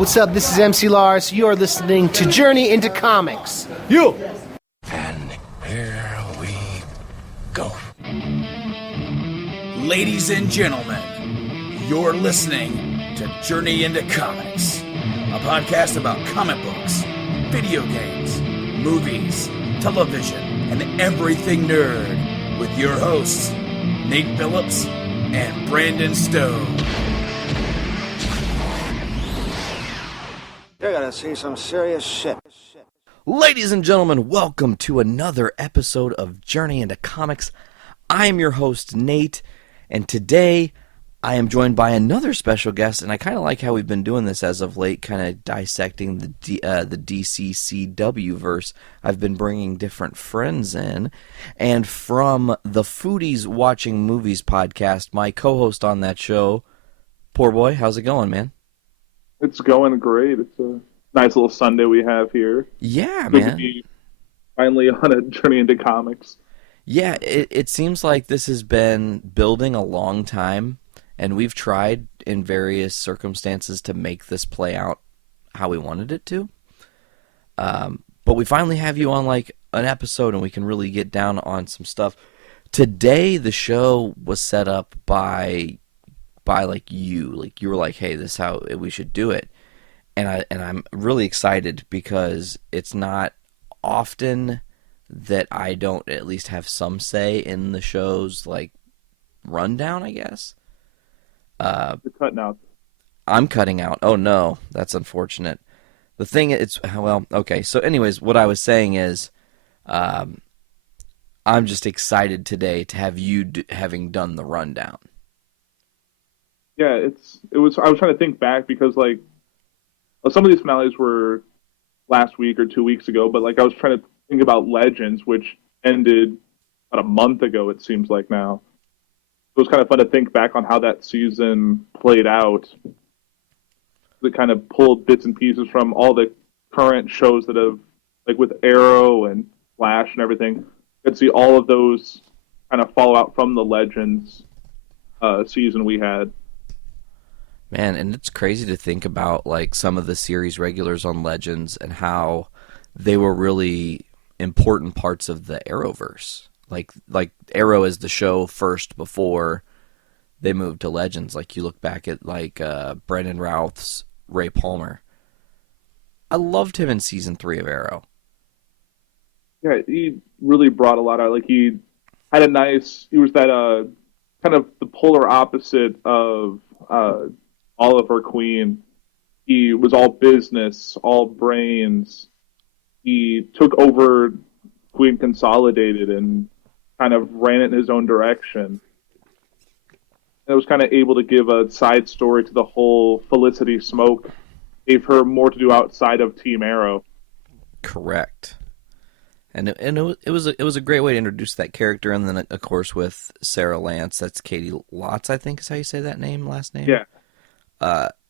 What's up? This is MC Lars. You are listening to Journey into Comics. You! And here we go. Ladies and gentlemen, you're listening to Journey into Comics, a podcast about comic books, video games, movies, television, and everything nerd with your hosts, Nate Phillips and Brandon Stone. You're gonna see some serious shit. Ladies and gentlemen, welcome to another episode of Journey into Comics. I am your host, Nate, and today I am joined by another special guest, and I kind of like how we've been doing this as of late, kind of dissecting the DCCW verse. I've been bringing different friends in, and from the Foodies Watching Movies podcast, my co-host on that show, Poor Boy, how's it going, man? It's going great. It's a nice little Sunday we have here. Yeah, Good man. to be finally on a journey into comics. Yeah, it seems like this has been building a long time, and we've tried in various circumstances to make this play out how we wanted it to. But we finally have you on like an episode, and we can really get down on some stuff. Today, the show was set up by like you were like, hey, this is how we should do it, and I'm really excited because it's not often that I don't at least have some say in the show's like rundown, I guess. You're cutting out. I'm cutting out. Oh no, that's unfortunate. The thing is, well, okay. So, anyways, what I was saying is, I'm just excited today to have you having done the rundown. Yeah, it was. I was trying to think back because like some of these finales were last week or 2 weeks ago, but like I was trying to think about Legends, which ended about a month ago. It seems like now. It was kind of fun to think back on how that season played out. It kind of pulled bits and pieces from all the current shows that have, like with Arrow and Flash and everything. You could see all of those kind of fall out from the Legends season we had. Man, and it's crazy to think about like some of the series regulars on Legends and how they were really important parts of the Arrowverse. Like Arrow is the show first before they moved to Legends. Like you look back at like Brendan Routh's Ray Palmer. I loved him in season 3 of Arrow. Yeah, he really brought a lot out. Like he was that kind of the polar opposite of Oliver Queen. He was all business, all brains. He took over Queen Consolidated and kind of ran it in his own direction. And it was kind of able to give a side story to the whole Felicity Smoke, gave her more to do outside of Team Arrow. Correct. And it was a great way to introduce that character, and then of course with Sarah Lance, that's Katie Lotz, I think is how you say that last name. Yeah.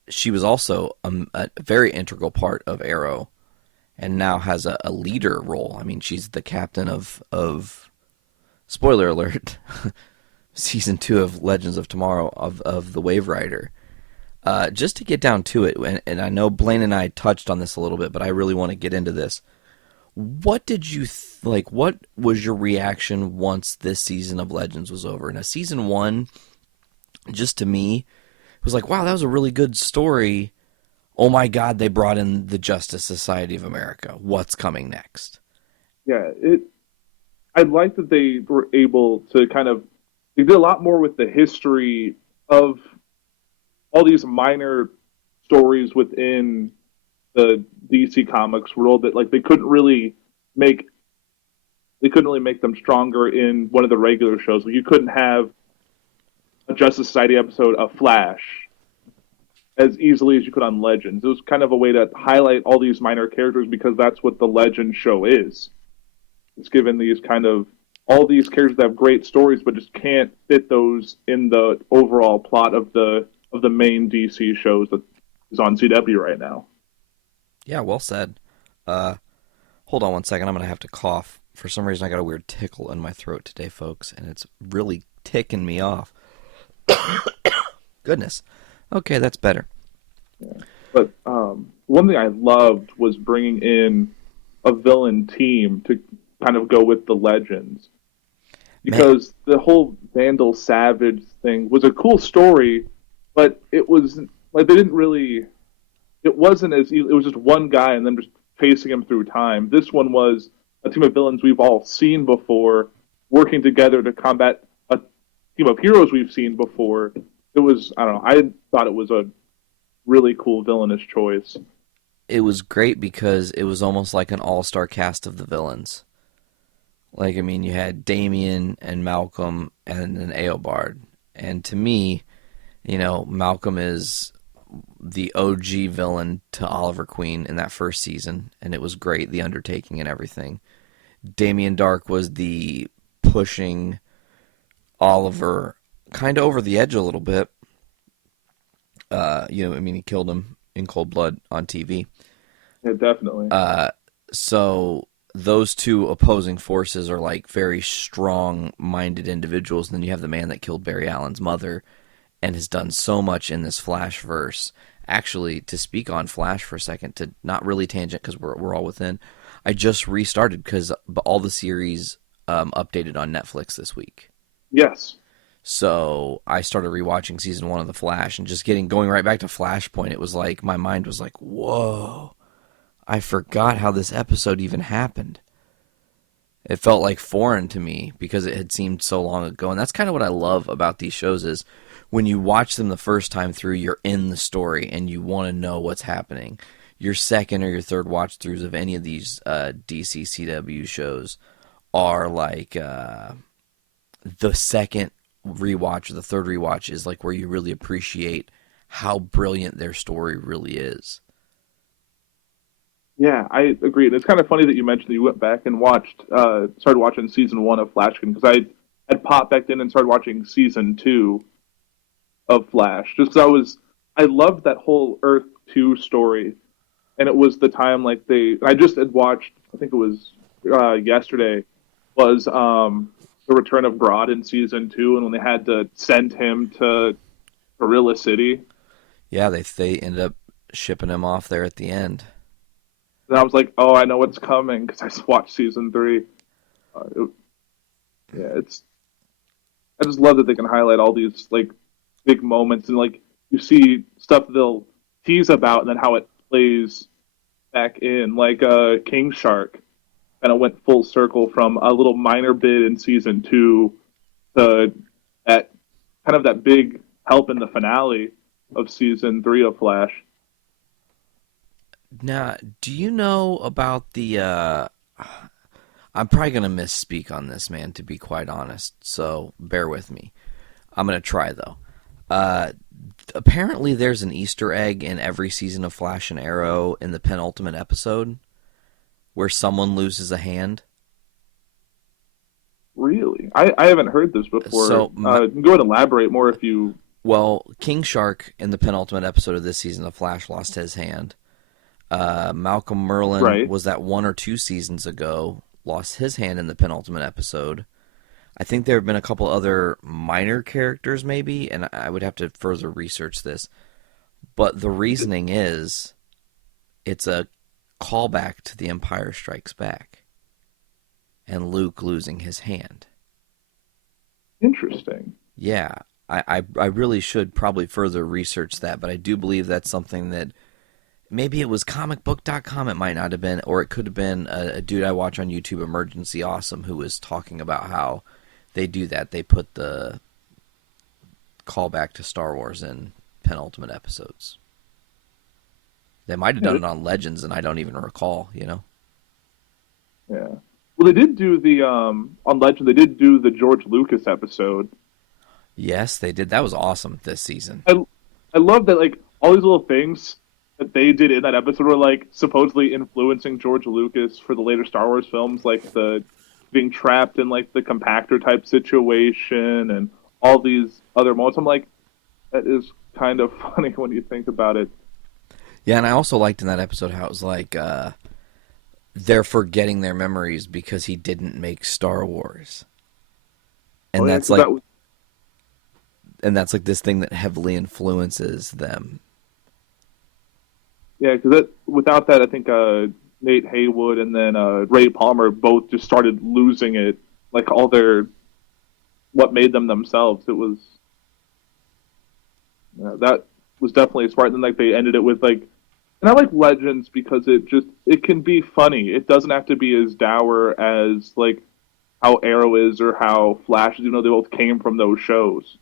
She was also a very integral part of Arrow, and now has a leader role. I mean, she's the captain of spoiler alert, season 2 of Legends of Tomorrow of the Wave Rider. Just to get down to it, and I know Blaine and I touched on this a little bit, but I really want to get into this. What did you like? What was your reaction once this season of Legends was over? Now, season 1, just to me, was like, wow, that was a really good story. Oh my God, they brought in the Justice Society of America. What's coming next? Yeah, I like that they were able to they did a lot more with the history of all these minor stories within the DC Comics world that like they couldn't really make them stronger in one of the regular shows. Like you couldn't have a Justice Society episode of Flash as easily as you could on Legends. It was kind of a way to highlight all these minor characters because that's what the Legends show is. It's given these all these characters that have great stories but just can't fit those in the overall plot of the main DC shows that is on CW right now. Yeah, well said. Hold on one second. I'm going to have to cough. For some reason, I got a weird tickle in my throat today, folks, and it's really ticking me off. Goodness. Okay, that's better. Yeah. But one thing I loved was bringing in a villain team to kind of go with the legends. Because the whole Vandal Savage thing was a cool story, but it was like they didn't really. It wasn't as easy. It was just one guy and then just chasing him through time. This one was a team of villains we've all seen before, working together to combat a team of heroes we've seen before. It was, I don't know, I thought it was a really cool villainous choice. It was great because it was almost like an all-star cast of the villains. Like, I mean, you had Damien and Malcolm and then Eobard. And to me, you know, Malcolm is the OG villain to Oliver Queen in that first season, and it was great, the undertaking and everything. Damien Dark was the pushing Oliver kind of over the edge a little bit. You know, I mean, he killed him in cold blood on TV. Yeah, definitely. So those two opposing forces are like very strong-minded individuals. And then you have the man that killed Barry Allen's mother and has done so much in this Flash verse. Actually, to speak on Flash for a second, to not really tangent because we're all within, I just restarted because all the series updated on Netflix this week. Yes. So I started rewatching season 1 of The Flash and just going right back to Flashpoint. It was like my mind was like, whoa, I forgot how this episode even happened. It felt like foreign to me because it had seemed so long ago. And that's kind of what I love about these shows is when you watch them the first time through, you're in the story and you want to know what's happening. Your second or your third watch throughs of any of these DC CW shows are like the second rewatch or the third rewatch is like where you really appreciate how brilliant their story really is. Yeah, I agree. And it's kind of funny that you mentioned that you went back and started watching season 1 of Flash because I had popped back in and started watching season 2 of Flash just because I loved that whole Earth 2 story, and it was the time like I just had watched, I think it was yesterday, was the return of Grodd in season 2, and when they had to send him to Gorilla City. Yeah, they ended up shipping him off there at the end. And I was like, oh, I know what's coming because I just watched season 3. I just love that they can highlight all these like big moments and like you see stuff they'll tease about and then how it plays back in. Like King Shark kind of went full circle from a little minor bit in season 2 to that big help in the finale of season 3 of Flash. Now, do you know about the I'm probably going to misspeak on this, man, to be quite honest, so bear with me. I'm going to try, though. Apparently there's an Easter egg in every season of Flash and Arrow in the penultimate episode where someone loses a hand. Really? I haven't heard this before. So, go ahead and elaborate more if you... Well, King Shark in the penultimate episode of this season of Flash lost his hand. Malcolm Merlin was that 1 or 2 seasons ago, lost his hand in the penultimate episode. I think there have been a couple other minor characters maybe, and I would have to further research this. But the reasoning is it's a callback to The Empire Strikes Back and Luke losing his hand. Interesting. Yeah, I really should probably further research that, but I do believe that's something that maybe it was comicbook.com, it might not have been, or it could have been a dude I watch on YouTube, Emergency Awesome, who was talking about how they do that. They put the callback to Star Wars in penultimate episodes. They might have done it on Legends, and I don't even recall, you know? Yeah. Well, they did do on Legend, they did do the George Lucas episode. Yes, they did. That was awesome this season. I love that, like, all these little things that they did in that episode were, like, supposedly influencing George Lucas for the later Star Wars films, like the being trapped in, like, the compactor type situation and all these other moments. I'm like, that is kind of funny when you think about it. Yeah, and I also liked in that episode how it was like they're forgetting their memories because he didn't make Star Wars. And that's like and that's like this thing that heavily influences them. Yeah, because without that, I think Nate Haywood and then Ray Palmer both just started losing it, like all their what made them themselves. It was that was definitely smart. And then like they ended it with like, and I like Legends because it can be funny. It doesn't have to be as dour as like how Arrow is or how Flash is. You know, they both came from those shows.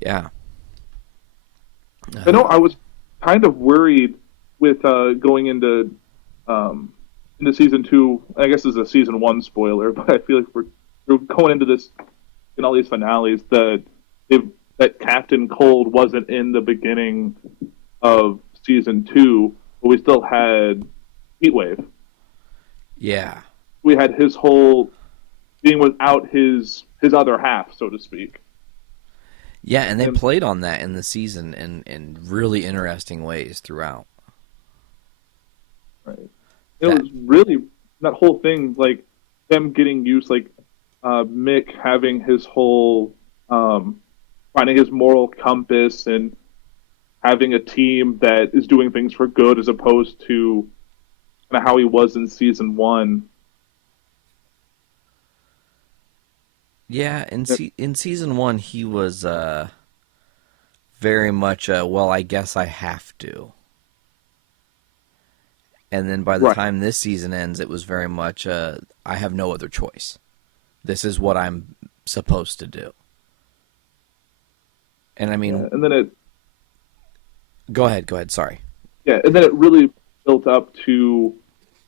Yeah. I know I was kind of worried with going into season 2. I guess this is a season 1 spoiler, but I feel like we're going into this in all these finales that Captain Cold wasn't in the beginning of season 2, but we still had Heatwave. Yeah. We had his whole being without his other half, so to speak. Yeah, and they played on that in the season in really interesting ways throughout. Right. It was really that whole thing, like them getting used, like Mick having his whole finding his moral compass and having a team that is doing things for good as opposed to kind of how he was in season 1. Yeah, in season 1 he was very much well, I guess I have to. And then by the time this season ends, it was very much I have no other choice. This is what I'm supposed to do. And I mean, and then Go ahead, sorry. Yeah, and then it really built up to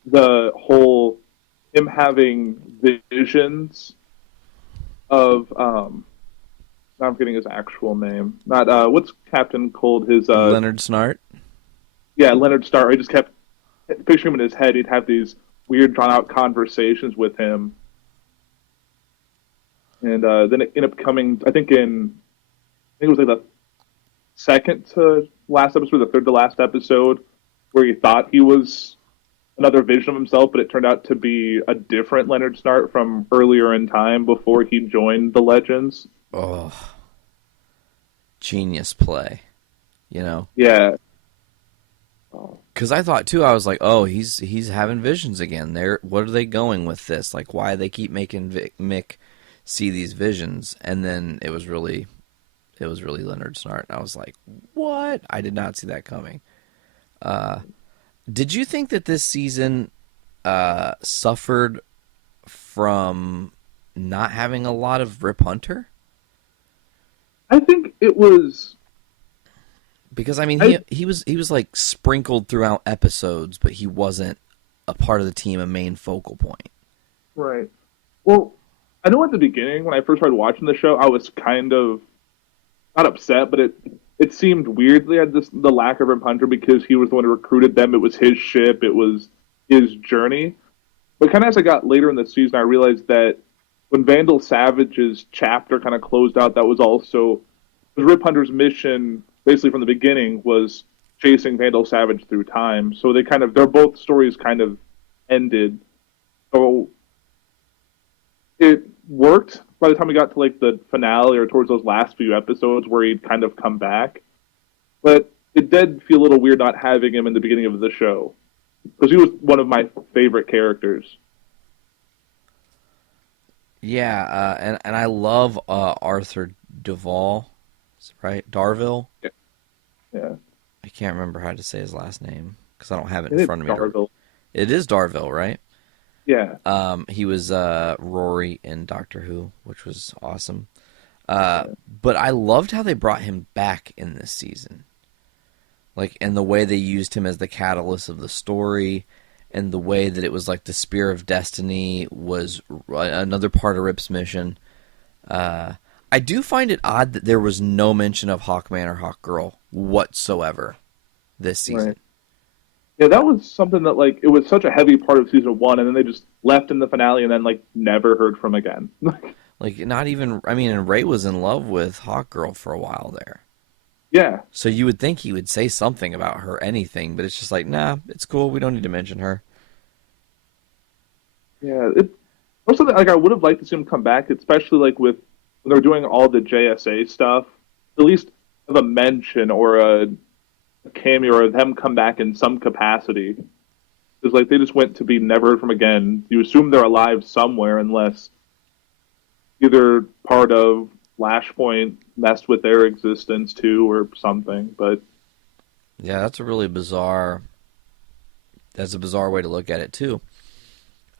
the whole him having visions of now I'm forgetting his actual name. Not what's Captain Cold? His Leonard Snart. Yeah, Leonard Snart. I just kept picturing him in his head. He'd have these weird, drawn out conversations with him, and then it ended up coming. I think it was like the second to last episode, the third to last episode, where he thought he was another vision of himself, but it turned out to be a different Leonard Snart from earlier in time before he joined the Legends. Oh, genius play, you know? Yeah. Because I thought too, I was like, oh, he's having visions again. What are they going with this? Like, why they keep making Mick see these visions? And then it was really Leonard Snart. And I was like, what? I did not see that coming. Did you think that this season suffered from not having a lot of Rip Hunter? I think it was because I mean he was like sprinkled throughout episodes, but he wasn't a part of the team, a main focal point. Right. Well, I know at the beginning when I first started watching the show, I was kind of not upset, but it seemed weird they had the lack of Rip Hunter because he was the one who recruited them. It was his ship. It was his journey. But kind of as I got later in the season, I realized that when Vandal Savage's chapter kind of closed out, that was also Rip Hunter's mission, basically from the beginning, was chasing Vandal Savage through time. So they're both stories kind of ended. So it worked by the time we got to like the finale or towards those last few episodes where he'd kind of come back. But it did feel a little weird not having him in the beginning of the show because he was one of my favorite characters. Yeah, and I love Arthur Duvall, right? Darville? Yeah. I can't remember how to say his last name because I don't have it in front of me. Darville. It is Darville, right? Yeah. He was Rory in Doctor Who, which was awesome. But I loved how they brought him back in this season. Like, and the way they used him as the catalyst of the story, and the way that it was like the Spear of Destiny was another part of Rip's mission. I do find it odd that there was no mention of Hawkman or Hawkgirl whatsoever this season. Right. Yeah, that was something that, like, it was such a heavy part of season 1, and then they just left in the finale and then, like, never heard from again. Like, not even, I mean, and Ray was in love with Hawkgirl for a while there. Yeah. So you would think he would say something about her, anything, but it's just like, nah, it's cool, we don't need to mention her. Yeah, also, like, I would have liked to see him come back, especially, like, when they're doing all the JSA stuff, at least have a mention or a a cameo or them come back in some capacity. It's like they just went to be never heard from again. You assume they're alive somewhere unless either part of Flashpoint messed with their existence too or something. But Yeah, that's a really bizarre. That's a bizarre way to look at it too.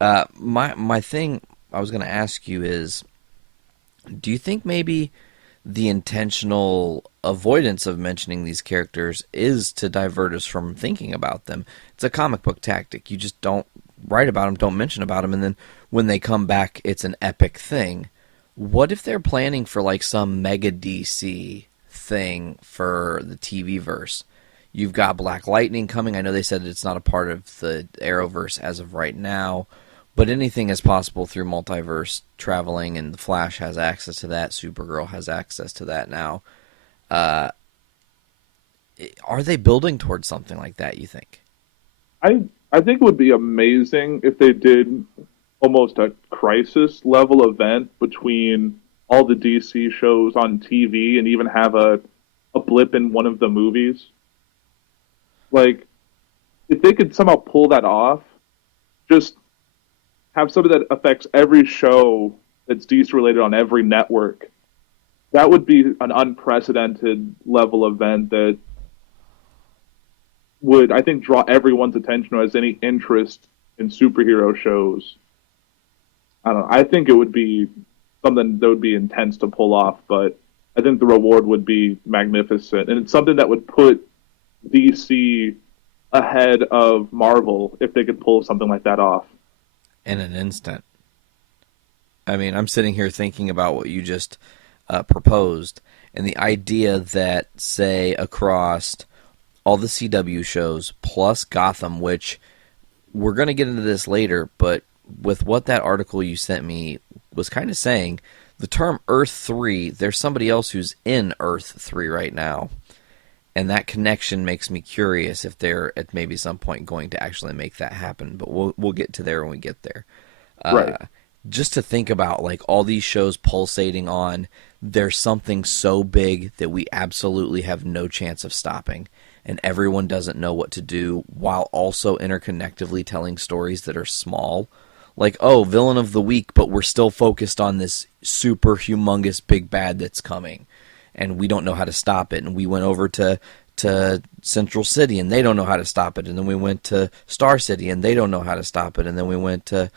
My thing I was going to ask you is, do you think maybe the intentional avoidance of mentioning these characters is to divert us from thinking about them? It's a comic book tactic. You just don't write about them, don't mention about them, and then when they come back, it's an epic thing. What if they're planning for like some mega DC thing for the TV verse? You've got Black Lightning coming. I know they said it's not a part of the Arrowverse as of right now, but anything is possible through multiverse traveling, and the Flash has access to that. Supergirl has access to that now. Are they building towards something like that, you think? I think it would be amazing if they did almost a crisis level event between all the DC shows on TV and even have a blip in one of the movies. Like, if they could somehow pull that off, just have something that affects every show that's DC related on every network, that would be an unprecedented level event that would, I think, draw everyone's attention who has any interest in superhero shows. I don't know. I think it would be something that would be intense to pull off, but I think the reward would be magnificent. And it's something that would put DC ahead of Marvel if they could pull something like that off. In an instant. I mean, I'm sitting here thinking about what you just proposed, and the idea that, say, across all the CW shows plus Gotham, which we're going to get into this later, but with what that article you sent me was kind of saying, the term Earth 3, there's somebody else who's in Earth 3 right now. And that connection makes me curious if they're at maybe some point going to actually make that happen. But we'll get to there when we get there. Right. Just to think about like all these shows pulsating on, there's something so big that we absolutely have no chance of stopping. And everyone doesn't know what to do while also interconnectively telling stories that are small. Like, oh, villain of the week, but we're still focused on this super humongous big bad that's coming. And we don't know how to stop it. And we went over to Central City, and they don't know how to stop it. And then we went to Star City, and they don't know how to stop it. And then we went to,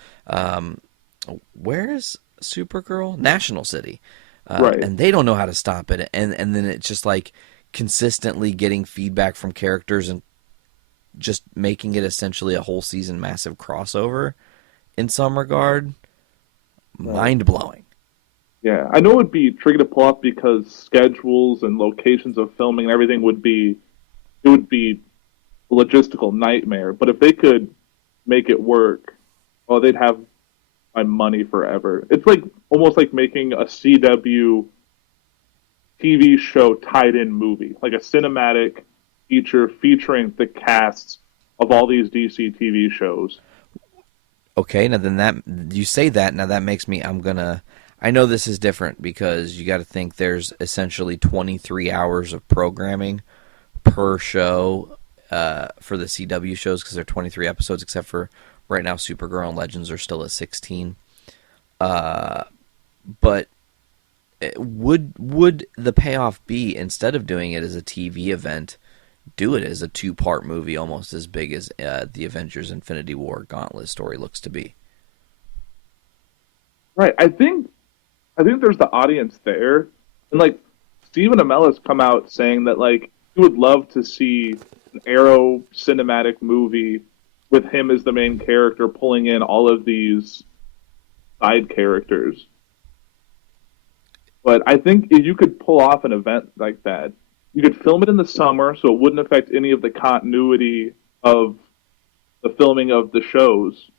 where is Supergirl? National City. Right. And they don't know how to stop it. And then it's just like consistently getting feedback from characters and just making it essentially a whole season massive crossover in some regard. Mind-blowing. Yeah, I know it would be tricky to pull off because schedules and locations of filming and everything would be a logistical nightmare. But if they could make it work, oh, they'd have my money forever. It's like almost like making a CW TV show tied-in movie, like a cinematic feature featuring the casts of all these DC TV shows. Okay, now then that you say that, now that makes me I know this is different because you got to think there's essentially 23 hours of programming per show for the CW shows because they're 23 episodes, except for right now Supergirl and Legends are still at 16. But would the payoff be, instead of doing it as a TV event, do it as a 2-part movie almost as big as the Avengers Infinity War Gauntlet story looks to be? Right. I think there's the audience there. And like Stephen Amell has come out saying that like he would love to see an Arrow cinematic movie with him as the main character pulling in all of these side characters. But I think if you could pull off an event like that, you could film it in the summer so it wouldn't affect any of the continuity of the filming of the shows.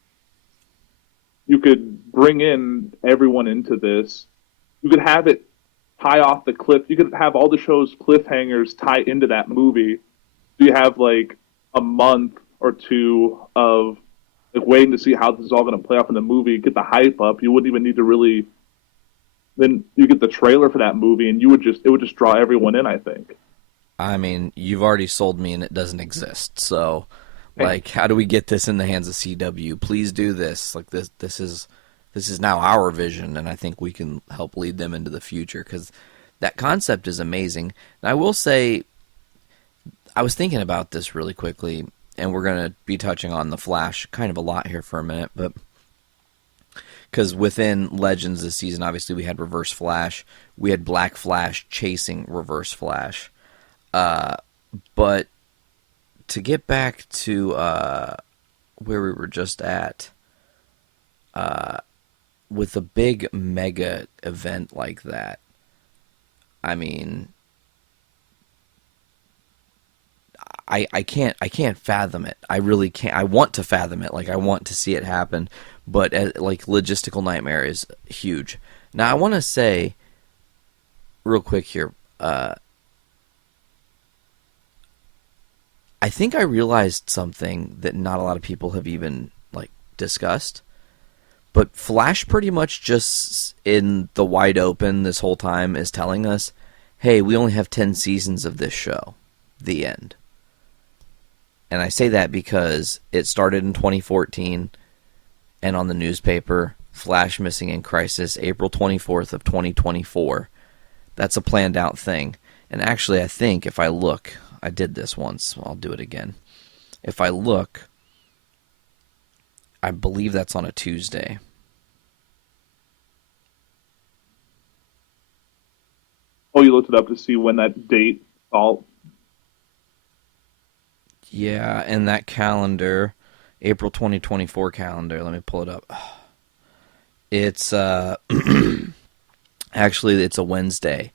You could bring in everyone into this. You could have it tie off the cliff. You could have all the show's cliffhangers tie into that movie. So you have like a month or two of like waiting to see how this is all going to play off in the movie. Get the hype up. You wouldn't even need to really. Then you get the trailer for that movie, and it would just draw everyone in, I think. I mean, you've already sold me and it doesn't exist. So, like, how do we get this in the hands of CW? Please do this. Like, this is now our vision, and I think we can help lead them into the future because that concept is amazing. And I will say, I was thinking about this really quickly, and we're going to be touching on the Flash kind of a lot here for a minute, but because within Legends this season, obviously we had Reverse Flash, we had Black Flash chasing Reverse Flash. But to get back to where we were just at, with a big mega event like that, I mean, I can't fathom it. I really can't. I want to fathom it. Like, I want to see it happen, but like, logistical nightmare is huge. Now, I want to say real quick here. I think I realized something that not a lot of people have even like discussed. But Flash pretty much just in the wide open this whole time is telling us, hey, we only have 10 seasons of this show. The end. And I say that because it started in 2014, and on the newspaper, Flash Missing in Crisis, April 24th of 2024. That's a planned out thing. And actually, I think if I look, I did this once, I'll do it again. If I look, I believe that's on a Tuesday. Oh, you looked it up to see when that date fell? Yeah, and that calendar, April 2024 calendar, let me pull it up. It's, actually, it's a Wednesday.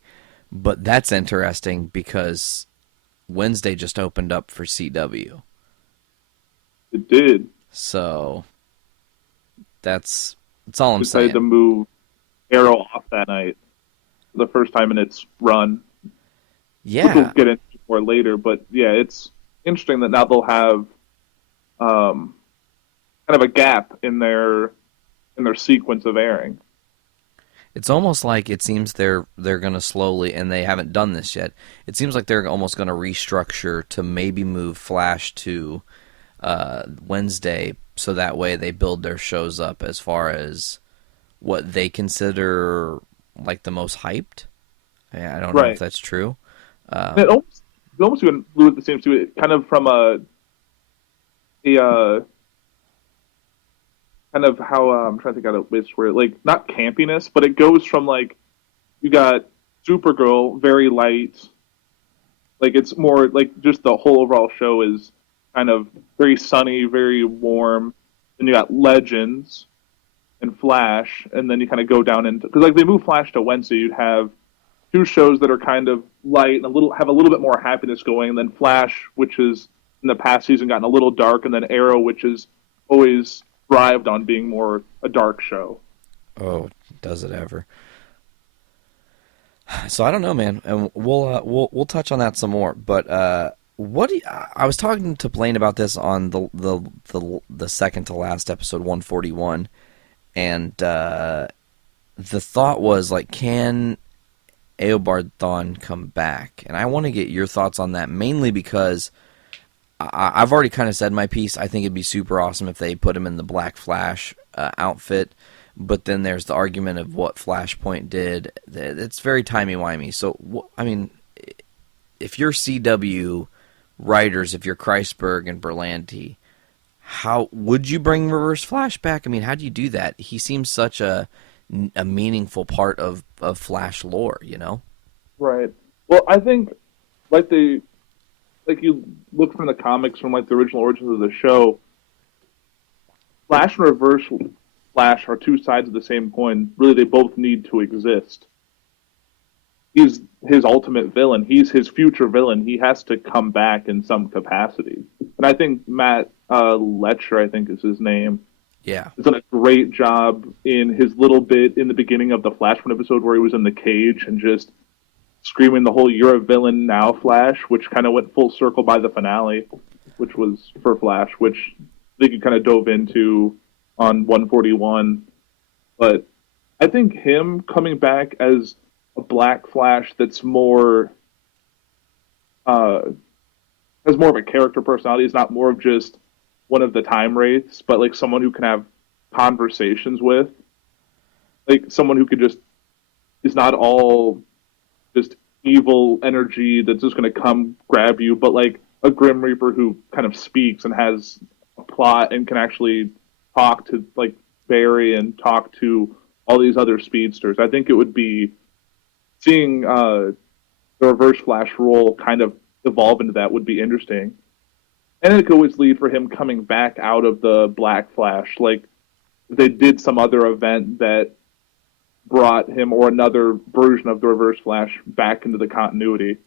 But that's interesting because Wednesday just opened up for CW. It did. So, that's all I'm Decided saying. to move Arrow off that night for the first time in its run. Yeah. Which we'll get into more later, but yeah, it's interesting that now they'll have kind of a gap in their sequence of airing. It's almost like it seems they're going to slowly, and they haven't done this yet, it seems like they're almost going to restructure to maybe move Flash to Wednesday, so that way they build their shows up as far as what they consider like the most hyped. I don't know if that's true. It almost even blew at the same too. Kind of from a kind of how I'm trying to think of which word, like not campiness, but it goes from like you got Supergirl, very light, like it's more like just the whole overall show is kind of very sunny, very warm. Then you got Legends and Flash, and then you kind of go down into because like they move Flash to Wednesday, you'd have two shows that are kind of light and have a little bit more happiness going, and then Flash, which is in the past season gotten a little dark, and then Arrow, which is always thrived on being more a dark show. Oh, does it ever? So I don't know, man, and we'll touch on that some more. But I was talking to Blaine about this on the second to last episode 141, and the thought was like, can Eobard Thawne come back? And I want to get your thoughts on that, mainly because I've already kind of said my piece. I think it'd be super awesome if they put him in the Black Flash outfit. But then there's the argument of what Flashpoint did. It's very timey-wimey. So, I mean, if you're CW writers, if you're Kreisberg and Berlanti, how would you bring Reverse Flash back? I mean, how do you do that? He seems such a meaningful part of Flash lore, you know? Right. Well, I think like you look from the comics from like the original origins of the show, Flash and Reverse Flash are two sides of the same coin. Really, they both need to exist. He's his ultimate villain. He's his future villain. He has to come back in some capacity. And I think Matt Letcher, I think is his name, Yeah. has done a great job in his little bit in the beginning of the Flashpoint episode where he was in the cage and just screaming the whole "You're a villain now, Flash," which kind of went full circle by the finale, which was for Flash, which I think you kind of dove into on 141. But I think him coming back as a Black Flash that's more has more of a character personality. He's not more of just one of the time wraiths, but like someone who can have conversations with, like someone who could just is not all just evil energy that's just going to come grab you, but like a Grim Reaper who kind of speaks and has a plot and can actually talk to like Barry and talk to all these other speedsters. I think it would be seeing the Reverse Flash role kind of evolve into that would be interesting. And it could always lead for him coming back out of the Black Flash. Like, if they did some other event that brought him or another version of the Reverse Flash back into the continuity.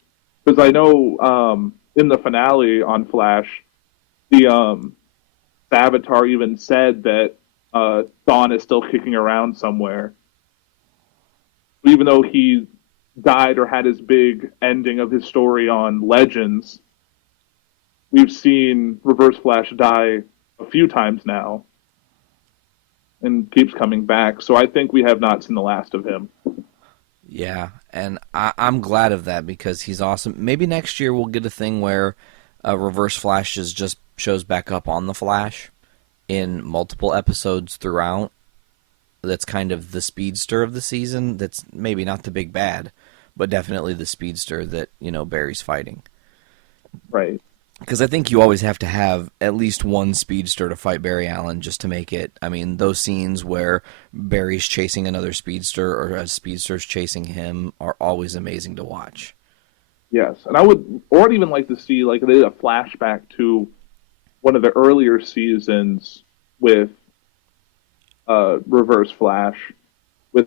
Because I know in the finale on Flash, the Avatar even said that Dawn is still kicking around somewhere. Even though he died or had his big ending of his story on Legends, we've seen Reverse Flash die a few times now and keeps coming back. So I think we have not seen the last of him. Yeah, and I'm glad of that because he's awesome. Maybe next year we'll get a thing where Reverse Flash just shows back up on the Flash in multiple episodes throughout. That's kind of the speedster of the season. That's maybe not the big bad, but definitely the speedster that, Barry's fighting. Right. Because I think you always have to have at least one speedster to fight Barry Allen just to make it. I mean, those scenes where Barry's chasing another speedster or a speedster's chasing him are always amazing to watch. Yes, and I would even like to see, like, they did a flashback to one of the earlier seasons with Reverse Flash, with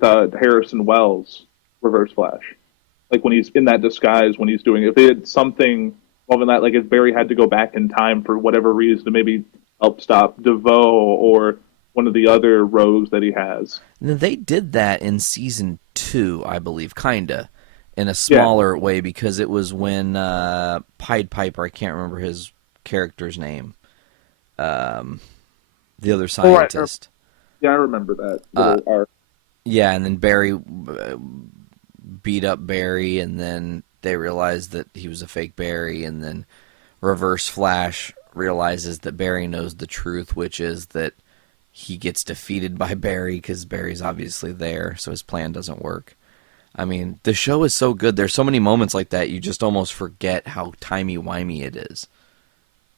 Harrison Wells' Reverse Flash. Like, when he's in that disguise, when he's doing it. If they had something involving that, like if Barry had to go back in time for whatever reason to maybe help stop DeVoe or one of the other rogues that he has. Now, they did that in season 2, I believe, kinda, in a smaller way, because it was when Pied Piper, I can't remember his character's name, the other scientist. Yeah, I remember that little arc. Yeah, and then Barry beat up Barry, and then they realized that he was a fake Barry, and then Reverse Flash realizes that Barry knows the truth, which is that he gets defeated by Barry because Barry's obviously there, so his plan doesn't work. I mean, the show is so good. There's so many moments like that, you just almost forget how timey-wimey it is.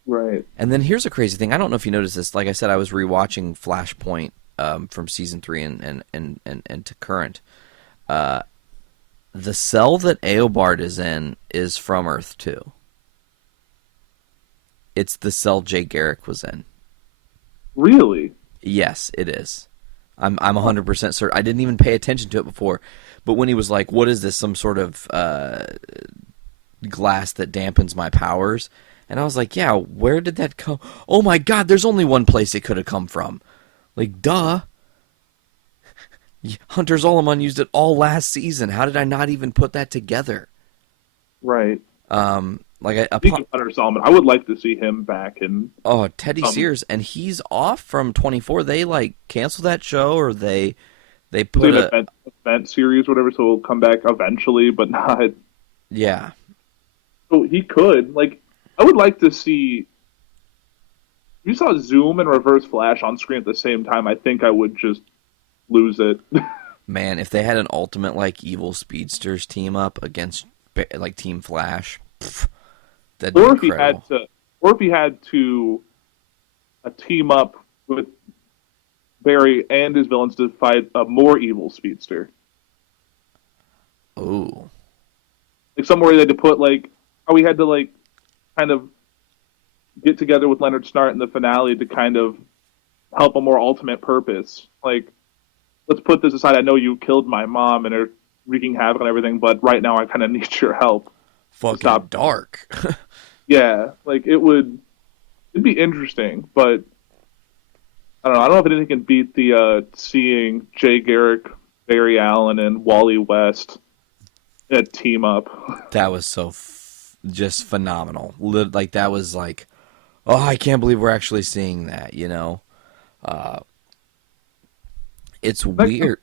Right. And then here's a crazy thing. I don't know if you noticed this. Like I said, I was rewatching Flashpoint from season 3 and to current. The cell that Eobard is in is from Earth 2. It's the cell Jay Garrick was in. Really? Yes, it is. I'm 100% certain. I didn't even pay attention to it before, but when he was like, "What is this? Some sort of glass that dampens my powers?" And I was like, "Yeah, where did that come? Oh my God! There's only one place it could have come from. Like, duh." Hunter Zolomon used it all last season. How did I not even put that together? Right. Speaking of Hunter Zolomon, I would like to see him back in. Oh, Teddy Sears, and he's off from 24. They cancel that show, or they put an event series, or whatever. So he'll come back eventually, but not. Yeah. So he could I would like to see. If you saw Zoom and Reverse Flash on screen at the same time, I think I would just lose it. Man, if they had an ultimate evil speedsters team up against Team Flash, that'd be incredible. If he had to team up with Barry and his villains to fight a more evil speedster. Ooh. Somewhere they had to put how we had to kind of get together with Leonard Snart in the finale to kind of help a more ultimate purpose. Let's put this aside. I know you killed my mom and are wreaking havoc on everything, but right now I kind of need your help. Fucking stop. Dark. Yeah, it'd be interesting, but I don't know. I don't know if anything can beat the seeing Jay Garrick, Barry Allen, and Wally West in a team up. That was so just phenomenal. That was oh, I can't believe we're actually seeing that. It's weird.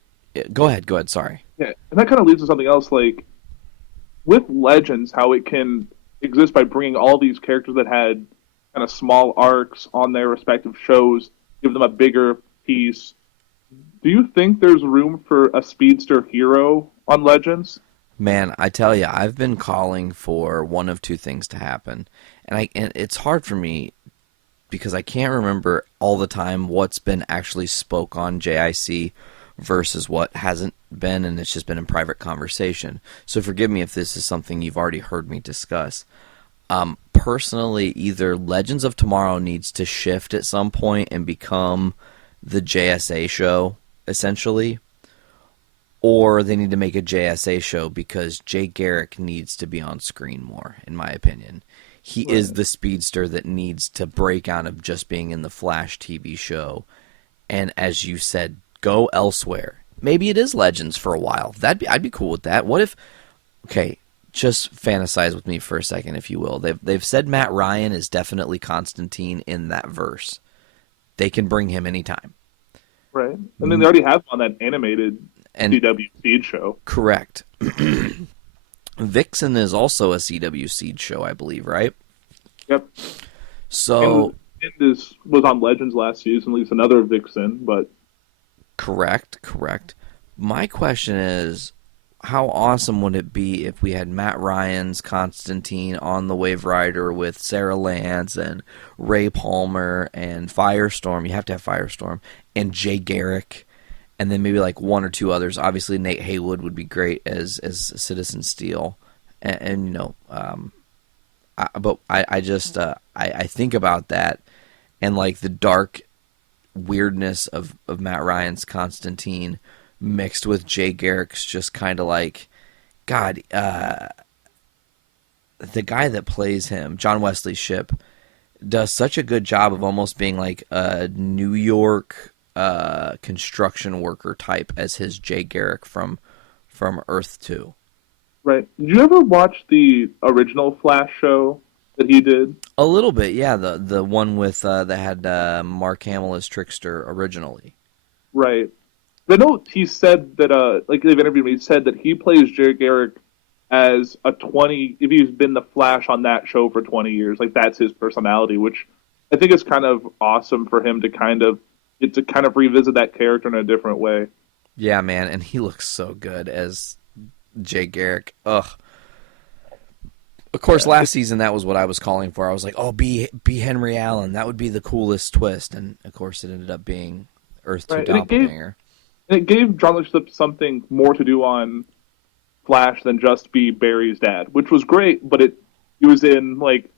Go ahead. Sorry. Yeah, and that kind of leads to something else. With Legends, how it can exist by bringing all these characters that had kind of small arcs on their respective shows, give them a bigger piece. Do you think there's room for a speedster hero on Legends? Man, I tell you, I've been calling for one of two things to happen, and it's hard for me because I can't remember all the time what's been actually spoke on JIC versus what hasn't been, and it's just been in private conversation. So forgive me if this is something you've already heard me discuss. Personally, either Legends of Tomorrow needs to shift at some point and become the JSA show, essentially, or they need to make a JSA show because Jay Garrick needs to be on screen more, in my opinion. He is the speedster that needs to break out of just being in the Flash TV show. And as you said, go elsewhere. Maybe it is Legends for a while. I'd be cool with that. What if, okay, just fantasize with me for a second, if you will. They've said Matt Ryan is definitely Constantine in that verse. They can bring him anytime. Right. And then they already have him on that animated CW Seed show. Correct. Vixen is also a CW Seed show, I believe, right? Yep. So and was on Legends last season, at least another Vixen, but correct. My question is, how awesome would it be if we had Matt Ryan's Constantine on the Wave Rider with Sarah Lance and Ray Palmer and Firestorm? You have to have Firestorm and Jay Garrick, and then maybe like one or two others. Obviously, Nate Haywood would be great as Citizen Steel, and you know, I think about that and like the dark weirdness of Matt Ryan's Constantine mixed with Jay Garrick's just kind of like, God, the guy that plays him, John Wesley Shipp, does such a good job of almost being like a New York construction worker type as his Jay Garrick from Earth 2. Right. Did you ever watch the original Flash show that he did? A little bit, yeah. The one with that had Mark Hamill as Trickster originally. Right. I know he said that, like they've interviewed him, he said that he plays Jay Garrick as a 20, if he's been the Flash on that show for 20 years, like that's his personality, which I think is kind of awesome for him to kind of revisit that character in a different way. Yeah, man, and he looks so good as Jay Garrick. Ugh. Of course, last season that was what I was calling for. I was like, oh, be Henry Allen. That would be the coolest twist. And of course, it ended up being Earth 2 Doppelganger. And it gave John Lipscomb something more to do on Flash than just be Barry's dad, which was great, but he was in like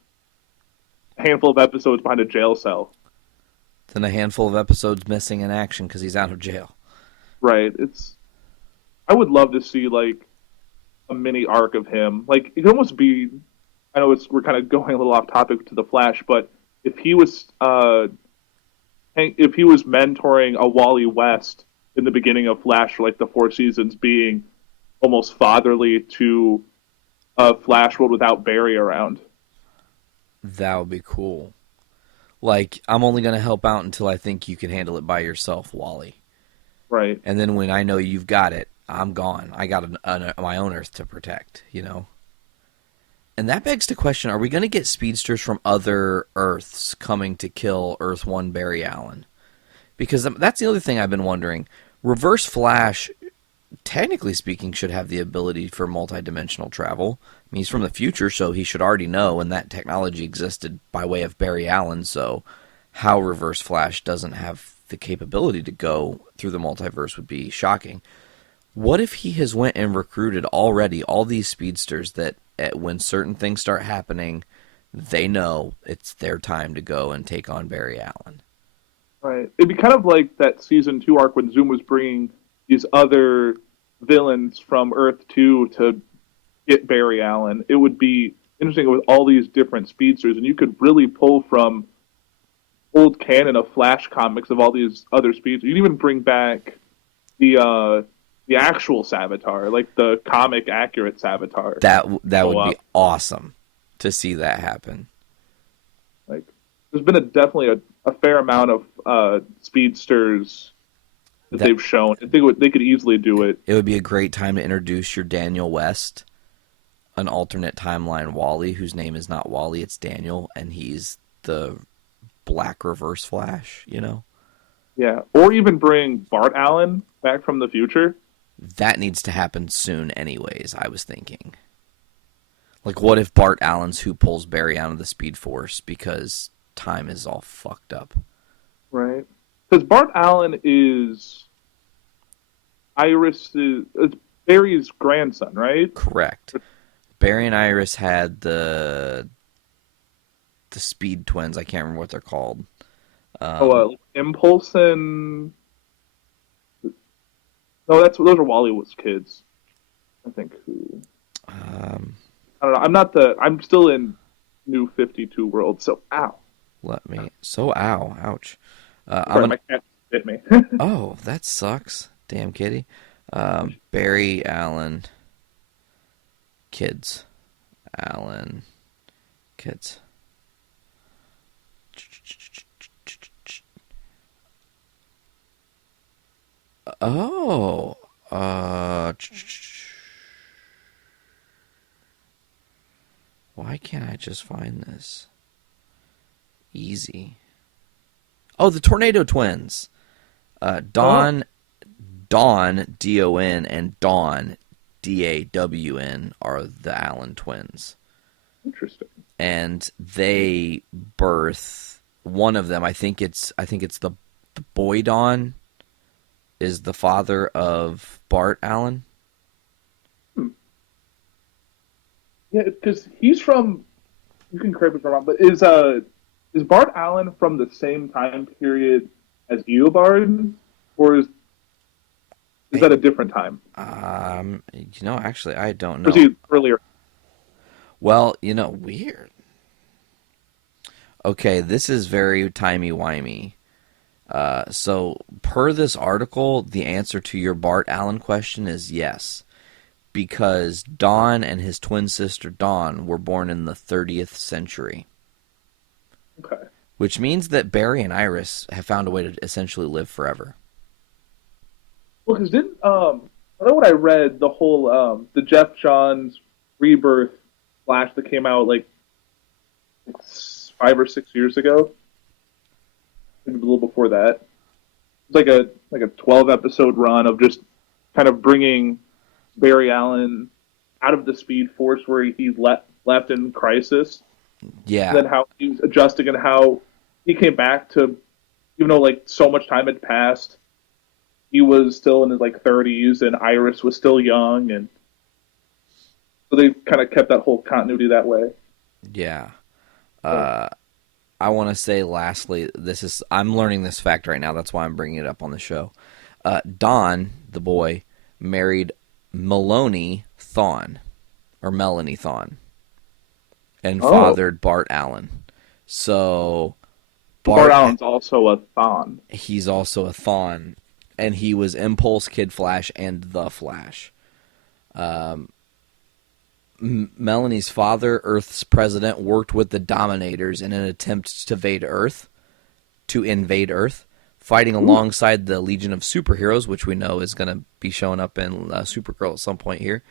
a handful of episodes behind a jail cell. Then a handful of episodes missing in action because he's out of jail. Right. I would love to see like a mini arc of him. Like it could almost be. I know we're kind of going a little off topic to the Flash, but if he was mentoring a Wally West in the beginning of Flash for like the 4 seasons, being almost fatherly to a Flash world without Barry around. That would be cool. Like, I'm only going to help out until I think you can handle it by yourself, Wally. Right. And then when I know you've got it, I'm gone. I got my own Earth to protect, you know? And that begs the question, are we going to get speedsters from other Earths coming to kill Earth 1 Barry Allen? Because that's the other thing I've been wondering. Reverse Flash, technically speaking, should have the ability for multidimensional travel. I mean, he's from the future, so he should already know, and that technology existed by way of Barry Allen, so how Reverse Flash doesn't have the capability to go through the multiverse would be shocking. What if he has went and recruited already all these speedsters that when certain things start happening, they know it's their time to go and take on Barry Allen? Right. It'd be kind of like that season 2 arc when Zoom was bringing these other villains from Earth 2 to get Barry Allen. It would be interesting with all these different speedsters, and you could really pull from old canon of Flash comics of all these other speedsters. You can even bring back the actual Savitar, like the comic accurate Savitar. That would be awesome to see that happen. Like, there's been definitely a fair amount of speedsters that they've shown. I think they could easily do it. It would be a great time to introduce your Daniel West an alternate timeline Wally, whose name is not Wally, it's Daniel, and he's the Black Reverse Flash, you know? Yeah, or even bring Bart Allen back from the future. That needs to happen soon anyways, I was thinking. Like, what if Bart Allen's who pulls Barry out of the Speed Force because time is all fucked up? Right. Because Bart Allen is it's Barry's grandson, right? Correct. Barry and Iris had the Speed Twins. I can't remember what they're called. Impulse and... No, those are Wallywood's kids. I think who... I don't know. I'm still in New 52 world, so ow. Ouch. Sorry, my cat bit me. Oh, that sucks. Damn kitty. Barry Allen kids. Allen kids. Oh. Why can't I just find this? Easy. Oh, the Tornado Twins. Dawn, D-O-N, and Dawn, D-A-W-N, are the Allen twins. Interesting. And they birth one of them. I think it's the boy Dawn is the father of Bart Allen. Yeah, because he's from. You can correct me if I'm wrong, but is Bart Allen from the same time period as Eobard, or is that a different time? Actually, I don't know. Or is he earlier? Well, weird. Okay, this is very timey-wimey. So, per this article, the answer to your Bart Allen question is yes. Because Dawn and his twin sister Dawn were born in the 30th century. Okay. Which means that Barry and Iris have found a way to essentially live forever. Well, because I know what I read, the whole, the Jeff Johns Rebirth Flash that came out like 5 or 6 years ago. Maybe a little before that. It's like a 12 episode run of just kind of bringing Barry Allen out of the Speed Force where he left in Crisis. Yeah. And then how he was adjusting and how he came back to, even though like so much time had passed, he was still in his like 30s and Iris was still young, and so they kind of kept that whole continuity that way. Yeah. I want to say lastly, I'm learning this fact right now. That's why I'm bringing it up on the show. Don, the boy, married Melanie Thawne, and fathered Bart Allen. So Bart Allen's also a Thawne. He's also a Thawne, and he was Impulse, Kid Flash, and the Flash. Melanie's father, Earth's president, worked with the Dominators in an attempt to invade Earth, fighting alongside the Legion of Superheroes, which we know is going to be showing up in Supergirl at some point here.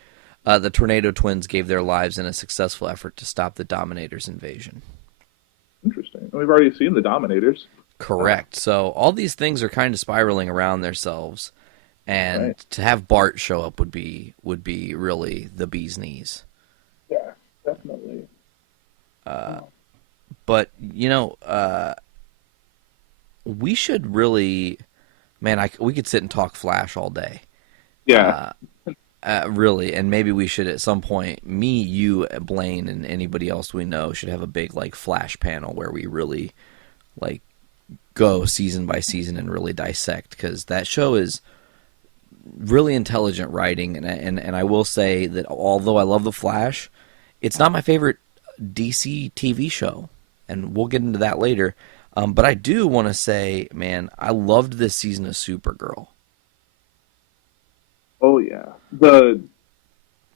The Tornado Twins gave their lives in a successful effort to stop the Dominators' invasion. Interesting. We've already seen the Dominators. Correct. So all these things are kind of spiraling around themselves, and to have Bart show up would be really the bee's knees. Yeah, definitely. But we should really, man. We could sit and talk Flash all day. Yeah. Really, and maybe we should at some point, me, you, Blaine, and anybody else we know should have a big like Flash panel where we really like go season by season and really dissect, because that show is really intelligent writing, and I will say that although I love the Flash, it's not my favorite DC TV show, and we'll get into that later. But I do want to say, man, I loved this season of Supergirl. Oh yeah.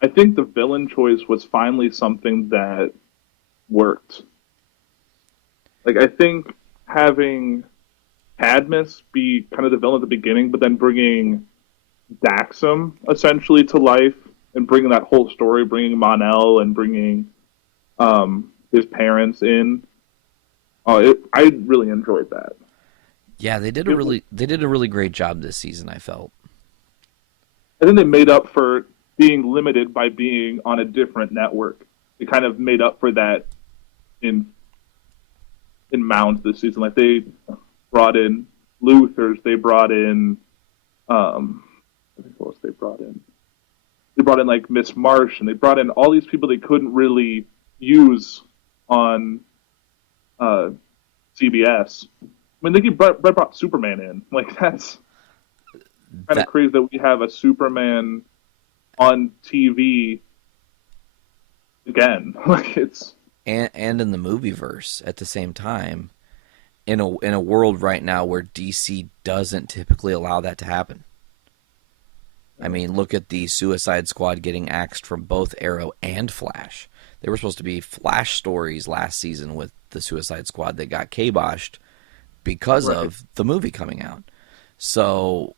I think the villain choice was finally something that worked. Like, I think having Cadmus be kind of the villain at the beginning, but then bringing Daxam essentially to life and bringing that whole story, bringing Mon-El and bringing his parents in. I really enjoyed that. Yeah, they did a really great job this season, I felt. I think they made up for being limited by being on a different network. They kind of made up for that in Mounds this season. Like, they brought in Luthers, they brought in I think what else they brought in? They brought in like Miss Marsh, and they brought in all these people they couldn't really use on CBS. I mean, they brought Superman in. Like, that's kind of crazy that we have a Superman on TV again. Like, it's and in the movieverse at the same time, in a world right now where DC doesn't typically allow that to happen. I mean, look at the Suicide Squad getting axed from both Arrow and Flash. There were supposed to be Flash stories last season with the Suicide Squad that got kiboshed because of the movie coming out. So,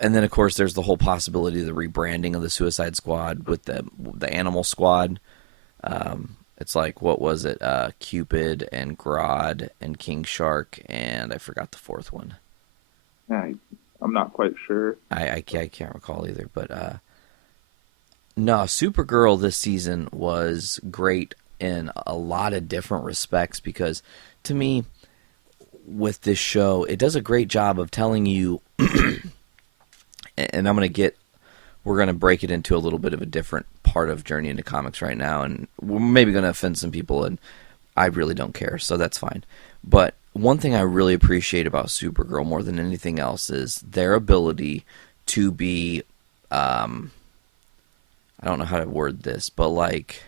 and then of course there's the whole possibility of the rebranding of the Suicide Squad with the Animal Squad. It's like, what was it? Cupid and Grodd and King Shark, and I forgot the fourth one. I'm not quite sure. I can't recall either, but no, Supergirl this season was great in a lot of different respects, because to me, with this show, it does a great job of telling you, and we're going to break it into a little bit of a different part of Journey into Comics right now, and we're maybe going to offend some people, and I really don't care, so that's fine. But one thing I really appreciate about Supergirl more than anything else is their ability to be, I don't know how to word this, but like,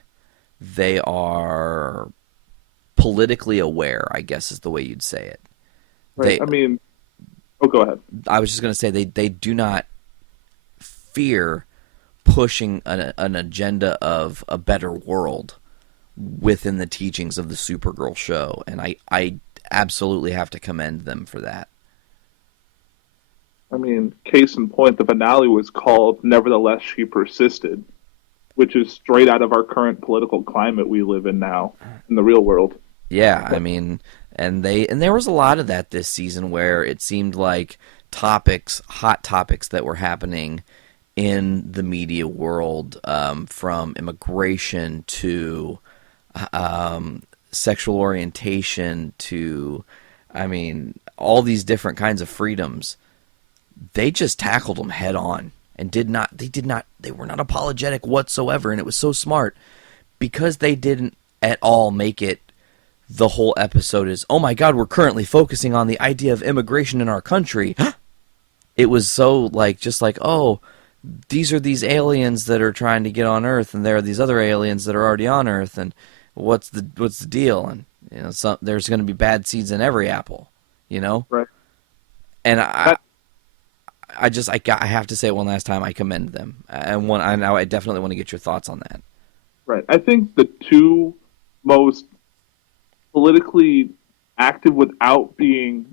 they are politically aware, I guess is the way you'd say it. Right. Go ahead. I was just going to say they do not fear pushing an agenda of a better world within the teachings of the Supergirl show, and I absolutely have to commend them for that. I mean, case in point, the finale was called "Nevertheless She Persisted," which is straight out of our current political climate we live in now in the real world. Yeah, I mean, and there was a lot of that this season where it seemed like hot topics that were happening in the media world, from immigration to sexual orientation to, I mean, all these different kinds of freedoms. They just tackled them head on and they were not apologetic whatsoever. And it was so smart because they didn't at all make it the whole episode is, oh my God, we're currently focusing on the idea of immigration in our country. It was so just like, oh, these are these aliens that are trying to get on Earth, and there are these other aliens that are already on Earth, and what's the deal? And there's going to be bad seeds in every apple, Right. And I have to say one last time, I commend them, and I definitely want to get your thoughts on that. Right. I think the two most politically active without being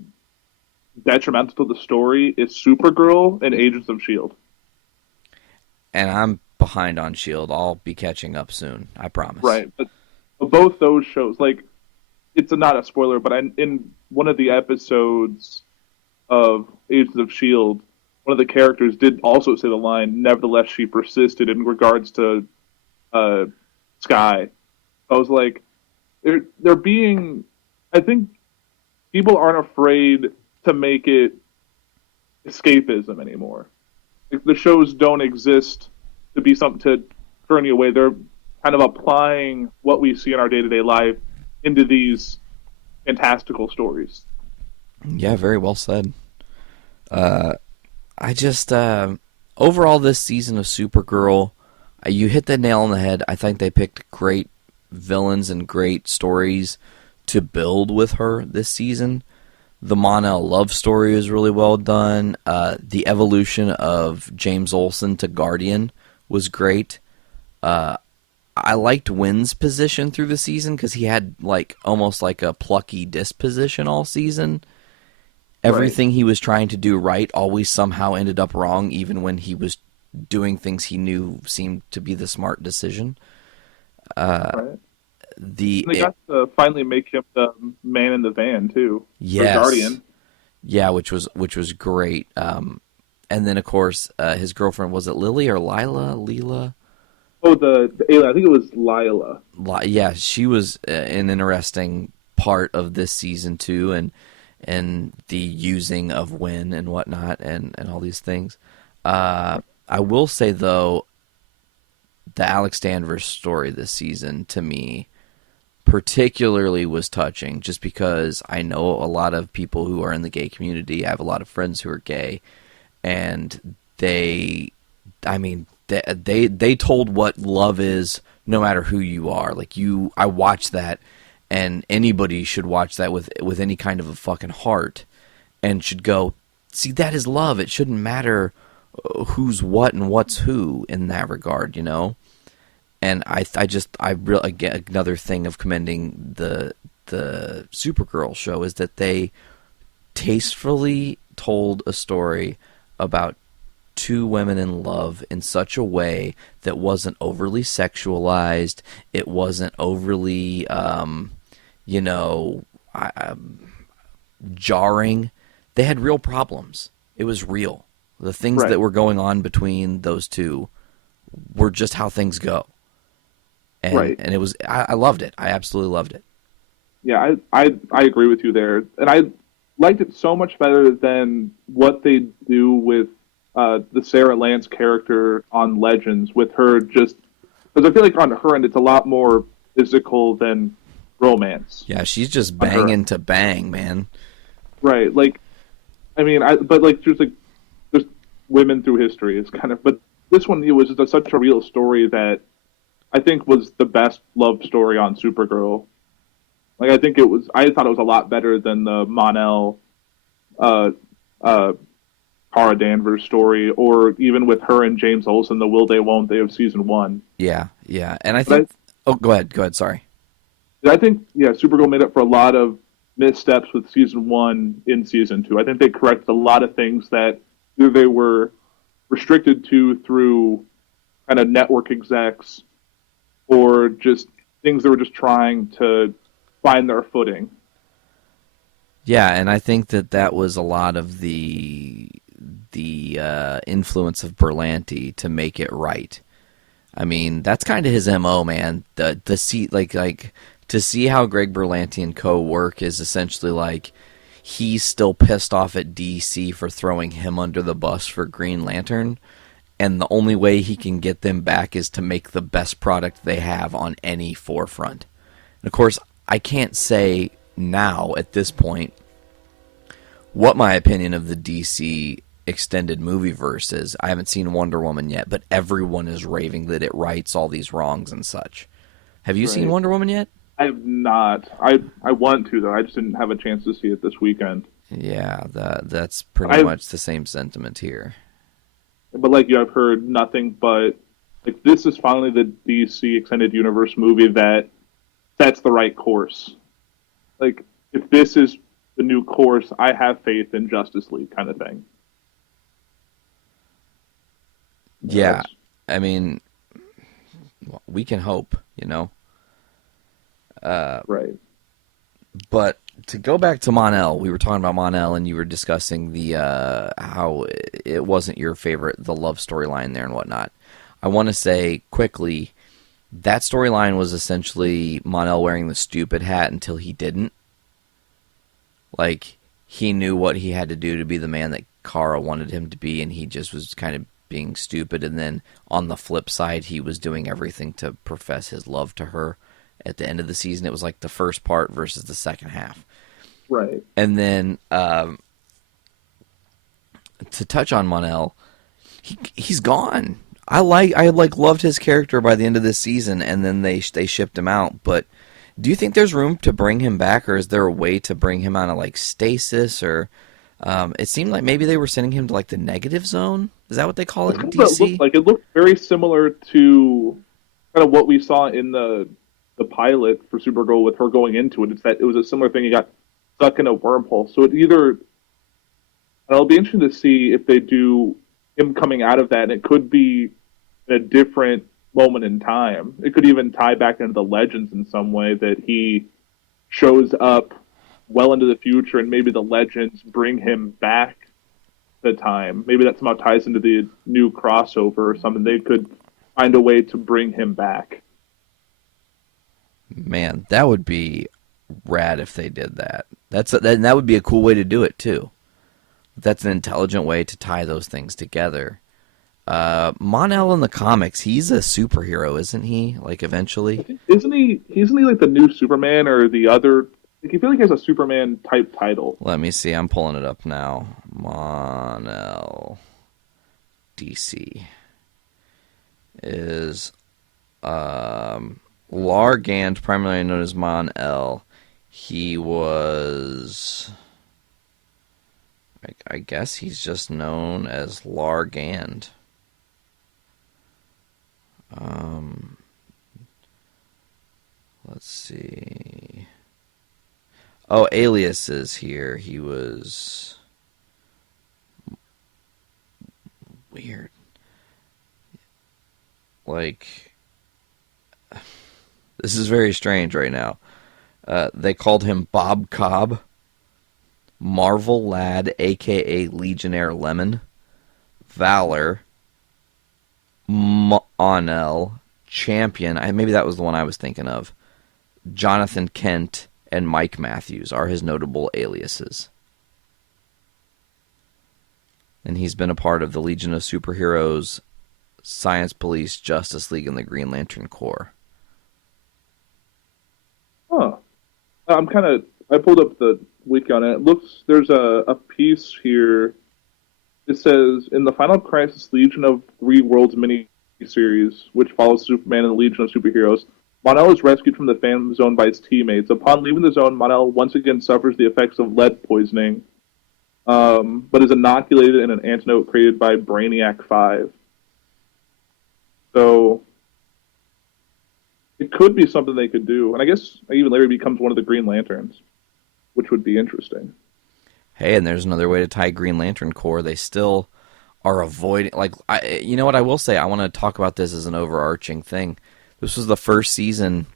detrimental to the story is Supergirl and Agents of S.H.I.E.L.D. And I'm behind on S.H.I.E.L.D. I'll be catching up soon, I promise. Right. But both those shows, it's not a spoiler, but in one of the episodes of Agents of S.H.I.E.L.D., one of the characters did also say the line, "Nevertheless, she persisted," in regards to Sky. I was like, they're being... I think people aren't afraid to make it escapism anymore. The shows don't exist to be something to turn you away. They're kind of applying what we see in our day-to-day life into these fantastical stories. Yeah, very well said. I just, overall this season of Supergirl, you hit the nail on the head. I think they picked great villains and great stories to build with her this season. The Mon-El love story is really well done. The evolution of James Olsen to Guardian was great. I liked Wynn's position through the season because he had almost like a plucky disposition all season. Everything he was trying to do right always somehow ended up wrong, even when he was doing things he knew seemed to be the smart decision. Right. The And they got to finally make him the man in the van too. Yes. The Guardian. Yeah, which was great. And then of course his girlfriend, was it Lily or Leela? Oh, the alien. I think it was Lila. Yeah, she was an interesting part of this season too, and the using of Wynn and whatnot, and all these things. I will say though, the Alex Danvers story this season to me particularly was touching, just because I know a lot of people who are in the gay community. I have a lot of friends who are gay, and they told what love is, no matter who you are. Like, I watched that, and anybody should watch that with any kind of a fucking heart, and should go, see, that is love. It shouldn't matter who's what and what's who in that regard, you know? And I really get another thing of commending the Supergirl show is that they tastefully told a story about two women in love in such a way that wasn't overly sexualized. It wasn't overly, jarring. They had real problems. It was real. The things that were going on between those two were just how things go. And, and it was, I loved it. I absolutely loved it. Yeah, I agree with you there. And I liked it so much better than what they do with the Sarah Lance character on Legends, with her just, because I feel like on her end it's a lot more physical than romance. Yeah, she's just banging to bang, man. Right. Like, I mean, but like, just women through history is kind of, but this one, it was just such a real story that I think was the best love story on Supergirl. Like, I thought it was a lot better than the Mon-El, Cara Danvers story, or even with her and James Olsen, the Will They Won't They of season 1. Yeah, and I think. Go ahead. Sorry. I think Supergirl made up for a lot of missteps with season 1 in season 2. I think they corrected a lot of things that either they were restricted to through kind of network execs, or just things that were just trying to find their footing. Yeah, and I think that was a lot of the influence of Berlanti to make it right. I mean, that's kind of his MO, man. To see how Greg Berlanti and co work is essentially like he's still pissed off at DC for throwing him under the bus for Green Lantern, and the only way he can get them back is to make the best product they have on any forefront. And of course, I can't say now at this point what my opinion of the DC extended movie verse is. I haven't seen Wonder Woman yet, but everyone is raving that it rights all these wrongs and such. Have you seen Wonder Woman yet? I have not. I want to, though. I just didn't have a chance to see it this weekend. Yeah, that's pretty much the same sentiment here. But like you, I've heard nothing but like this is finally the DC Extended Universe movie that sets the right course. Like, if this is the new course, I have faith in Justice League, kind of thing. Yeah, I mean, we can hope, you know. Right. But to go back to Mon-El, we were talking about Mon-El, and you were discussing the how it wasn't your favorite, the love storyline there and whatnot. I want to say quickly, that storyline was essentially Mon-El wearing the stupid hat until he didn't. Like, he knew what he had to do to be the man that Kara wanted him to be, and he just was kind of being stupid. And then on the flip side, he was doing everything to profess his love to her. At the end of the season, it was like the first part versus the second half. Right. And then to touch on Mon-El, he's gone. I loved his character by the end of this season, and then they shipped him out. But do you think there's room to bring him back, or is there a way to bring him out of like stasis? Or it seemed like maybe they were sending him to like the negative zone. Is that what they call it in DC? It looked very similar to kind of what we saw in the pilot for Supergirl with her going into it. It's that it was a similar thing. He got stuck in a wormhole. So it'll be interesting to see if they do him coming out of that, and it could be in a different moment in time. It could even tie back into the Legends in some way, that he shows up well into the future, and maybe the Legends bring him back the time. Maybe that somehow ties into the new crossover or something. They could find a way to bring him back. Man, that would be rad if they did that. That would be a cool way to do it too. That's an intelligent way to tie those things together. Mon-El in the comics, he's a superhero, isn't he? Like eventually, Isn't he like the new Superman or the other? Like, I feel like he has a Superman type title. let me see. I'm pulling it up now. Mon-El DC is Largand, primarily known as Mon-El. He was, I guess he's just known as Largand. Let's see. Oh, aliases here. He was weird. Like, this is very strange right now. They called him Bob Cobb, Marvel Lad, a.k.a. Legionnaire Lemon, Valor, Mon-El, Champion, maybe that was the one I was thinking of, Jonathan Kent, and Mike Matthews are his notable aliases. And he's been a part of the Legion of Superheroes, Science Police, Justice League, and the Green Lantern Corps. Huh. I pulled up the wiki on it. It looks, there's a piece here. It says, in the Final Crisis Legion of Three Worlds mini-series, which follows Superman and the Legion of Superheroes, Mon-El is rescued from the Phantom Zone by his teammates. Upon leaving the zone, Mon-El once again suffers the effects of lead poisoning, but is inoculated in an antidote created by Brainiac 5. So, it could be something they could do. And I guess even Larry becomes one of the Green Lanterns, which would be interesting. Hey, and there's another way to tie Green Lantern Corps. They still are avoiding... you know what I will say? I want to talk about this as an overarching thing. This was the first season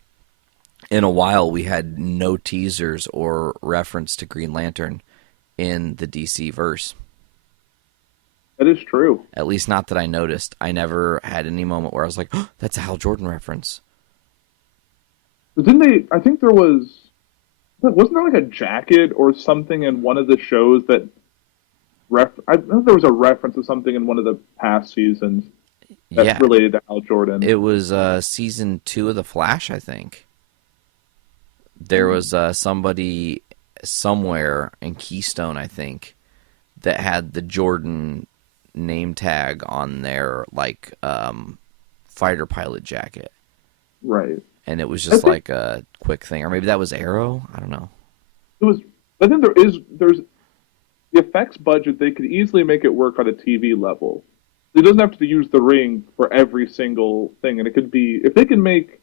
in a while we had no teasers or reference to Green Lantern in the DC verse. That is true. At least not that I noticed. I never had any moment where I was like, oh, that's a Hal Jordan reference. But didn't they... I think there was... Wasn't there like a jacket or something in one of the shows that... I think there was a reference to something in one of the past seasons that's related to Hal Jordan. It was season 2 of The Flash, I think. There was somebody somewhere in Keystone, I think, that had the Jordan name tag on their fighter pilot jacket. Right. And it was just like a quick thing. Or maybe that was Arrow? I don't know. It was. I think there's the effects budget. They could easily make it work on a TV level. It doesn't have to use the ring for every single thing. And it could be, if they can make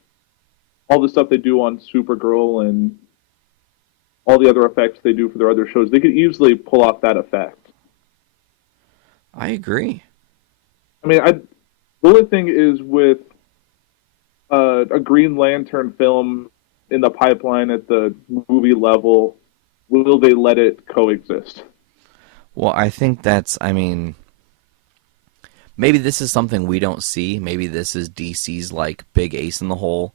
all the stuff they do on Supergirl and all the other effects they do for their other shows, they could easily pull off that effect. I agree. I mean, the only thing is with a Green Lantern film in the pipeline at the movie level, will they let it coexist? Well, I think maybe this is something we don't see. Maybe this is DC's big ace in the hole.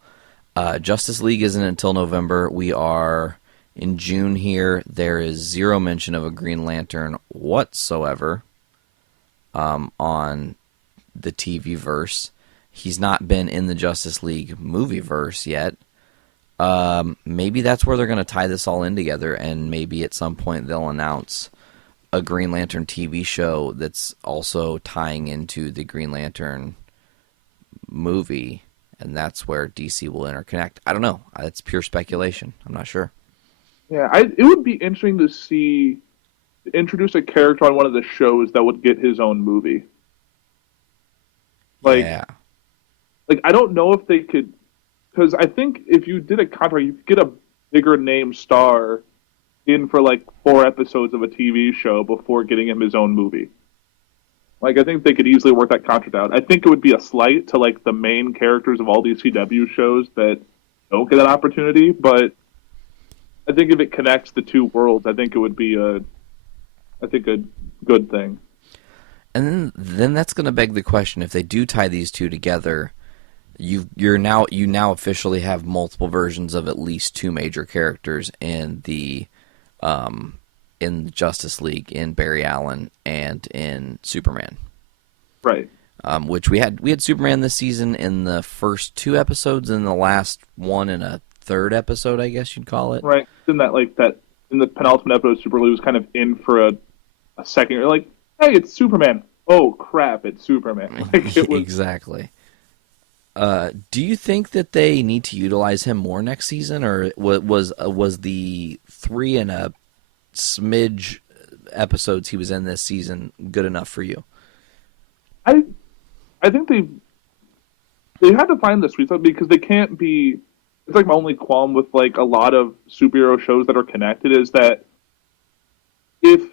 Justice League isn't until November. We are in June here. There is zero mention of a Green Lantern whatsoever on the TV verse. He's not been in the Justice League movie verse yet. Maybe that's where they're going to tie this all in together, and maybe at some point they'll announce a Green Lantern TV show that's also tying into the Green Lantern movie, and that's where DC will interconnect. I don't know. It's pure speculation. I'm not sure. Yeah, it would be interesting to introduce a character on one of the shows that would get his own movie. Yeah. I don't know if they could, because I think if you did a contract, you could get a bigger name star in for 4 episodes of a TV show before getting him his own movie. Like, I think they could easily work that contract out. I think it would be a slight to, like, the main characters of all these CW shows that don't get that opportunity, but I think if it connects the two worlds, I think it would be a good thing. And then that's going to beg the question: if they do tie these two together, you now officially have multiple versions of at least two major characters in Justice League, in Barry Allen and in Superman. Right. Which we had Superman this season in the first 2 episodes, and the last one in a 3rd episode, I guess you'd call it. Right. In the penultimate episode, Superman was kind of in for a second. You're like, hey, it's Superman. Oh crap, it's Superman. Like, it was... Exactly. Do you think that they need to utilize him more next season, or was the 3 and a smidge episodes he was in this season good enough for you? I think they had to find the sweet spot, because they can't be. It's like my only qualm with like a lot of superhero shows that are connected is that if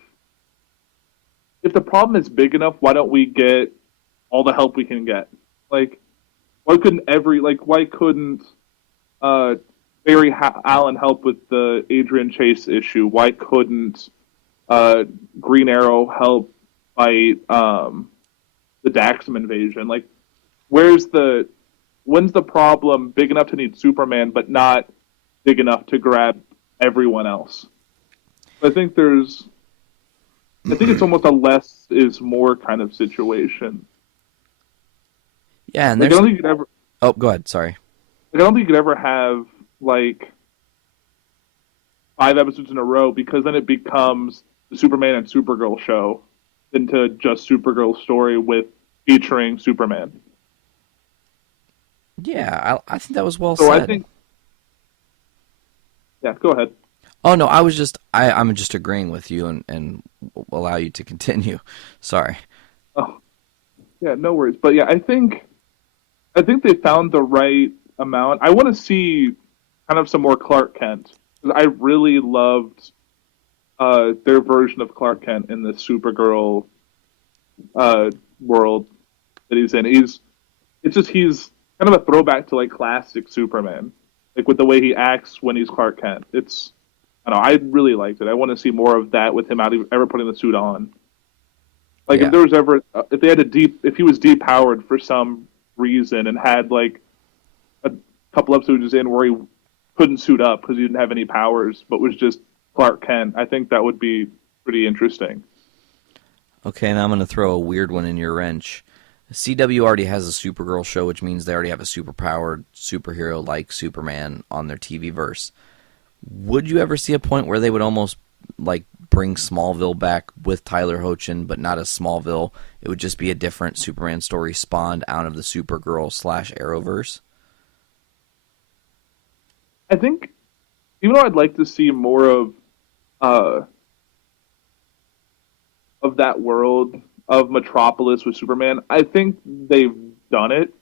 the problem is big enough, why don't we get all the help we can get? Like, why couldn't Barry Allen help with the Adrian Chase issue? Why couldn't Green Arrow help fight the Daxam invasion? Like, when's the problem big enough to need Superman, but not big enough to grab everyone else? I think it's almost a less is more kind of situation. Yeah, and like, there's... I don't think you could ever... Oh, go ahead. Sorry. Like, I don't think you could ever have like 5 episodes in a row, because then it becomes the Superman and Supergirl show into just Supergirl's story featuring Superman. Yeah, I think that was well So said. I think... Yeah, go ahead. Oh no, I'm just agreeing with you and allow you to continue. Sorry. Oh, yeah, no worries. But yeah, I think they found the right amount. I want to see kind of some more Clark Kent, because I really loved their version of Clark Kent in the Supergirl world that he's in. He's kind of a throwback to like classic Superman, like with the way he acts when he's Clark Kent. I really liked it. I want to see more of that with him ever putting the suit on. Like, yeah. if there was ever, if he was depowered for some reason and had like a couple episodes in where he couldn't suit up because he didn't have any powers, but was just Clark Kent, I think that would be pretty interesting. Okay, now I'm going to throw a weird one in your wrench. CW already has a Supergirl show, which means they already have a superpowered superhero like Superman on their TV verse. Would you ever see a point where they would almost like bring Smallville back with Tyler Hoechlin, but not as Smallville? It would just be a different Superman story spawned out of the Supergirl / Arrowverse? I think, even though I'd like to see more of that world of Metropolis with Superman, I think they've done it.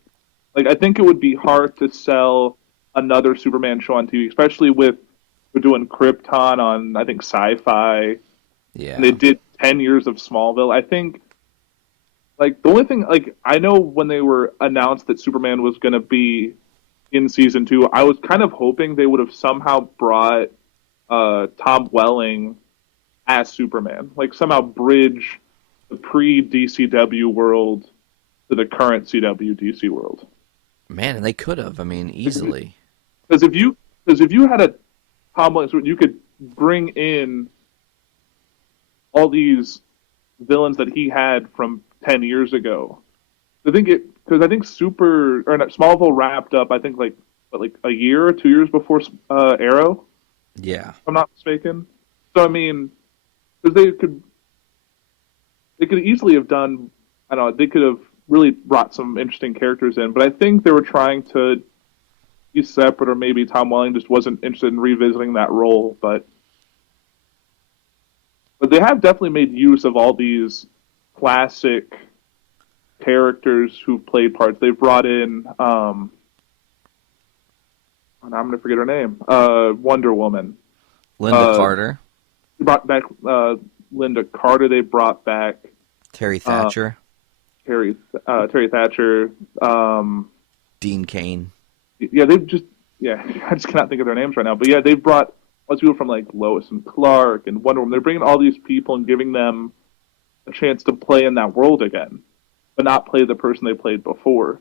Like, I think it would be hard to sell another Superman show on TV, especially with we're doing Krypton on, I think, Sci-Fi. Yeah. And they did 10 years of Smallville. I think, like, the only thing, like, I know when they were announced that Superman was going to be in season 2, I was kind of hoping they would have somehow brought Tom Welling as Superman. Like, somehow bridge the pre-DCW world to the current CW DC world. Man, and they could have. I mean, easily. Because if you had a Tom Welling, you could bring in all these villains that he had from 10 years ago. I think Smallville wrapped up, I think, like a year or 2 years before Arrow. Yeah. If I'm not mistaken. So, I mean, because they could easily have done, I don't know, they could have really brought some interesting characters in, but I think they were trying to be separate, or maybe Tom Welling just wasn't interested in revisiting that role, but they have definitely made use of all these classic characters who played parts. They've brought in, I'm going to forget her name, Wonder Woman. Linda Carter. They brought back Linda Carter. They brought back Terry Thatcher. Terry Thatcher. Dean Cain. Yeah, I just cannot think of their names right now. But yeah, they've brought lots of people from like Lois and Clark and Wonder Woman. They're bringing all these people and giving them a chance to play in that world again, but not play the person they played before.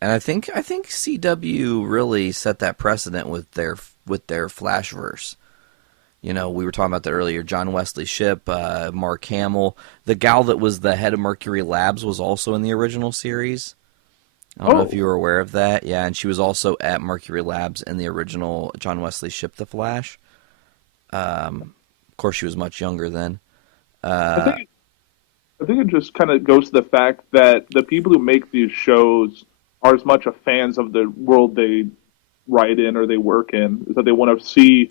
And I think CW really set that precedent with their Flashverse. You know, we were talking about that earlier. John Wesley Shipp, Mark Hamill, the gal that was the head of Mercury Labs was also in the original series. I don't know if you were aware of that. Yeah, and she was also at Mercury Labs in the original John Wesley Shipp The Flash. Of course, she was much younger then. I think it just kind of goes to the fact that the people who make these shows are as much fans of the world they write in or they work in, is that they want to see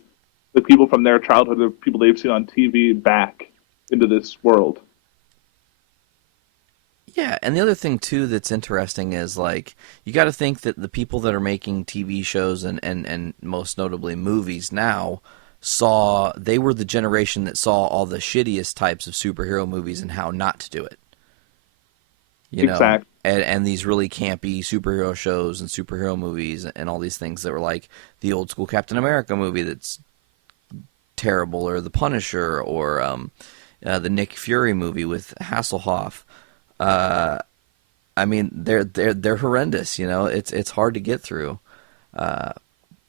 the people from their childhood, the people they've seen on TV, back into this world. Yeah, and the other thing, too, that's interesting is, like, you got to think that the people that are making TV shows and most notably movies now they were the generation that saw all the shittiest types of superhero movies and how not to do it. You know? Exactly. And these really campy superhero shows and superhero movies and all these things that were like the old school Captain America movie that's terrible, or The Punisher, or the Nick Fury movie with Hasselhoff. I mean, they're horrendous. You know, it's hard to get through.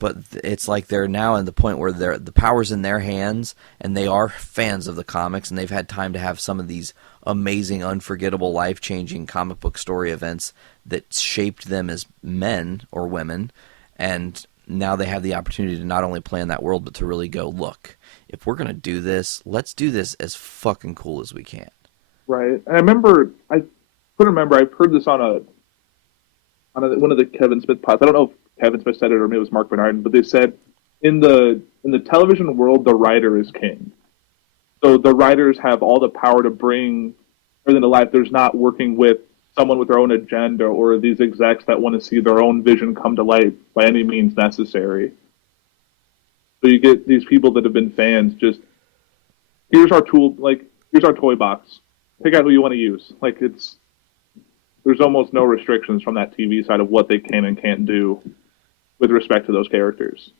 But it's like they're now at the point where the power's in their hands, and they are fans of the comics, and they've had time to have some of these amazing, unforgettable, life-changing comic book story events that shaped them as men or women, and now they have the opportunity to not only play in that world, but to really go, look, if we're going to do this, let's do this as fucking cool as we can. Right. And I couldn't remember, I've heard this on one of the Kevin Smith pods. I don't know if Kevin Smith said it or maybe it was Mark Bernard, but they said in the television world, the writer is king. So the writers have all the power to bring everything to life. There's not working with someone with their own agenda or these execs that want to see their own vision come to light by any means necessary. So you get these people that have been fans just, here's our tool, like, here's our toy box. Pick out who you want to use. Like, there's almost no restrictions from that TV side of what they can and can't do with respect to those characters.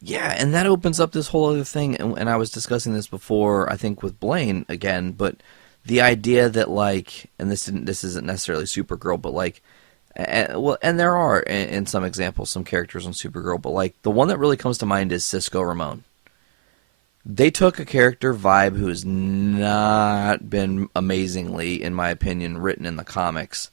Yeah, and that opens up this whole other thing, and I was discussing this before, I think, with Blaine again, but the idea that, like, and this isn't necessarily Supergirl, but, like, and there are, in some examples, some characters on Supergirl, but, like, the one that really comes to mind is Cisco Ramon. They took a character vibe who has not been amazingly, in my opinion, written in the comics,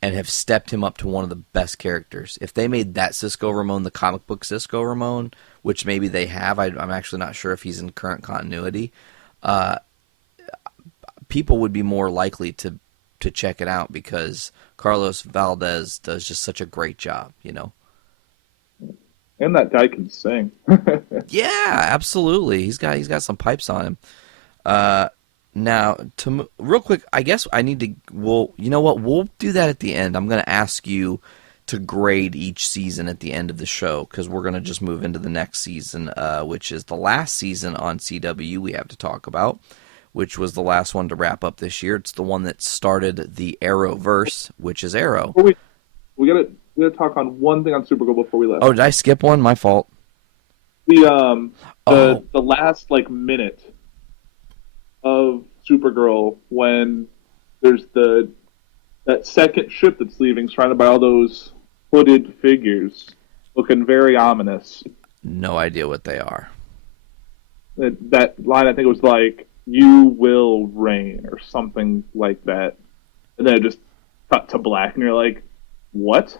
and have stepped him up to one of the best characters. If they made that Cisco Ramon the comic book Cisco Ramon, which maybe they have, I'm actually not sure if he's in current continuity, people would be more likely to check it out because Carlos Valdez does just such a great job, you know? And that guy can sing. Yeah, absolutely. He's got some pipes on him. Now, real quick, I guess I need to. Well, you know what? We'll do that at the end. I'm going to ask you to grade each season at the end of the show because we're going to just move into the next season, which is the last season on CW we have to talk about, which was the last one to wrap up this year. It's the one that started the Arrowverse, which is Arrow. We gotta talk on one thing on Supergirl before we left. Oh, did I skip one? My fault. The last minute of Supergirl when there's that second ship that's leaving, surrounded by all those hooded figures, looking very ominous. No idea what they are. That line, I think it was like, "You will reign" or something like that, and then it just cut to black, and you're like, what?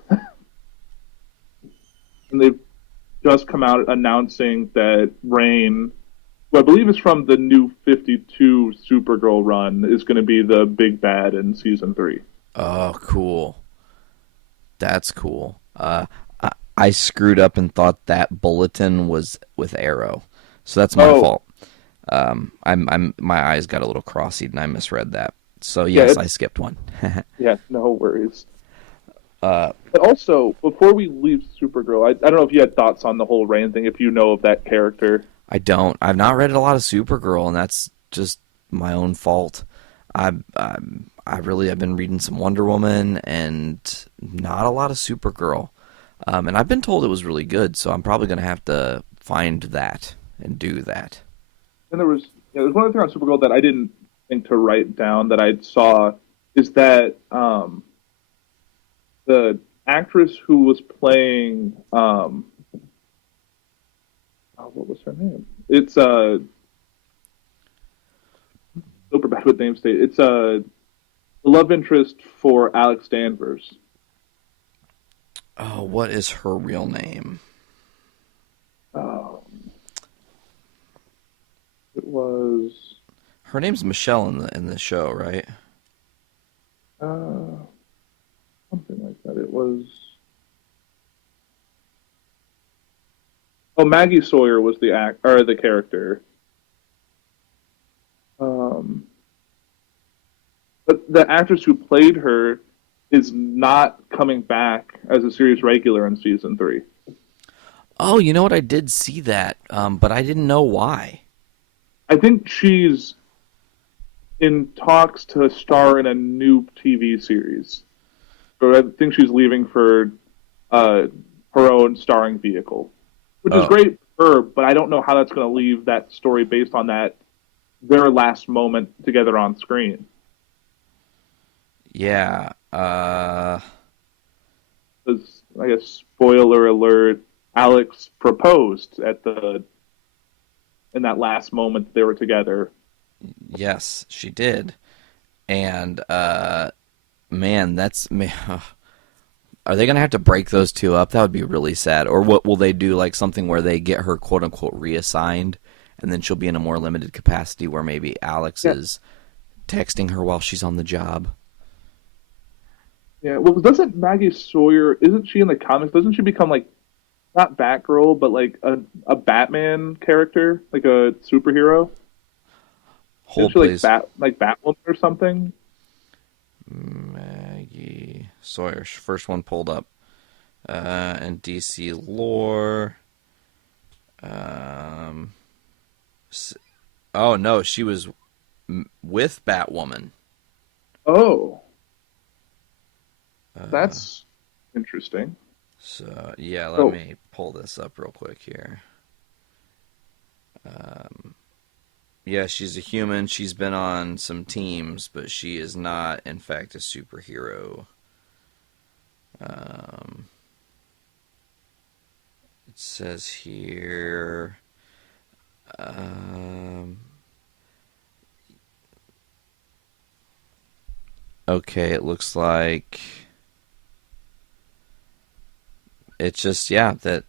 And they've just come out announcing that Reign, who I believe is from the new 52 Supergirl run, is going to be the big bad in season 3. Oh, cool. That's cool. I screwed up and thought that bulletin was with Arrow, so that's my fault. My eyes got a little cross-eyed and I misread that. So yes, I skipped one. Yeah, no worries. But also, before we leave Supergirl, I don't know if you had thoughts on the whole Reign thing, if you know of that character. I don't. I've not read a lot of Supergirl, and that's just my own fault. I've been reading some Wonder Woman and not a lot of Supergirl. And I've been told it was really good, so I'm probably going to have to find that and do that. And there's one other thing on Supergirl that I didn't think to write down that I saw is that the actress who was playing what was her name? It's super bad with name state. It's the love interest for Alex Danvers. Oh, what is her real name? It was Her name's Michelle in the show, right? something like that. It was Maggie Sawyer was the character. But the actress who played her is not coming back as a series regular in season 3. Oh, you know what? I did see that, but I didn't know why. I think she's in talks to star in a new TV series. So I think she's leaving for her own starring vehicle, which is great for her, but I don't know how that's going to leave that story based on their last moment together on screen. Yeah. Because, I guess, spoiler alert, Alex proposed in that last moment they were together. Yes, she did. And man, are they going to have to break those two up? That would be really sad. Or what will they do, like something where they get her quote unquote reassigned and then she'll be in a more limited capacity where maybe Alex is texting her while she's on the job. Yeah, well, doesn't Maggie Sawyer, isn't she in the comics, doesn't she become like, not Batgirl, but like a Batman character, like a superhero? Hold, she please. like Batwoman or something? Maggie Sawyer, first one pulled up. And DC lore. Oh no, she was with Batwoman. Oh, that's interesting. So yeah, let me pull this up real quick here. Yeah, she's a human. She's been on some teams, but she is not, in fact, a superhero. It says here. Okay, it looks like it's just that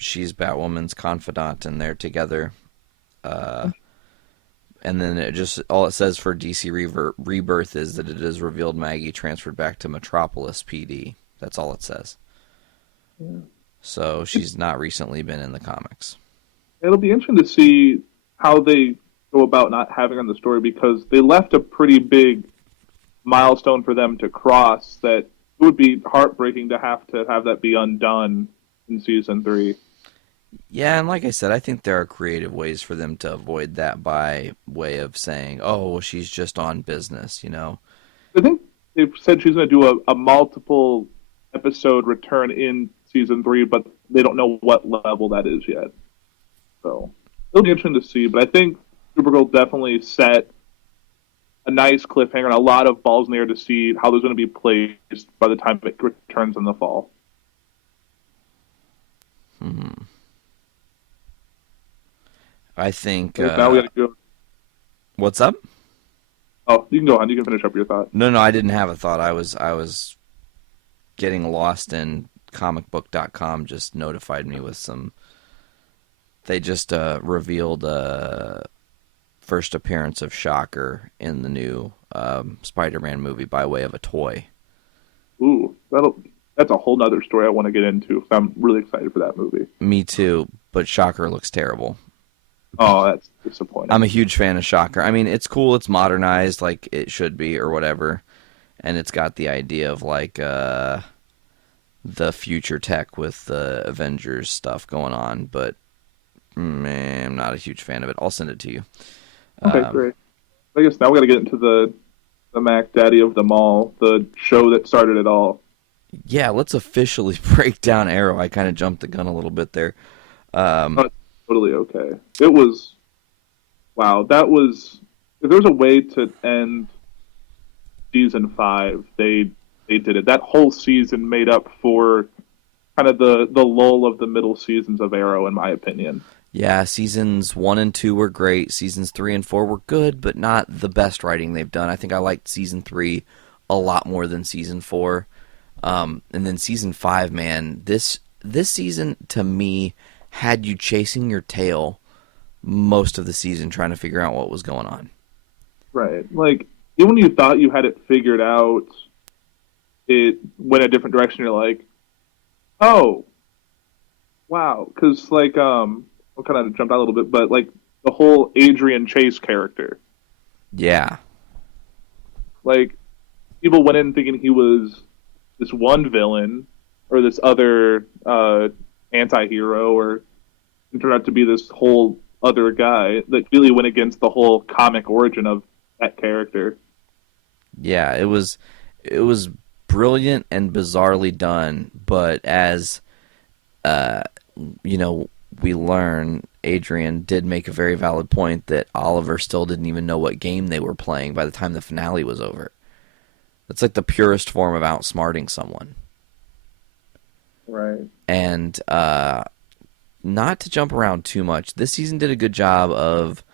she's Batwoman's confidant and they're together. And then all it says for DC Rebirth is that it is revealed Maggie transferred back to Metropolis PD. That's all it says. Yeah. So she's not recently been in the comics. It'll be interesting to see how they go about not having her in the story, because they left a pretty big milestone for them to cross that it would be heartbreaking to have that be undone in season 3. Yeah, and like I said, I think there are creative ways for them to avoid that by way of saying, oh, well, she's just on business, I think they've said she's going to do a multiple episode return in season 3, but they don't know what level that is yet. So it'll be interesting to see, but I think Supergirl definitely set a nice cliffhanger and a lot of balls in the air to see how there's going to be placed by the time it returns in the fall. I think. Now we got to go. What's up? Oh, you can go on. You can finish up your thought. No, I didn't have a thought. I was getting lost in comicbook.com. Just notified me with some. They just revealed first appearance of Shocker in the new Spider-Man movie by way of a toy. Ooh, that's a whole nother story I want to get into. I'm really excited for that movie. Me too, but Shocker looks terrible. Oh, that's disappointing. I'm a huge fan of Shocker. I mean, it's cool. It's modernized like it should be or whatever. And it's got the idea of like the future tech with the Avengers stuff going on. But, man, I'm not a huge fan of it. I'll send it to you. Okay, great. I guess now we got to get into the Mac Daddy of them all, the show that started it all. Yeah, let's officially break down Arrow. I kind of jumped the gun a little bit there. But totally okay. It was wow. That was if there's a way to end season 5, they did it. That whole season made up for kind of the lull of the middle seasons of Arrow, in my opinion. Yeah, seasons 1 and 2 were great. Seasons 3 and 4 were good, but not the best writing they've done. I think I liked season 3 a lot more than season 4. And then season 5, man, this season to me had you chasing your tail most of the season trying to figure out what was going on. Right. Like, even when you thought you had it figured out, it went a different direction. You're like, oh, wow. Because, like, I'll kind of jump out a little bit, but, like, the whole Adrian Chase character. Yeah. Like, people went in thinking he was this one villain or this other anti-hero, or it turned out to be this whole other guy that really went against the whole comic origin of that character. Yeah, it was brilliant and bizarrely done, but as we learn, Adrian did make a very valid point that Oliver still didn't even know what game they were playing by the time the finale was over. It's like the purest form of outsmarting someone. Right. And not to jump around too much, this season did a good job of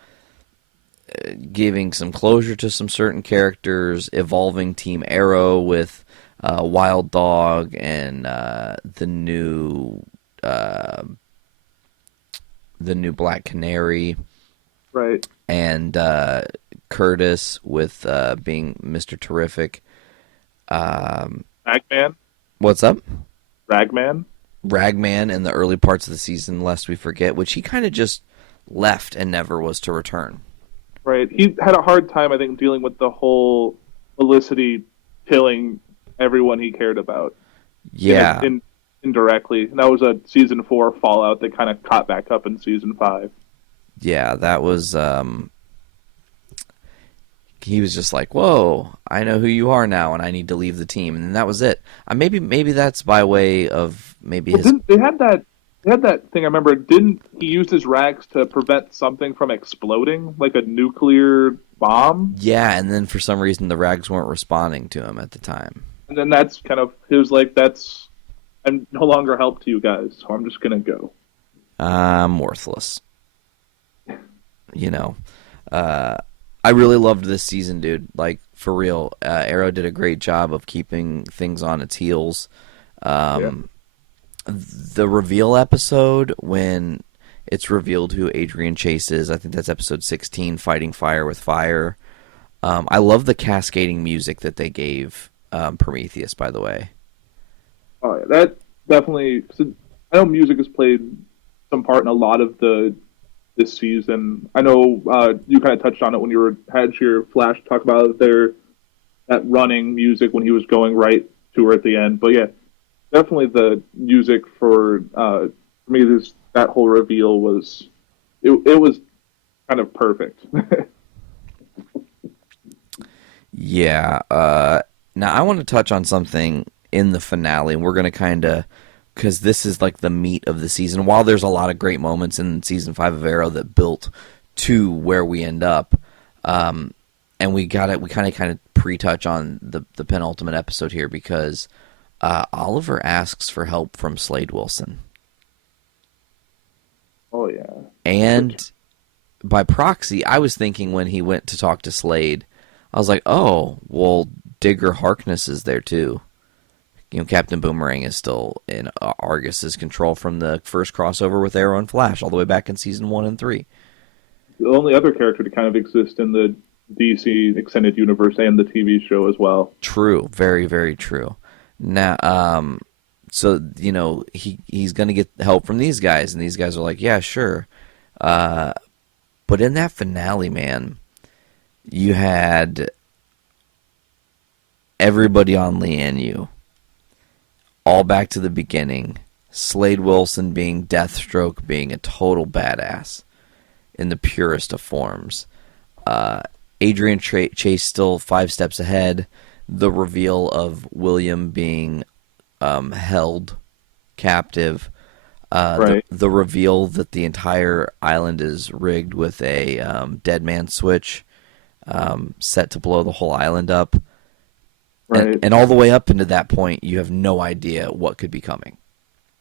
giving some closure to some certain characters, evolving Team Arrow with Wild Dog and the new Black Canary, Right. and Curtis with being Mr. Terrific. Ragman. What's up? Ragman. Ragman in the early parts of the season, lest we forget, which he kind of just left and never was to return. Right. He had a hard time, I think, dealing with the whole Felicity killing everyone he cared about. Yeah. Indirectly. And that was a season 4 fallout that kind of caught back up in season 5. Yeah, that was... he was just like, whoa, I know who you are now, and I need to leave the team. And that was it. Maybe that's by way of his... They had that thing, I remember, didn't he use his rags to prevent something from exploding, like a nuclear bomb? Yeah, and then for some reason the rags weren't responding to him at the time. And then that's kind of, he was like, I'm no longer help to you guys, so I'm just going to go. I'm worthless. I really loved this season, dude. Like, for real. Arrow did a great job of keeping things on its heels. The reveal episode, when it's revealed who Adrian Chase is, I think that's episode 16, Fighting Fire with Fire. I love the cascading music that they gave Prometheus, by the way. Oh, yeah, that definitely... 'cause I know music has played some part in a lot of this season. I know you kind of touched on it when you had your flash talk about that running music when he was going right to her at the end. But yeah, definitely the music for me. That whole reveal was it was kind of perfect. Yeah. Now I want to touch on something in the finale, and we're going to kind of, because this is like the meat of the season. While there's a lot of great moments in season 5 of Arrow that built to where we end up, and we kind of pre-touch on the penultimate episode here, because Oliver asks for help from Slade Wilson. Oh yeah. And by proxy, I was thinking when he went to talk to Slade, I was like, oh, well, Digger Harkness is there too. Captain Boomerang is still in Argus's control from the first crossover with Arrow and Flash, all the way back in season 1 and 3. The only other character to kind of exist in the DC extended universe and the TV show as well. True, very, very true. Now, so he's going to get help from these guys, and these guys are like, yeah, sure. But in that finale, man, you had everybody on Lian-Yu. All back to the beginning. Slade Wilson being Deathstroke, being a total badass in the purest of forms. Adrian Chase still 5 steps ahead. The reveal of William being held captive. Right. The reveal that the entire island is rigged with a dead man switch set to blow the whole island up. Right. And all the way up into that point, you have no idea what could be coming.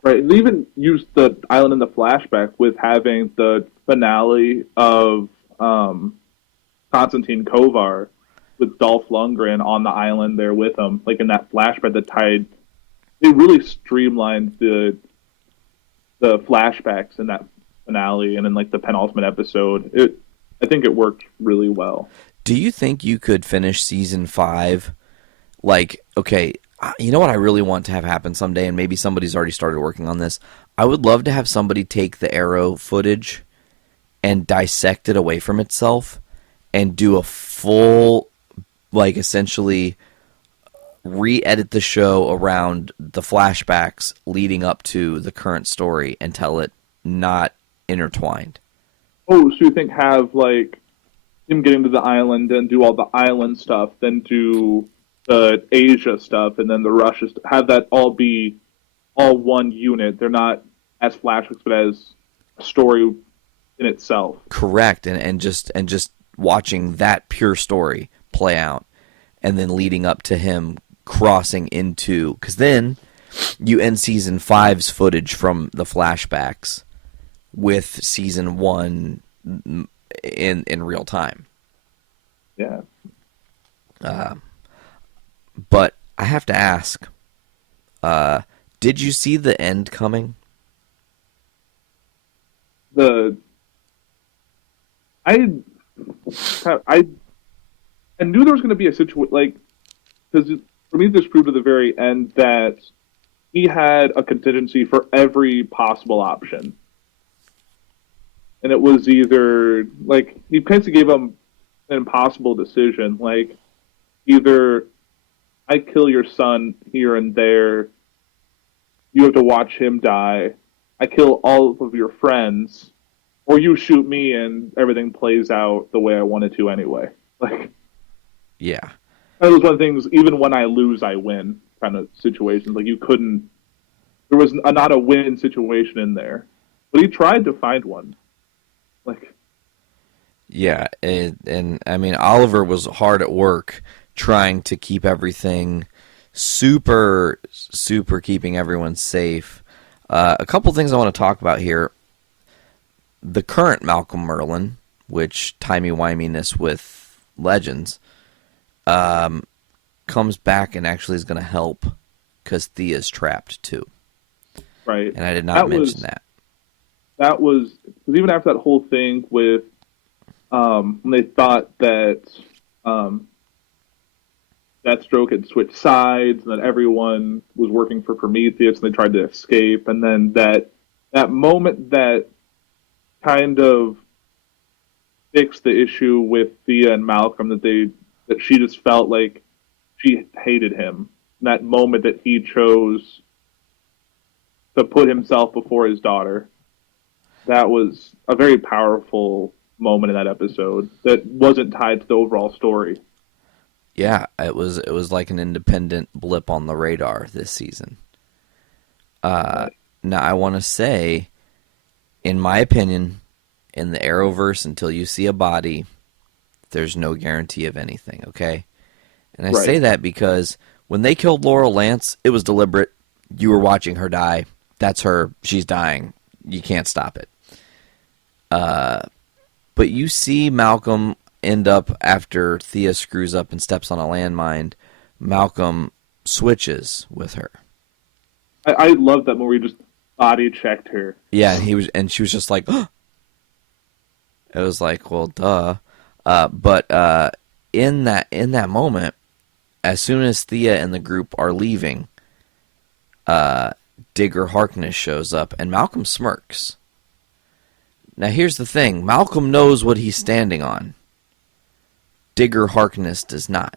Right. They even used the island in the flashback with having the finale of Konstantin Kovar with Dolph Lundgren on the island there with him. Like in that flashback that tied, they really streamlined the flashbacks in that finale and in like the penultimate episode. I think it worked really well. Do you think you could finish season 5? Like, okay, you know what I really want to have happen someday, and maybe somebody's already started working on this? I would love to have somebody take the Arrow footage and dissect it away from itself and do a full, like, essentially re-edit the show around the flashbacks leading up to the current story and tell it not intertwined. Oh, so you think have, like, him getting to the island and do all the island stuff, then do the Asia stuff, and then the Russia stuff, have that all be all one unit. They're not as flashbacks, but as a story in itself. Correct, and just watching that pure story play out, and then leading up to him crossing into, because then you end season 5's footage from the flashbacks with season 1 in real time. Yeah. But I have to ask, did you see the end coming? I knew there was going to be a situation, like, because for me this proved at the very end that he had a contingency for every possible option. And it was either, like, he kind of gave him an impossible decision, like, either I kill your son here and there, you have to watch him die, I kill all of your friends, or you shoot me and everything plays out the way I wanted to anyway. Like, Yeah. that was one of the things, even when I lose, I win kind of situations. Like, there was not a win situation in there. But he tried to find one. Like, Yeah, and I mean, Oliver was hard at work trying to keep everything super keeping everyone safe. A couple things I want to talk about here. The current Malcolm Merlin, which timey-wiminess with Legends, comes back and actually is going to help because Thea's trapped too. right. And I did not mention that. That was, because even after that whole thing with, when they thought that Deathstroke had switched sides and that everyone was working for Prometheus and they tried to escape, and then that moment that kind of fixed the issue with Thea and Malcolm, that she just felt like she hated him. And that moment that he chose to put himself before his daughter, that was a very powerful moment in that episode that wasn't tied to the overall story. Yeah, it was like an independent blip on the radar this season. Now, I want to say, in my opinion, in the Arrowverse, until you see a body, there's no guarantee of anything, okay? And I say that because when they killed Laurel Lance, it was deliberate. You were watching her die. That's her. She's dying. You can't stop it. But you see Malcolm end up, after Thea screws up and steps on a landmine, Malcolm switches with her. I love that when we just body checked her. Yeah, and she was just like, oh. It was like, well, duh. But in that moment, as soon as Thea and the group are leaving, Digger Harkness shows up, and Malcolm smirks. Now, here's the thing. Malcolm knows what he's standing on. Digger Harkness does not.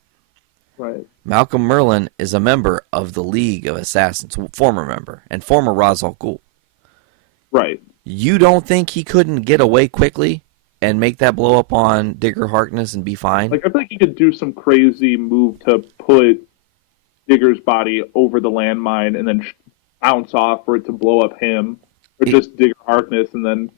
Right. Malcolm Merlin is a member of the League of Assassins, former member, and former Ra's al Ghul. Right. You don't think he couldn't get away quickly and make that blow up on Digger Harkness and be fine. Like, I feel like you could do some crazy move to put Digger's body over the landmine and then bounce off for it to blow up him, or just Digger Harkness and then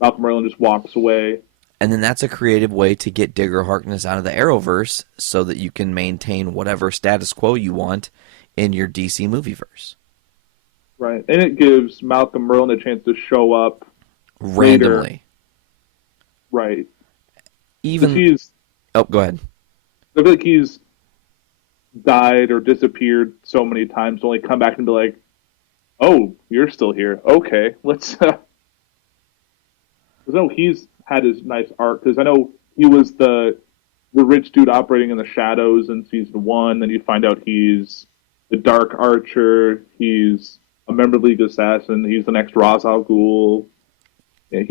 Malcolm Merlyn just walks away. And then that's a creative way to get Digger Harkness out of the Arrowverse so that you can maintain whatever status quo you want in your DC movieverse. Right. And it gives Malcolm Merlyn a chance to show up Randomly. later. Right. Even he's, oh, go ahead. I feel like he's died or disappeared so many times to only come back and be like, oh, you're still here. Okay, let's... Because I know he's had his nice arc, because I know he was the rich dude operating in the shadows in season 1, then you find out he's the Dark Archer, he's a member of the League Assassin, he's the next Ra's al Ghul, and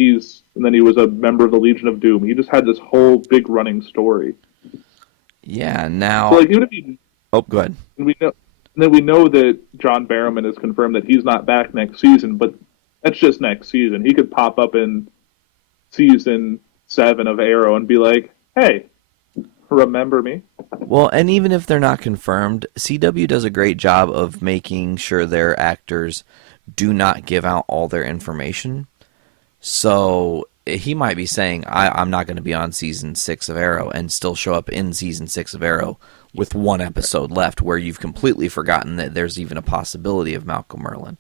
then he was a member of the Legion of Doom. He just had this whole big running story. Yeah, now... So, like, even if he... Oh, go ahead. And we know that John Barrowman has confirmed that he's not back next season, but that's just next season. He could pop up in season 7 of Arrow and be like, hey, remember me? Well, and even if they're not confirmed, CW does a great job of making sure their actors do not give out all their information. So he might be saying, I'm not going to be on season 6 of Arrow, and still show up in season 6 of Arrow with one episode left where you've completely forgotten that there's even a possibility of Malcolm Merlyn.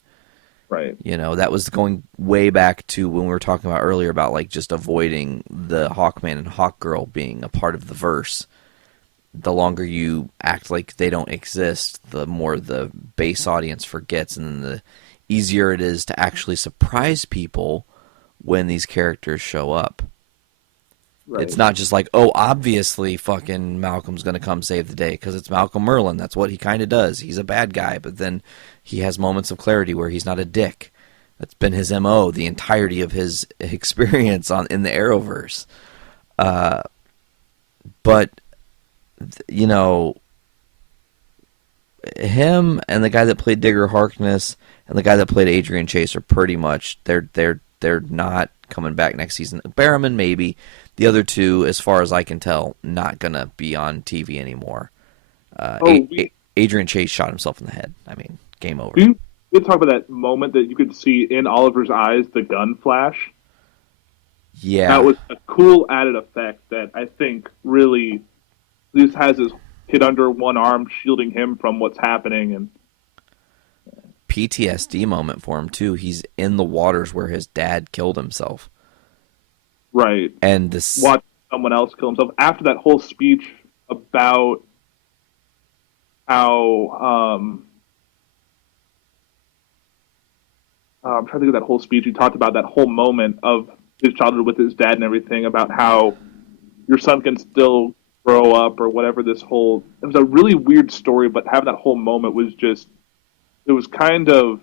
Right. You know, that was going way back to when we were talking about earlier about like just avoiding the Hawkman and Hawkgirl being a part of the verse. The longer you act like they don't exist, the more the base audience forgets, and then the easier it is to actually surprise people when these characters show up. Right. It's not just like, oh, obviously fucking Malcolm's going to come save the day because it's Malcolm Merlyn. That's what he kind of does. He's a bad guy, but then he has moments of clarity where he's not a dick. That's been his MO the entirety of his experience in the Arrowverse. But, you know, him and the guy that played Digger Harkness and the guy that played Adrian Chase are pretty much, they're not coming back next season. Barrowman, maybe. The other two, as far as I can tell, not going to be on TV anymore. Adrian Chase shot himself in the head. I mean, game over. We talk about that moment that you could see in Oliver's eyes, the gun flash. Yeah. That was a cool added effect that I think really at least has his kid under one arm shielding him from what's happening. And PTSD moment for him, too. He's in the waters where his dad killed himself. Right. And watch someone else kill himself. After that whole speech about how I'm trying to think of that whole speech. He talked about that whole moment of his childhood with his dad and everything, about how your son can still grow up or whatever. It was a really weird story, but having that whole moment was it was kind of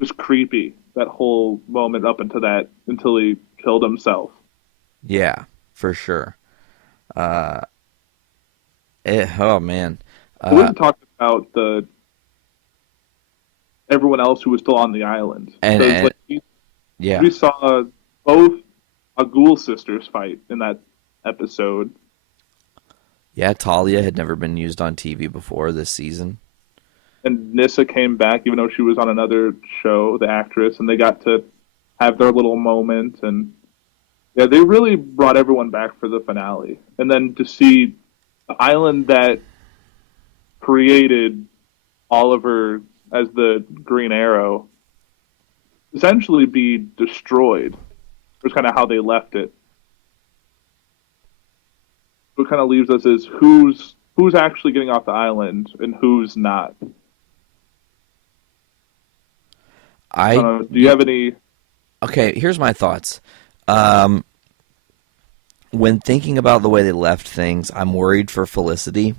just creepy, that whole moment up until he killed himself. Yeah, for sure. Oh man. We didn't talk about everyone else who was still on the island. We saw both Ghoul sisters fight in that episode. Yeah, Talia had never been used on TV before this season. And Nyssa came back, even though she was on another show, the actress, and they got to have their little moment. And yeah, they really brought everyone back for the finale. And then to see the island that created Oliver as the Green Arrow essentially be destroyed. That's kind of how they left it. What kind of leaves us is who's actually getting off the island and who's not. Do you have any... Okay, here's my thoughts. When thinking about the way they left things, I'm worried for Felicity,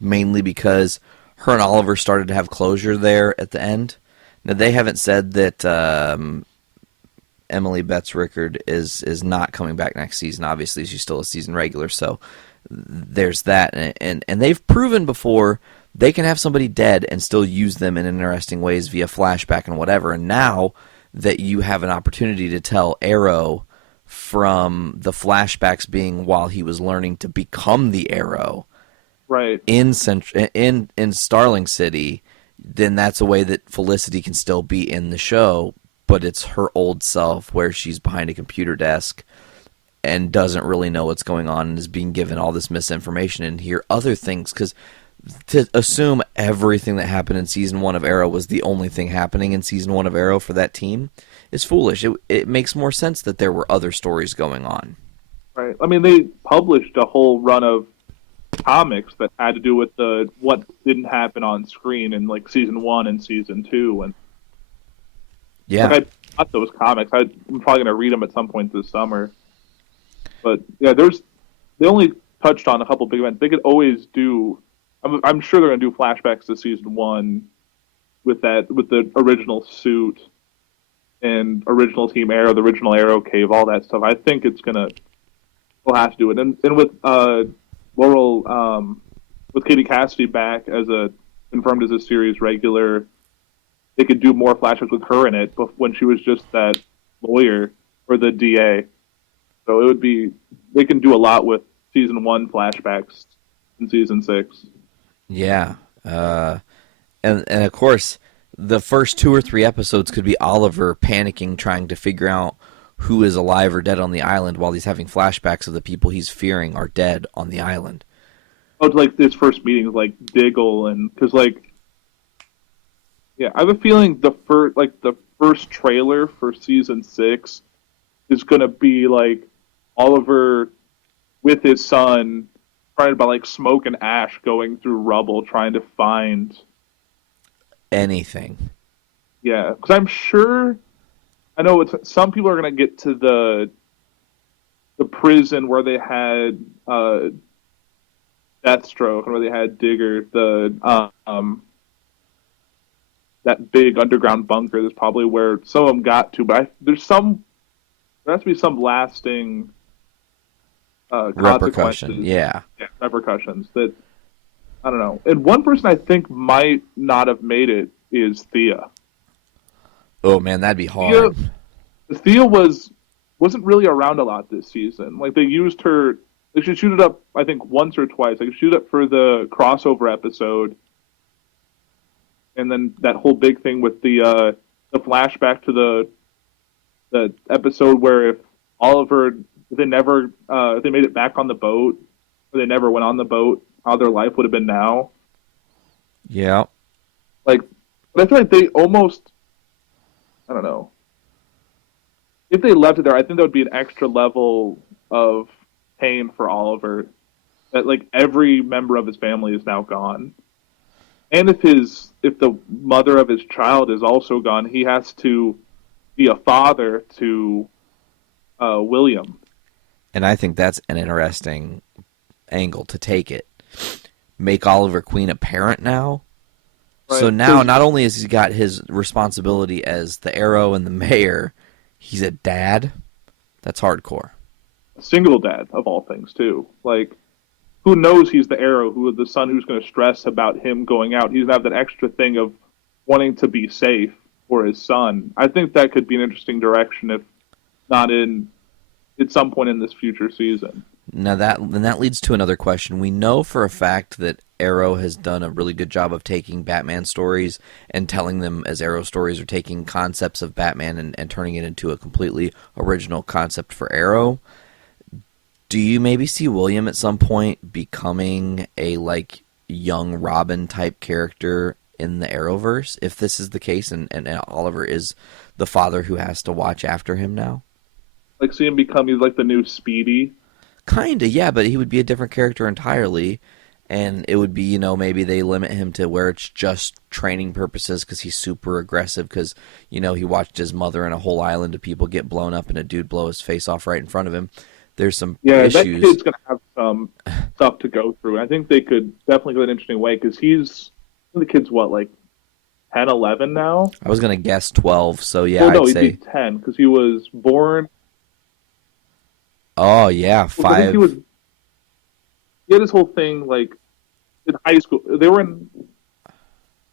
mainly because her and Oliver started to have closure there at the end. Now, they haven't said that Emily Betts Rickard is not coming back next season. Obviously, she's still a season regular, so there's that. And they've proven before they can have somebody dead and still use them in interesting ways via flashback and whatever. And now that you have an opportunity to tell Arrow from the flashbacks being while he was learning to become the Arrow Right. in Starling City, then that's a way that Felicity can still be in the show, but it's her old self where she's behind a computer desk and doesn't really know what's going on and is being given all this misinformation and hear other things. Because to assume everything that happened in Season 1 of Arrow was the only thing happening in Season 1 of Arrow for that team is foolish. It makes more sense that there were other stories going on. Right. I mean, they published a whole run of comics that had to do with what didn't happen on screen in like Season 1 and Season 2. And Yeah. like, I got those comics. I'm probably going to read them at some point this summer. But yeah, they only touched on a couple big events. They could always do. I'm sure they're going to do flashbacks to Season 1 with the original suit and original Team Arrow, the original Arrow Cave, all that stuff. I think we'll have to do it. And with Laurel, with Katie Cassidy back confirmed as a series regular, they could do more flashbacks with her in it, but when she was just that lawyer or the DA. So they can do a lot with Season 1 flashbacks in Season 6. Yeah. And of course, the first 2 or 3 episodes could be Oliver panicking, trying to figure out who is alive or dead on the island while he's having flashbacks of the people he's fearing are dead on the island. Oh, like his first meetings, like Diggle, and because yeah, I have a feeling the first trailer for Season 6 is gonna be like Oliver with his son trying to, by like smoke and ash, going through rubble trying to find anything. Yeah, because I'm sure. I know some people are gonna get to the prison where they had Deathstroke and where they had Digger, that big underground bunker. That's probably where some of them got to. But there has to be some lasting repercussion. Yeah, repercussions that I don't know. And one person I think might not have made it is Thea. Oh man, that'd be hard. Thea wasn't really around a lot this season. Like they used her. They should shoot it up, I think, once or twice. They could shoot it up for the crossover episode, and then that whole big thing with the flashback to the episode where if Oliver if they made it back on the boat, or they never went on the boat, how their life would have been now. Yeah. But I feel like they almost, I don't know. If they left it there, I think that would be an extra level of pain for Oliver. That like every member of his family is now gone, and if the mother of his child is also gone, he has to be a father to William. And I think that's an interesting angle to take it. Make Oliver Queen a parent now. Right. So now, not only has he got his responsibility as the Arrow and the mayor, he's a dad. That's hardcore. A single dad, of all things, too. Like, who knows he's the Arrow, the son who's going to stress about him going out. He's going to have that extra thing of wanting to be safe for his son. I think that could be an interesting direction, if not at some point in this future season. Now that leads to another question. We know for a fact that Arrow has done a really good job of taking Batman stories and telling them as Arrow stories, or taking concepts of Batman and turning it into a completely original concept for Arrow. Do you maybe see William at some point becoming a young Robin type character in the Arrowverse, if this is the case and Oliver is the father who has to watch after him now? Like see him become he's like the new Speedy? Kinda, yeah, but he would be a different character entirely, and it would be, maybe they limit him to where it's just training purposes because he's super aggressive because, he watched his mother and a whole island of people get blown up and a dude blow his face off right in front of him. There's some issues. That kid's going to have some stuff to go through. I think they could definitely go an interesting way because the kid's what, 10, 11 now? I was going to guess 12, so yeah, I'd say... he'd be 10 because he was born... Oh, yeah, 5. He had this whole thing, in high school. He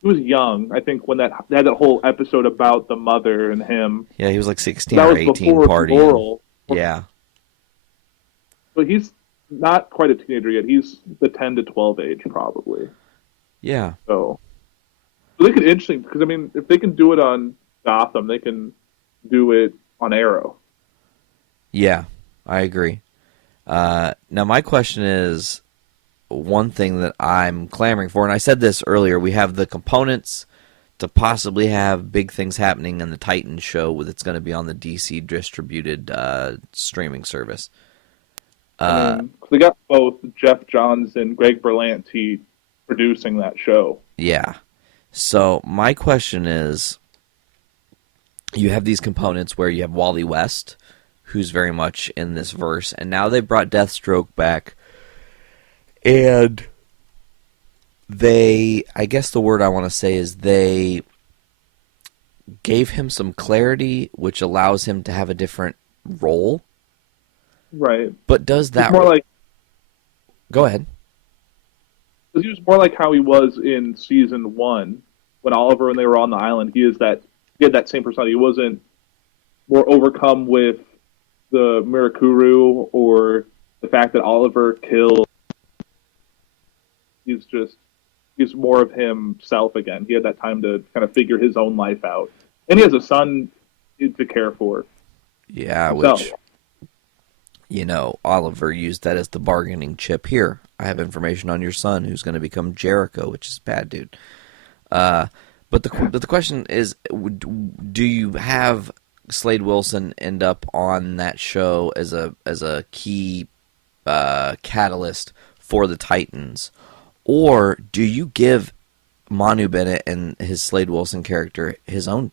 was young, I think, when they had that whole episode about the mother and him. Yeah, he was 16 or 18 partying. Laurel. Yeah. But he's not quite a teenager yet. He's the 10 to 12 age, probably. Yeah. So they could interesting because I mean, if they can do it on Gotham, they can do it on Arrow. Yeah, I agree. Now, my question is one thing that I'm clamoring for, and I said this earlier. We have the components to possibly have big things happening in the Titans show that's going to be on the DC distributed streaming service. I mean, they got both Jeff Johns and Greg Berlanti producing that show. Yeah. So my question is, you have these components where you have Wally West, who's very much in this verse, and now they brought Deathstroke back, and I guess the word I want to say is they gave him some clarity, which allows him to have a different role. Right. But does that... It's more like... Go ahead. He was more like how he was in season 1 when Oliver and they were on the island. He had that same personality. He wasn't more overcome with the Mirakuru or the fact that Oliver killed. He's more of himself again. He had that time to kind of figure his own life out. And he has a son to care for. Yeah, himself. which, Oliver used that as the bargaining chip. Here, I have information on your son who's going to become Jericho, which is bad, dude. But the question is, do you have Slade Wilson end up on that show as a key catalyst for the Titans, or do you give Manu Bennett and his Slade Wilson character his own,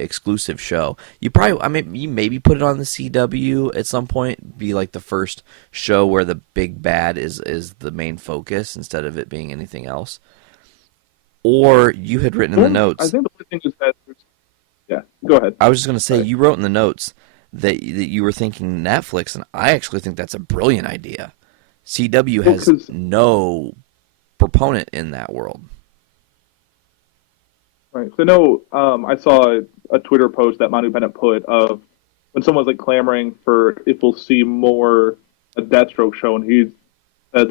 exclusive show? You maybe put it on the CW at some point, be like the first show where the big bad is the main focus instead of it being anything else. Or you had written in the notes. I think the thing is that... Yeah, go ahead. I was just going to say, you wrote in the notes that you were thinking Netflix, and I actually think that's a brilliant idea. CW has no proponent in that world. Right. So I know I saw a Twitter post that Manu Bennett put of when someone was clamoring for if we'll see more a Deathstroke show, and he said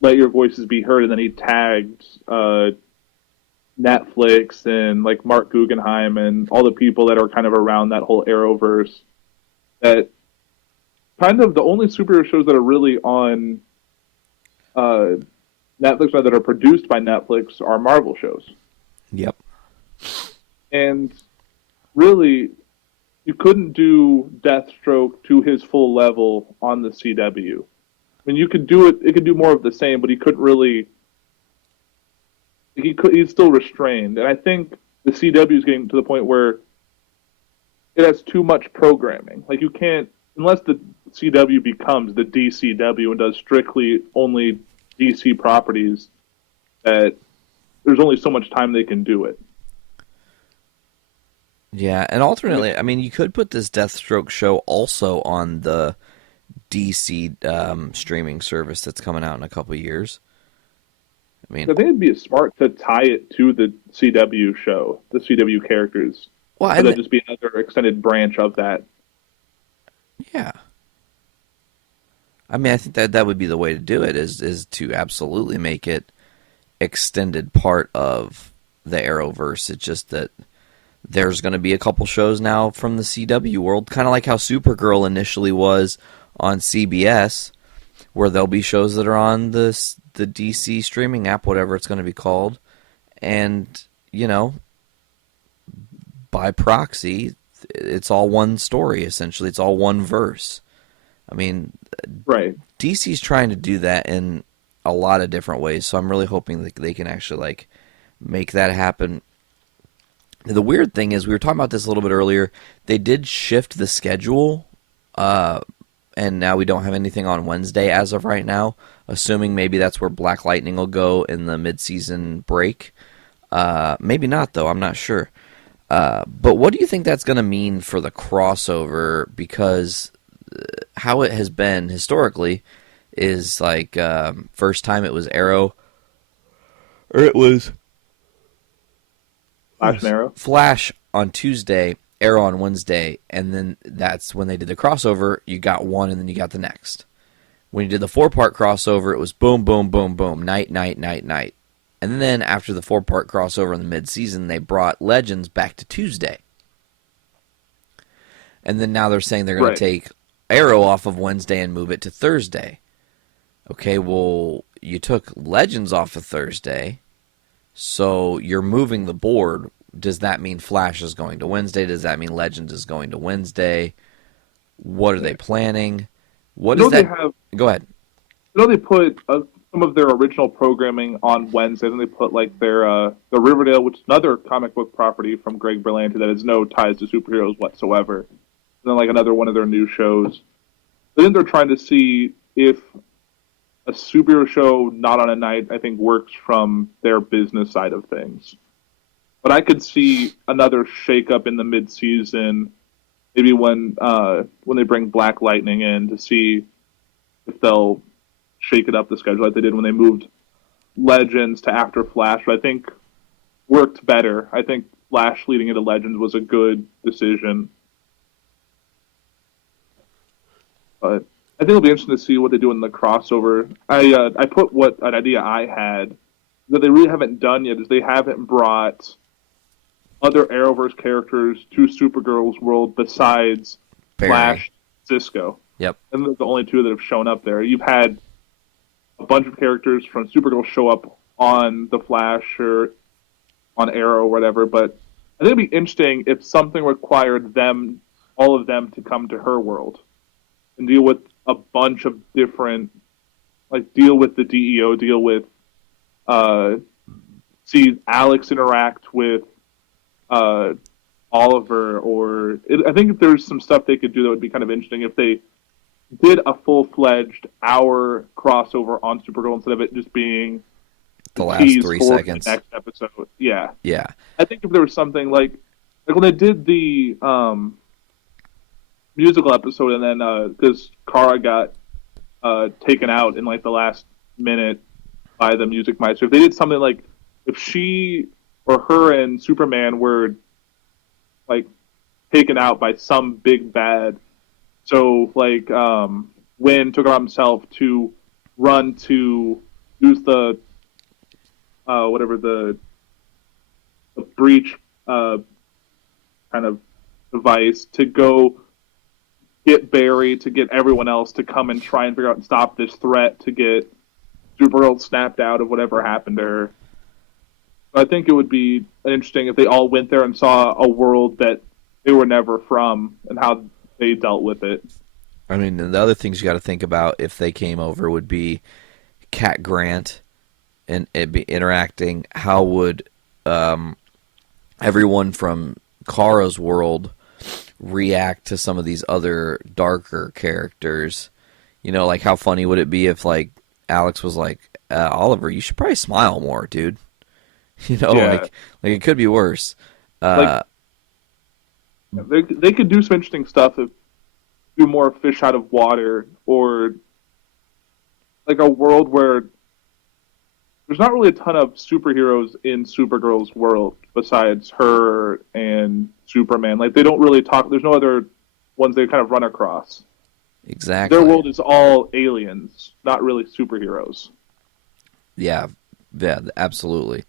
let your voices be heard, and then he tagged Netflix and Mark Guggenheim and all the people that are kind of around that whole Arrowverse. That kind of the only superhero shows that are really on Netflix or that are produced by Netflix are Marvel shows. Yep. And really, you couldn't do Deathstroke to his full level on the CW. I mean, you could do it. It could do more of the same, but he couldn't really. He's still restrained, and I think the CW is getting to the point where it has too much programming. You can't, unless the CW becomes the DCW and does strictly only DC properties, that there's only so much time they can do it. Yeah, and alternately, I mean, you could put this Deathstroke show also on the DC streaming service that's coming out in a couple of years. I mean, I think it'd be smart to tie it to the CW show, the CW characters. Well, and just be another extended branch of that. Yeah. I mean, I think that would be the way to do it, is to absolutely make it extended part of the Arrowverse. It's just that there's going to be a couple shows now from the CW world, kind of like how Supergirl initially was on CBS, where there'll be shows that are on the DC streaming app, whatever it's going to be called, and, by proxy, it's all one story, essentially. It's all one verse. I mean, right. DC's trying to do that in a lot of different ways, so I'm really hoping that they can actually, make that happen. The weird thing is, we were talking about this a little bit earlier, they did shift the schedule, and now we don't have anything on Wednesday as of right now, assuming maybe that's where Black Lightning will go in the mid-season break. Maybe not, though. I'm not sure. But what do you think that's going to mean for the crossover? Because how it has been historically is first time it was Arrow, or it was Flash and Arrow. Flash on Tuesday, Arrow on Wednesday, and then that's when they did the crossover. You got one, and then you got the next. When you did the 4-part crossover, it was boom, boom, boom, boom, night, night, night, night. And then after the 4-part crossover in the mid-season, they brought Legends back to Tuesday. And then now they're saying they're going to take Arrow off of Wednesday and move it to Thursday. Okay, well, you took Legends off of Thursday, so you're moving the board. Does that mean Flash is going to Wednesday? Does that mean Legends is going to Wednesday? What are they planning? What is that? Go ahead. I know they put some of their original programming on Wednesday, then they put like their the Riverdale, which is another comic book property from Greg Berlanti that has no ties to superheroes whatsoever. And then like another one of their new shows. I think they're trying to see if a superhero show not on a night, I think, works from their business side of things. But I could see another shakeup in the mid-season, maybe when they bring Black Lightning in, to see if they'll shake it up the schedule like they did when they moved Legends to after Flash. But I think worked better. I think Flash leading into Legends was a good decision. But I think it'll be interesting to see what they do in the crossover. I put what an idea I had that they really haven't done yet is they haven't brought other Arrowverse characters to Supergirl's world besides Barry. Flash, Cisco. Yep. And they're the only two that have shown up there. You've had a bunch of characters from Supergirl show up on the Flash or on Arrow or whatever, but I think it'd be interesting if something required them, all of them, to come to her world and deal with a bunch of different, like, deal with the DEO, deal with, see Alex interact with Oliver, I think if there's some stuff they could do that would be kind of interesting if they did a full-fledged hour crossover on Supergirl instead of it just being the last 3 seconds. The next episode. Yeah. Yeah. I think if there was something like when they did the musical episode and then because Kara got taken out in like the last minute by the music maestro, if they did something like if she or her and Superman were like taken out by some big bad, so like Wynn took it on himself to run to use the whatever the breach kind of device to go get Barry, to get everyone else to come and try and figure out and stop this threat to get Supergirl snapped out of whatever happened to her. I think it would be interesting if they all went there and saw a world that they were never from and how they dealt with it. I mean, the other things you got to think about if they came over would be Cat Grant and it be interacting. How would everyone from Kara's world react to some of these other darker characters? You know, like how funny would it be if like Alex was like, Oliver, you should probably smile more, dude. You know, Yeah. like it could be worse. They could do some interesting stuff if do more fish out of water, or like a world where there's not really a ton of superheroes in Supergirl's world besides her and Superman. Like they don't really talk. There's no other ones they kind of run across. Exactly. Their world is all aliens, not really superheroes. Yeah, absolutely.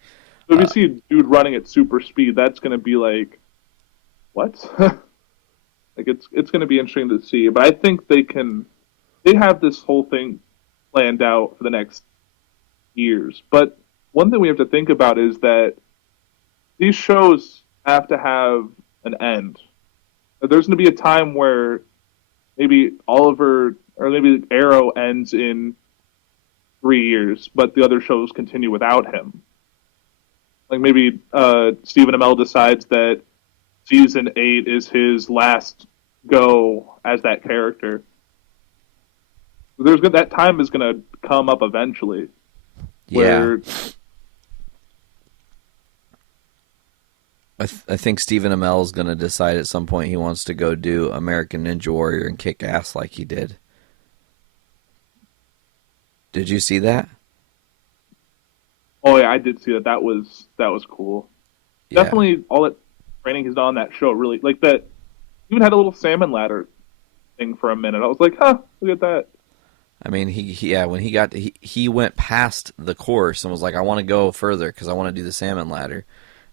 So if you see a dude running at super speed, that's going to be like, what? Like it's going to be interesting to see. But I think they have this whole thing planned out for the next years. But one thing we have to think about is that these shows have to have an end. There's going to be a time where maybe Oliver or maybe Arrow ends in 3 years, but the other shows continue without him. Like maybe Stephen Amell decides that season 8 is his last go as that character. That time is going to come up eventually. Where I think Stephen Amell is going to decide at some point he wants to go do American Ninja Warrior and kick ass like he did. Did you see that? Oh yeah, I did see that. That was cool. Yeah. Definitely all that training he's done on that show really like that. Even had a little salmon ladder thing for a minute. I was like, huh, look at that. I mean, when he went past the course and was like, I want to go further because I want to do the salmon ladder.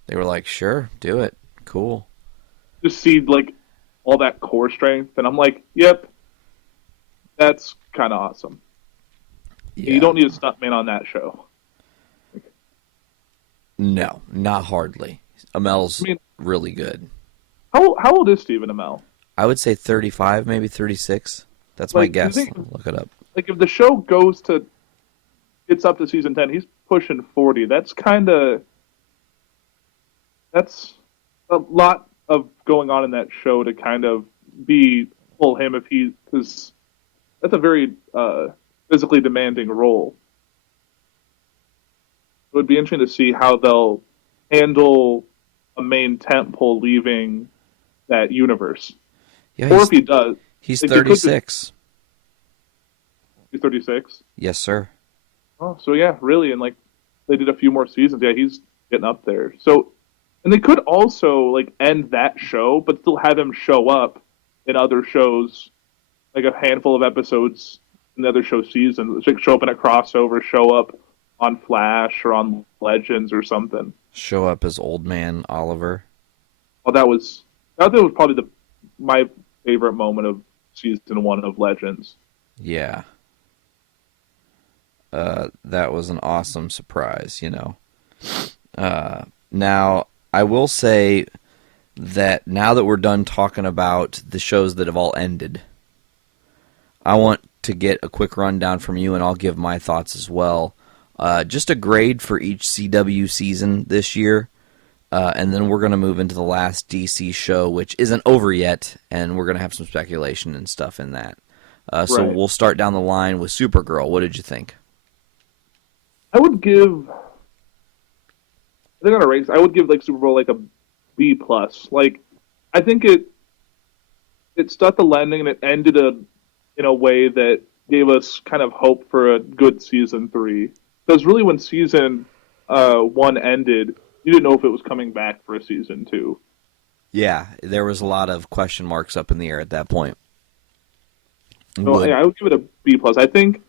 They were like, sure, do it. Cool. Just see like all that core strength, and I'm like, yep, that's kind of awesome. Yeah. You don't need a stuntman on that show. No, not hardly. Amel's really good. How old is Stephen Amell? I would say 35, maybe 36. That's my guess. Look it up. Like if the show gets up to season 10, he's pushing 40. That's a lot of going on in that show to kind of pull him because that's a very physically demanding role. It would be interesting to see how they'll handle a main tentpole leaving that universe. Yeah, or if he does. He's 36. He's 36? Yes, sir. Oh, so yeah, really, and like they did a few more seasons. Yeah, he's getting up there. So, and they could also like end that show, but still have him show up in other shows, like a handful of episodes in the other show season. Like show up in a crossover, show up on Flash or on Legends or something. Show up as Old Man Oliver. Well, that was probably my favorite moment of season 1 of Legends. Yeah. That was an awesome surprise, you know. Now, I will say that now that we're done talking about the shows that have all ended, I want to get a quick rundown from you, and I'll give my thoughts as well. Just a grade for each CW season this year, and then we're going to move into the last DC show, which isn't over yet, and we're going to have some speculation and stuff in that. So we'll start down the line with Supergirl. What did you think? I think on a race, I would give like Supergirl like a B plus. Like, I think it stuck the landing and it ended in a way that gave us kind of hope for a good season 3. Because really, when season 1 ended, you didn't know if it was coming back for a season 2. Yeah, there was a lot of question marks up in the air at that point. So yeah, I would give it a B plus. I think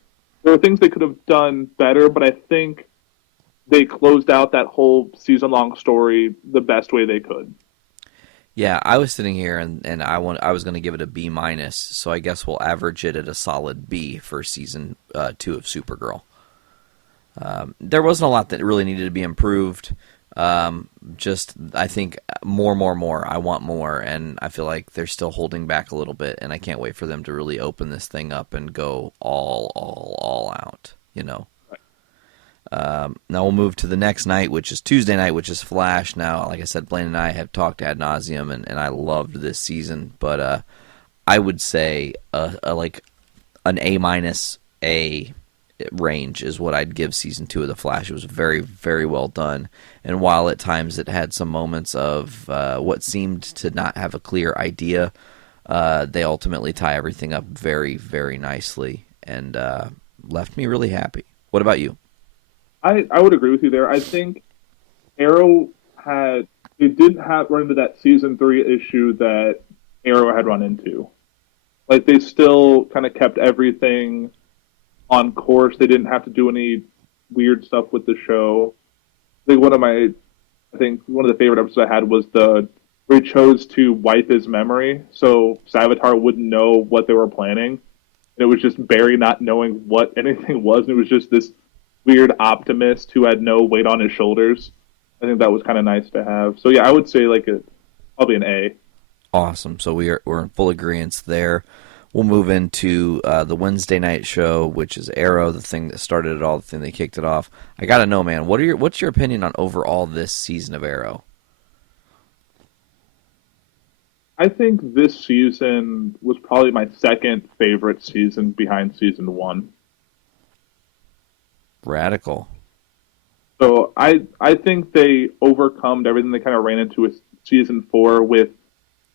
there are things they could have done better, but I think they closed out that whole season-long story the best way they could. Yeah, I was sitting here and I was going to give it a B minus, so I guess we'll average it at a solid B for season 2 of Supergirl. There wasn't a lot that really needed to be improved. Just, I think, more. I want more, and I feel like they're still holding back a little bit, and I can't wait for them to really open this thing up and go all out, you know. Now we'll move to the next night, which is Tuesday night, which is Flash. Now, like I said, Blaine and I have talked ad nauseum, and I loved this season, but I would say like an A minus A range is what I'd give season 2 of the Flash. It was very, very well done, and while at times it had some moments of what seemed to not have a clear idea, they ultimately tie everything up very, very nicely, and left me really happy. What about you? I would agree with you there. I think Arrow didn't run into that season 3 issue that Arrow had run into. Like, they still kind of kept everything on course. They didn't have to do any weird stuff with the show. I think one of the favorite episodes I had was where he chose to wipe his memory so Savitar wouldn't know what they were planning. And it was just Barry not knowing what anything was, and it was just this weird optimist who had no weight on his shoulders. I think that was kind of nice to have. So yeah, I would say probably an A. Awesome. So we're in full agreement there. We'll move into the Wednesday night show, which is Arrow, the thing that started it all, the thing that kicked it off. I gotta know, man, what's your opinion on overall this season of Arrow? I think this season was probably my second favorite season behind season 1. Radical. So I think they overcome everything they kind of ran into with season 4 with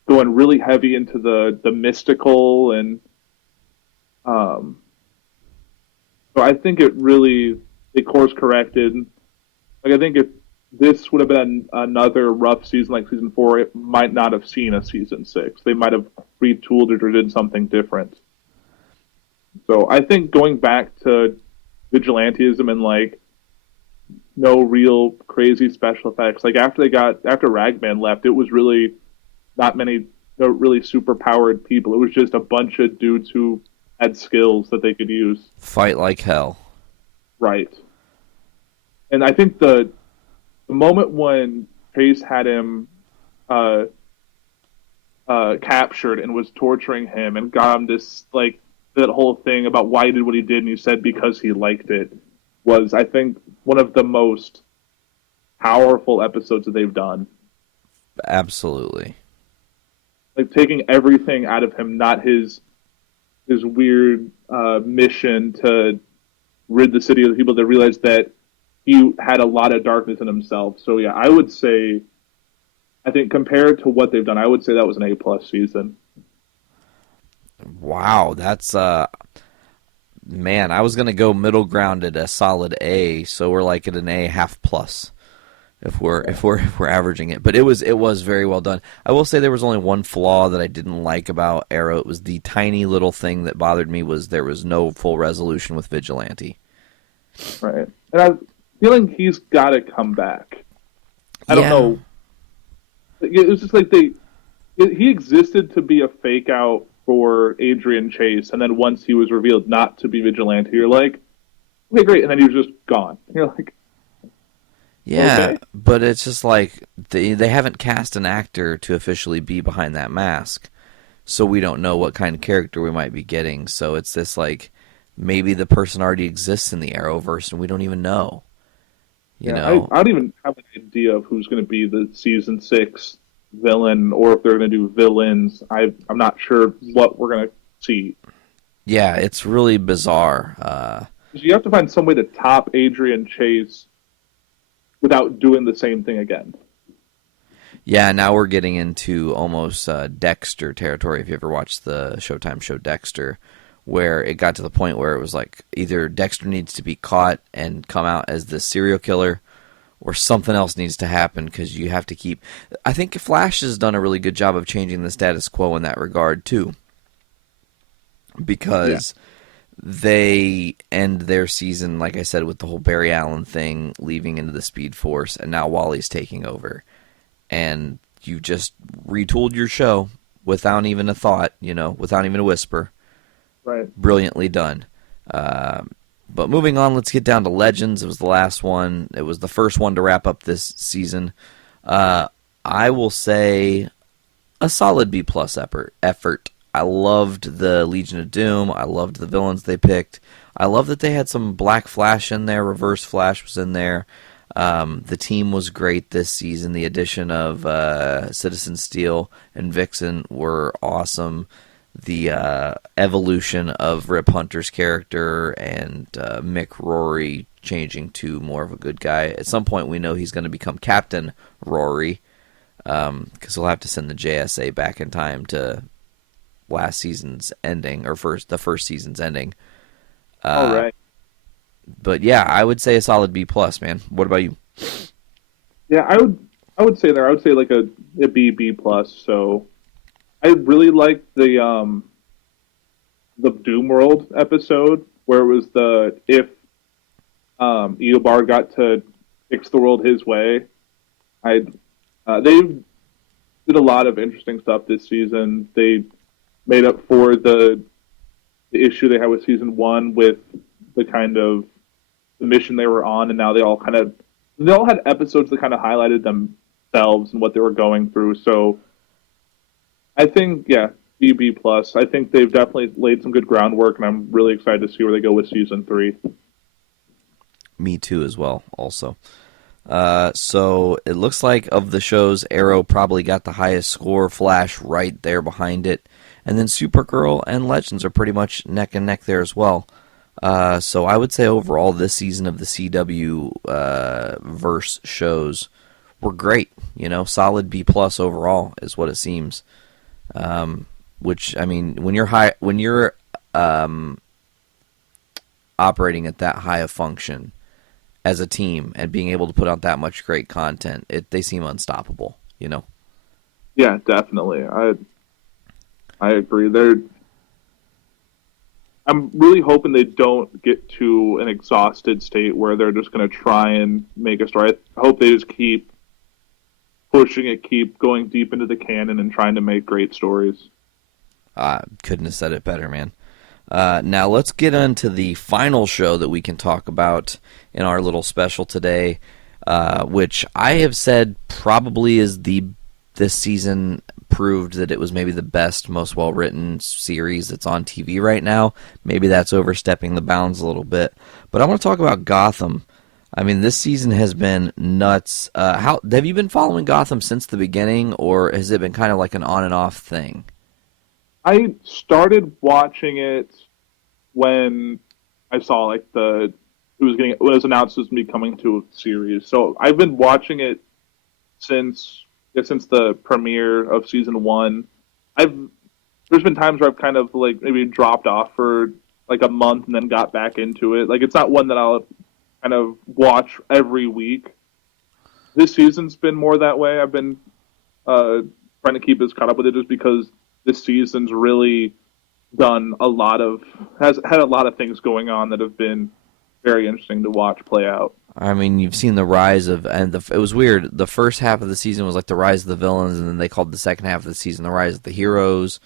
going really heavy into the mystical, and so I think they course corrected. Like, I think if this would have been another rough season like season 4, it might not have seen a season 6. They might have retooled it or did something different. So I think going back to vigilantism and like no real crazy special effects. Like after Ragman left, it was really not many no really super powered people. It was just a bunch of dudes who had skills that they could use. Fight like hell. Right. And I think the moment when Chase had him captured and was torturing him and got him this like that whole thing about why he did what he did and he said because he liked it was, I think, one of the most powerful episodes that they've done. Absolutely. Like taking everything out of him, not his weird mission to rid the city of the people that realized that he had a lot of darkness in himself. So yeah, I would say, I think compared to what they've done, I would say that was an A+ season. Wow, that's man, I was gonna go middle ground at a solid A, so we're like at an A half plus if we're averaging it. But it was very well done. I will say there was only one flaw that I didn't like about Arrow. It was the tiny little thing that bothered me was there was no full resolution with Vigilante. Right. And I'm feeling he's got to come back. I don't know. It was just like he existed to be a fake out for Adrian Chase, and then once he was revealed not to be Vigilante, you're like, okay, great, and then he was just gone. You're like, yeah, okay. But it's just like they haven't cast an actor to officially be behind that mask, so we don't know what kind of character we might be getting. So it's this like maybe the person already exists in the Arrowverse and we don't even know. You know, I don't even have an idea of who's going to be the season 6 villain, or if they're going to do villains. I'm not sure what we're going to see. Yeah, it's really bizarre. You have to find some way to top Adrian Chase without doing the same thing again. Yeah, now we're getting into almost Dexter territory. If you ever watched the Showtime show Dexter, where it got to the point where it was like either Dexter needs to be caught and come out as the serial killer, or something else needs to happen because you have to keep... I think Flash has done a really good job of changing the status quo in that regard, too. Because they end their season, like I said, with the whole Barry Allen thing, leaving into the Speed Force, and now Wally's taking over. And you just retooled your show without even a thought, without even a whisper. Right. Brilliantly done. But moving on, let's get down to Legends. It was the last one. It was the first one to wrap up this season. I will say a solid B+ effort. I loved the Legion of Doom. I loved the villains they picked. I love that they had some Black Flash in there. Reverse Flash was in there. The team was great this season. The addition of Citizen Steel and Vixen were awesome. The evolution of Rip Hunter's character and Mick Rory changing to more of a good guy. At some point, we know he's going to become Captain Rory because he'll have to send the JSA back in time to last season's ending, or the first season's ending. All right. But yeah, I would say a solid B+, man. What about you? Yeah, I would say there. I would say like a B+. So I really liked the Doom World episode where it was if Eobard got to fix the world his way. They did a lot of interesting stuff this season. They made up for the issue they had with season 1 with the kind of the mission they were on, and now they all had episodes that kind of highlighted themselves and what they were going through. So I think, yeah, B+. I think they've definitely laid some good groundwork, and I'm really excited to see where they go with season 3. Me too, as well. Also, so it looks like of the shows, Arrow probably got the highest score. Flash right there behind it, and then Supergirl and Legends are pretty much neck and neck there as well. So I would say overall, this season of the CW verse shows were great. Solid B+ overall is what it seems. Which, I mean, when you're operating at that high of function as a team and being able to put out that much great content, they seem unstoppable, you know? Yeah, definitely. I agree. I'm really hoping they don't get to an exhausted state where they're just going to try and make a story. I hope they just keep pushing it, keep going deep into the canon, and trying to make great stories. Couldn't have said it better, man. Now let's get into the final show that we can talk about in our little special today, which I have said probably is this season proved that it was maybe the best, most well-written series that's on TV right now. Maybe that's overstepping the bounds a little bit. But I want to talk about Gotham. I mean, this season has been nuts. How have you been following Gotham since the beginning, or has it been kind of like an on and off thing? I started watching it when I saw like when it was announced as me coming to a series. So I've been watching it since the premiere of season 1. There's been times where I've kind of like maybe dropped off for like a month and then got back into it. Like it's not one that I'll kind of watch every week. This season's been more that way. I've been trying to keep as caught up with it just because this season's really has had a lot of things going on that have been very interesting to watch play out. I mean, you've seen the rise of, and it was weird. The first half of the season was like the rise of the villains, and then they called the second half of the season the rise of the heroes,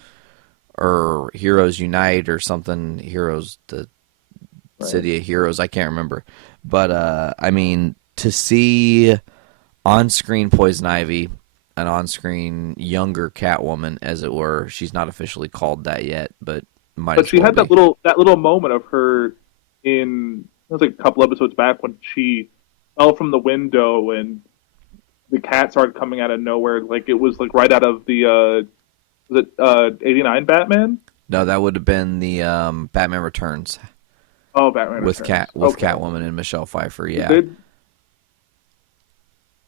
or Heroes Unite, or something. Heroes, the City of Heroes. I can't remember, but I mean, to see on-screen Poison Ivy, an on-screen younger Catwoman, as it were. She's not officially called that yet, but might. But she had that little moment of her in. It was like a couple episodes back when she fell from the window and the cat started coming out of nowhere. Like it was like right out of the was it 89 Batman? No, that would have been the Batman Returns. Oh, Batman with Returns. Catwoman and Michelle Pfeiffer. Yeah.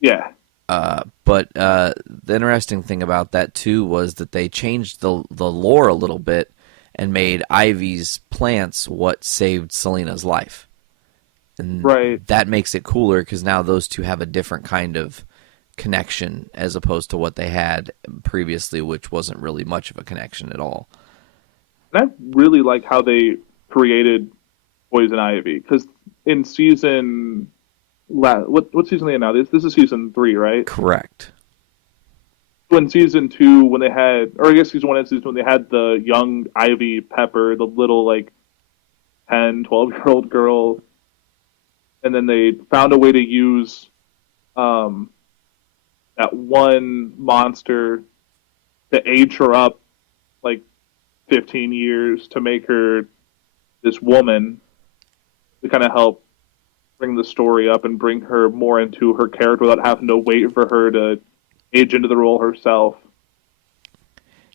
Yeah. But the interesting thing about that too was that they changed the lore a little bit and made Ivy's plants what saved Selina's life. And that makes it cooler because now those two have a different kind of connection as opposed to what they had previously, which wasn't really much of a connection at all. And I really like how they created Poison Ivy because in season what season are they in now? This is season 3, right? Correct. In season 2, when they had, or I guess season 1 and season 2, when they had the young Ivy Pepper, the little like 10, 12-year-old girl, and then they found a way to use that one monster to age her up like 15 years to make her this woman to kind of help bring the story up and bring her more into her character without having to wait for her to age into the role herself.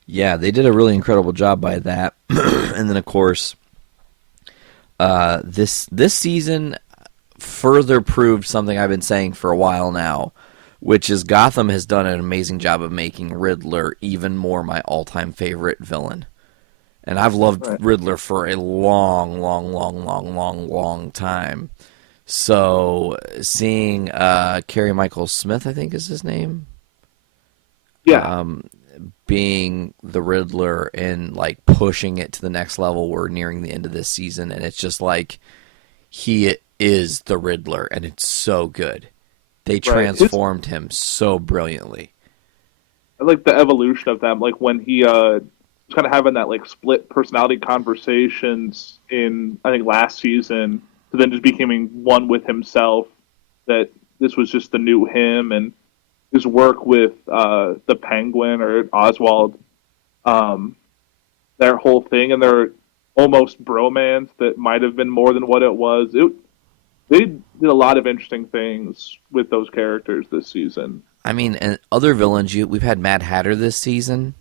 Yeah, they did a really incredible job by that. And then, of course, this season further proved something I've been saying for a while now, which is Gotham has done an amazing job of making Riddler even more my all-time favorite villain. And I've loved Riddler for a long, long, long, long, long, long time. So seeing Kerry Michael Smith, I think is his name, being the Riddler and like pushing it to the next level. We're nearing the end of this season, and it's just like he is the Riddler, and it's so good. They transformed him so brilliantly. I like the evolution of them, like when he was kind of having that like split personality conversations in I think last season, to then just becoming one with himself. That this was just the new him, and his work with the Penguin or Oswald, their whole thing, and their almost bromance that might have been more than what it was. They did a lot of interesting things with those characters this season. I mean, and other villains, we've had Mad Hatter this season.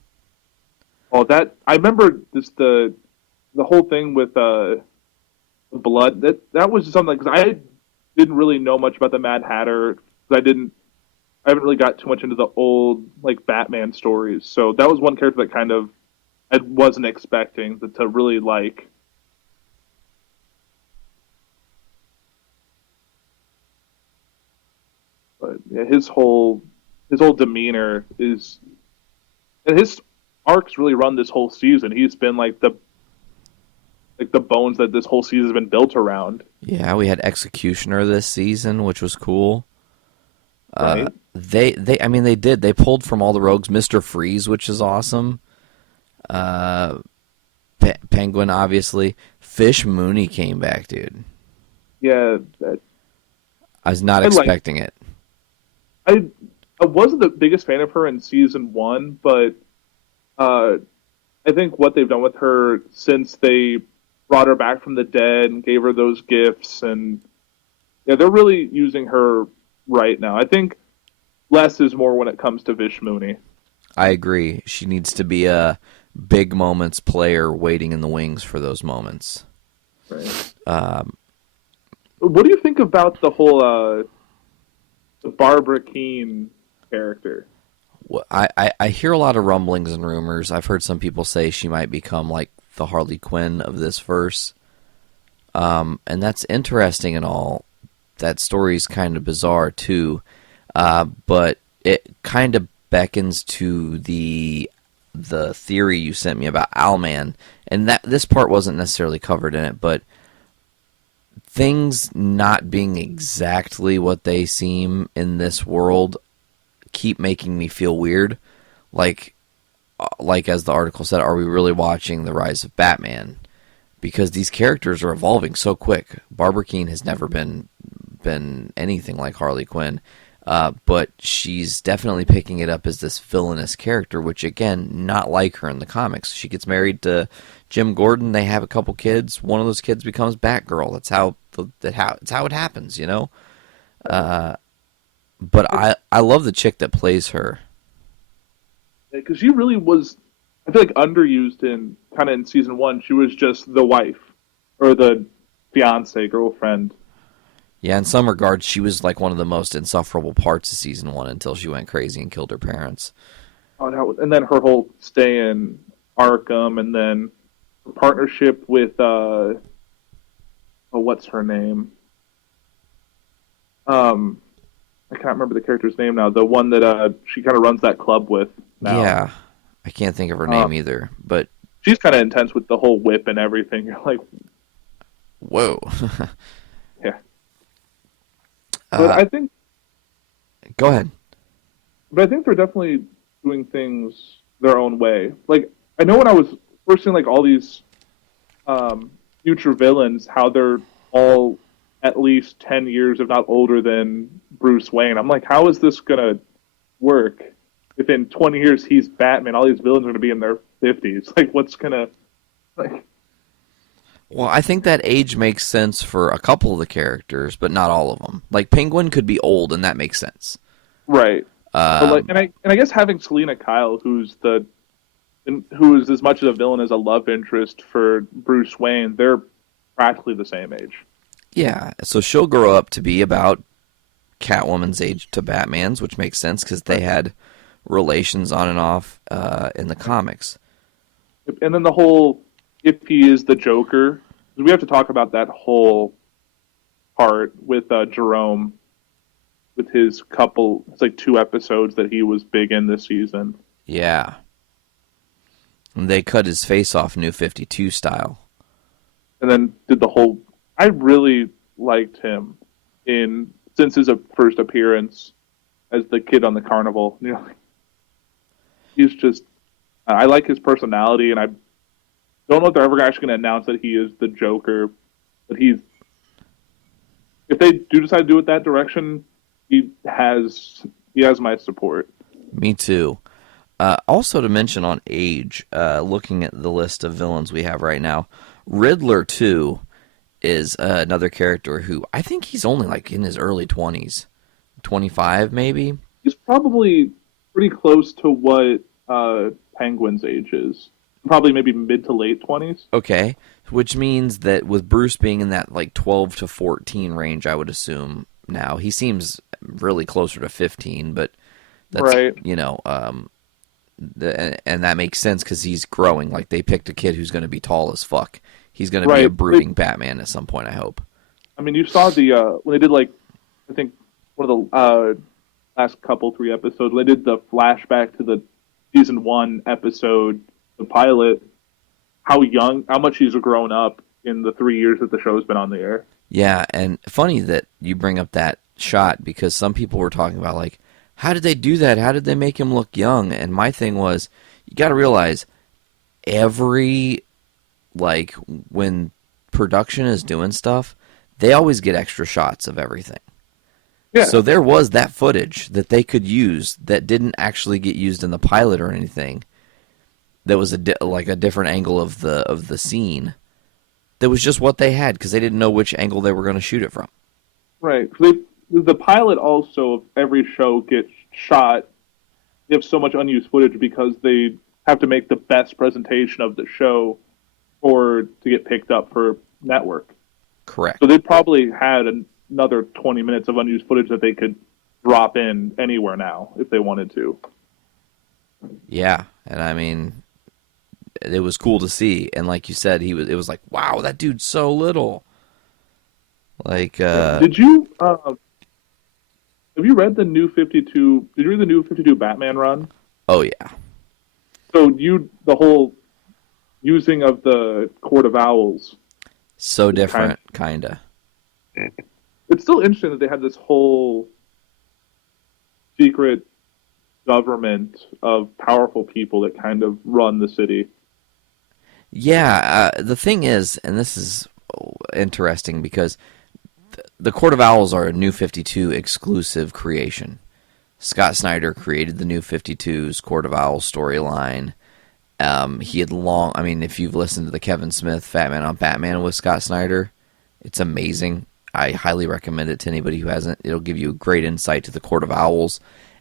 Oh, that I remember the whole thing with blood. That was something because I didn't really know much about the Mad Hatter. I haven't really got too much into the old like Batman stories, so that was one character that kind of I wasn't expecting to really like. his whole demeanor is, and his arcs really run this whole season. He's been like the bones that this whole season has been built around. Yeah, we had Executioner this season, which was cool. Right. They pulled from all the rogues. Mr. Freeze, which is awesome. Penguin, obviously. Fish Mooney came back, dude. Yeah, I was not expecting it. I wasn't the biggest fan of her in season 1, but I think what they've done with her since they brought her back from the dead and gave her those gifts, and yeah, they're really using her right now. I think less is more when it comes to Fish Mooney. I agree. She needs to be a big moments player waiting in the wings for those moments. Right. What do you think about the whole the Barbara Keene character? Well, I hear a lot of rumblings and rumors. I've heard some people say she might become like the Harley Quinn of this verse. And that's interesting and all. That story's kind of bizarre too. But it kind of beckons to the theory you sent me about Owlman, and that this part wasn't necessarily covered in it, but things not being exactly what they seem in this world keep making me feel weird. Like as the article said, are we really watching the rise of Batman? Because these characters are evolving so quick. Barbara Keene has never been anything like Harley Quinn. But she's definitely picking it up as this villainous character, which, again, not like her in the comics. She gets married to Jim Gordon. They have a couple kids. One of those kids becomes Batgirl. That's how it happens, you know? But I love the chick that plays her. Because she really was, I feel like, underused in season 1. She was just the wife or the fiance, girlfriend. Yeah, in some regards, she was like one of the most insufferable parts of season 1 until she went crazy and killed her parents. Oh, no. And then her whole stay in Arkham, and then her partnership with what's her name? I can't remember the character's name now. The one that she kind of runs that club with now. Yeah, I can't think of her name either, but she's kind of intense with the whole whip and everything. You're like, whoa. Yeah. But I think... Go ahead. But I think they're definitely doing things their own way. Like, I know when I was first seeing, like, all these future villains, how they're all at least 10 years, if not older, than Bruce Wayne. I'm like, how is this going to work? If in 20 years he's Batman, all these villains are going to be in their 50s. Like, what's going to... like? Well, I think that age makes sense for a couple of the characters, but not all of them. Like Penguin could be old, and that makes sense. Right. But I guess having Selena Kyle, who is as much of a villain as a love interest for Bruce Wayne, they're practically the same age. Yeah, so she'll grow up to be about Catwoman's age to Batman's, which makes sense because they had relations on and off in the comics. And then the whole, if he is the Joker, we have to talk about that whole part with Jerome, with his couple, it's like 2 episodes that he was big in this season. Yeah. And they cut his face off New 52 style. And then did the whole, I really liked him since his first appearance as the kid on the carnival. You know, he's just, I like his personality, and I don't know if they're ever actually going to announce that he is the Joker, but if they do decide to do it that direction, he has my support. Me too. Also to mention on age, looking at the list of villains we have right now, Riddler 2 is another character who I think he's only like in his early 20s. 25 maybe? He's probably pretty close to what Penguin's age is. Probably maybe mid to late 20s. Okay, which means that with Bruce being in that like 12 to 14 range, I would assume now. He seems really closer to 15, but that's, right. You know, and that makes sense because he's growing. Like, they picked a kid who's going to be tall as fuck. He's going to be a brooding Batman at some point, I hope. I mean, you saw when they did, like, I think one of the last couple 3 episodes. They did the flashback to the season 1 episode, the pilot. How much he's grown up in the 3 years that the show's been on the air. Yeah, and funny that you bring up that shot because some people were talking about, like, how did they do that? How did they make him look young? And my thing was, you got to realize when production is doing stuff, they always get extra shots of everything. Yeah. So there was that footage that they could use that didn't actually get used in the pilot or anything. That was a different angle of the scene. That was just what they had because they didn't know which angle they were going to shoot it from. Right. The pilot also of every show gets shot. They have so much unused footage because they have to make the best presentation of the show to get picked up for network. Correct. So they probably had another 20 minutes of unused footage that they could drop in anywhere now if they wanted to. Yeah, and I mean, it was cool to see, and like you said, it was like, wow, that dude's so little. Like, Did you have you read the New 52? Did you read the New 52 Batman run? oh yeah, So the whole using of the Court of Owls. so different, kinda. It's still interesting that they had this whole secret government of powerful people that kind of run the city. Yeah, the thing is, and this is interesting because the Court of Owls are a New 52 exclusive creation. Scott Snyder created the New 52's Court of Owls storyline. He had if you've listened to the Kevin Smith Fat Man on Batman with Scott Snyder, it's amazing. I highly recommend it to anybody who hasn't. It'll give you a great insight to the Court of Owls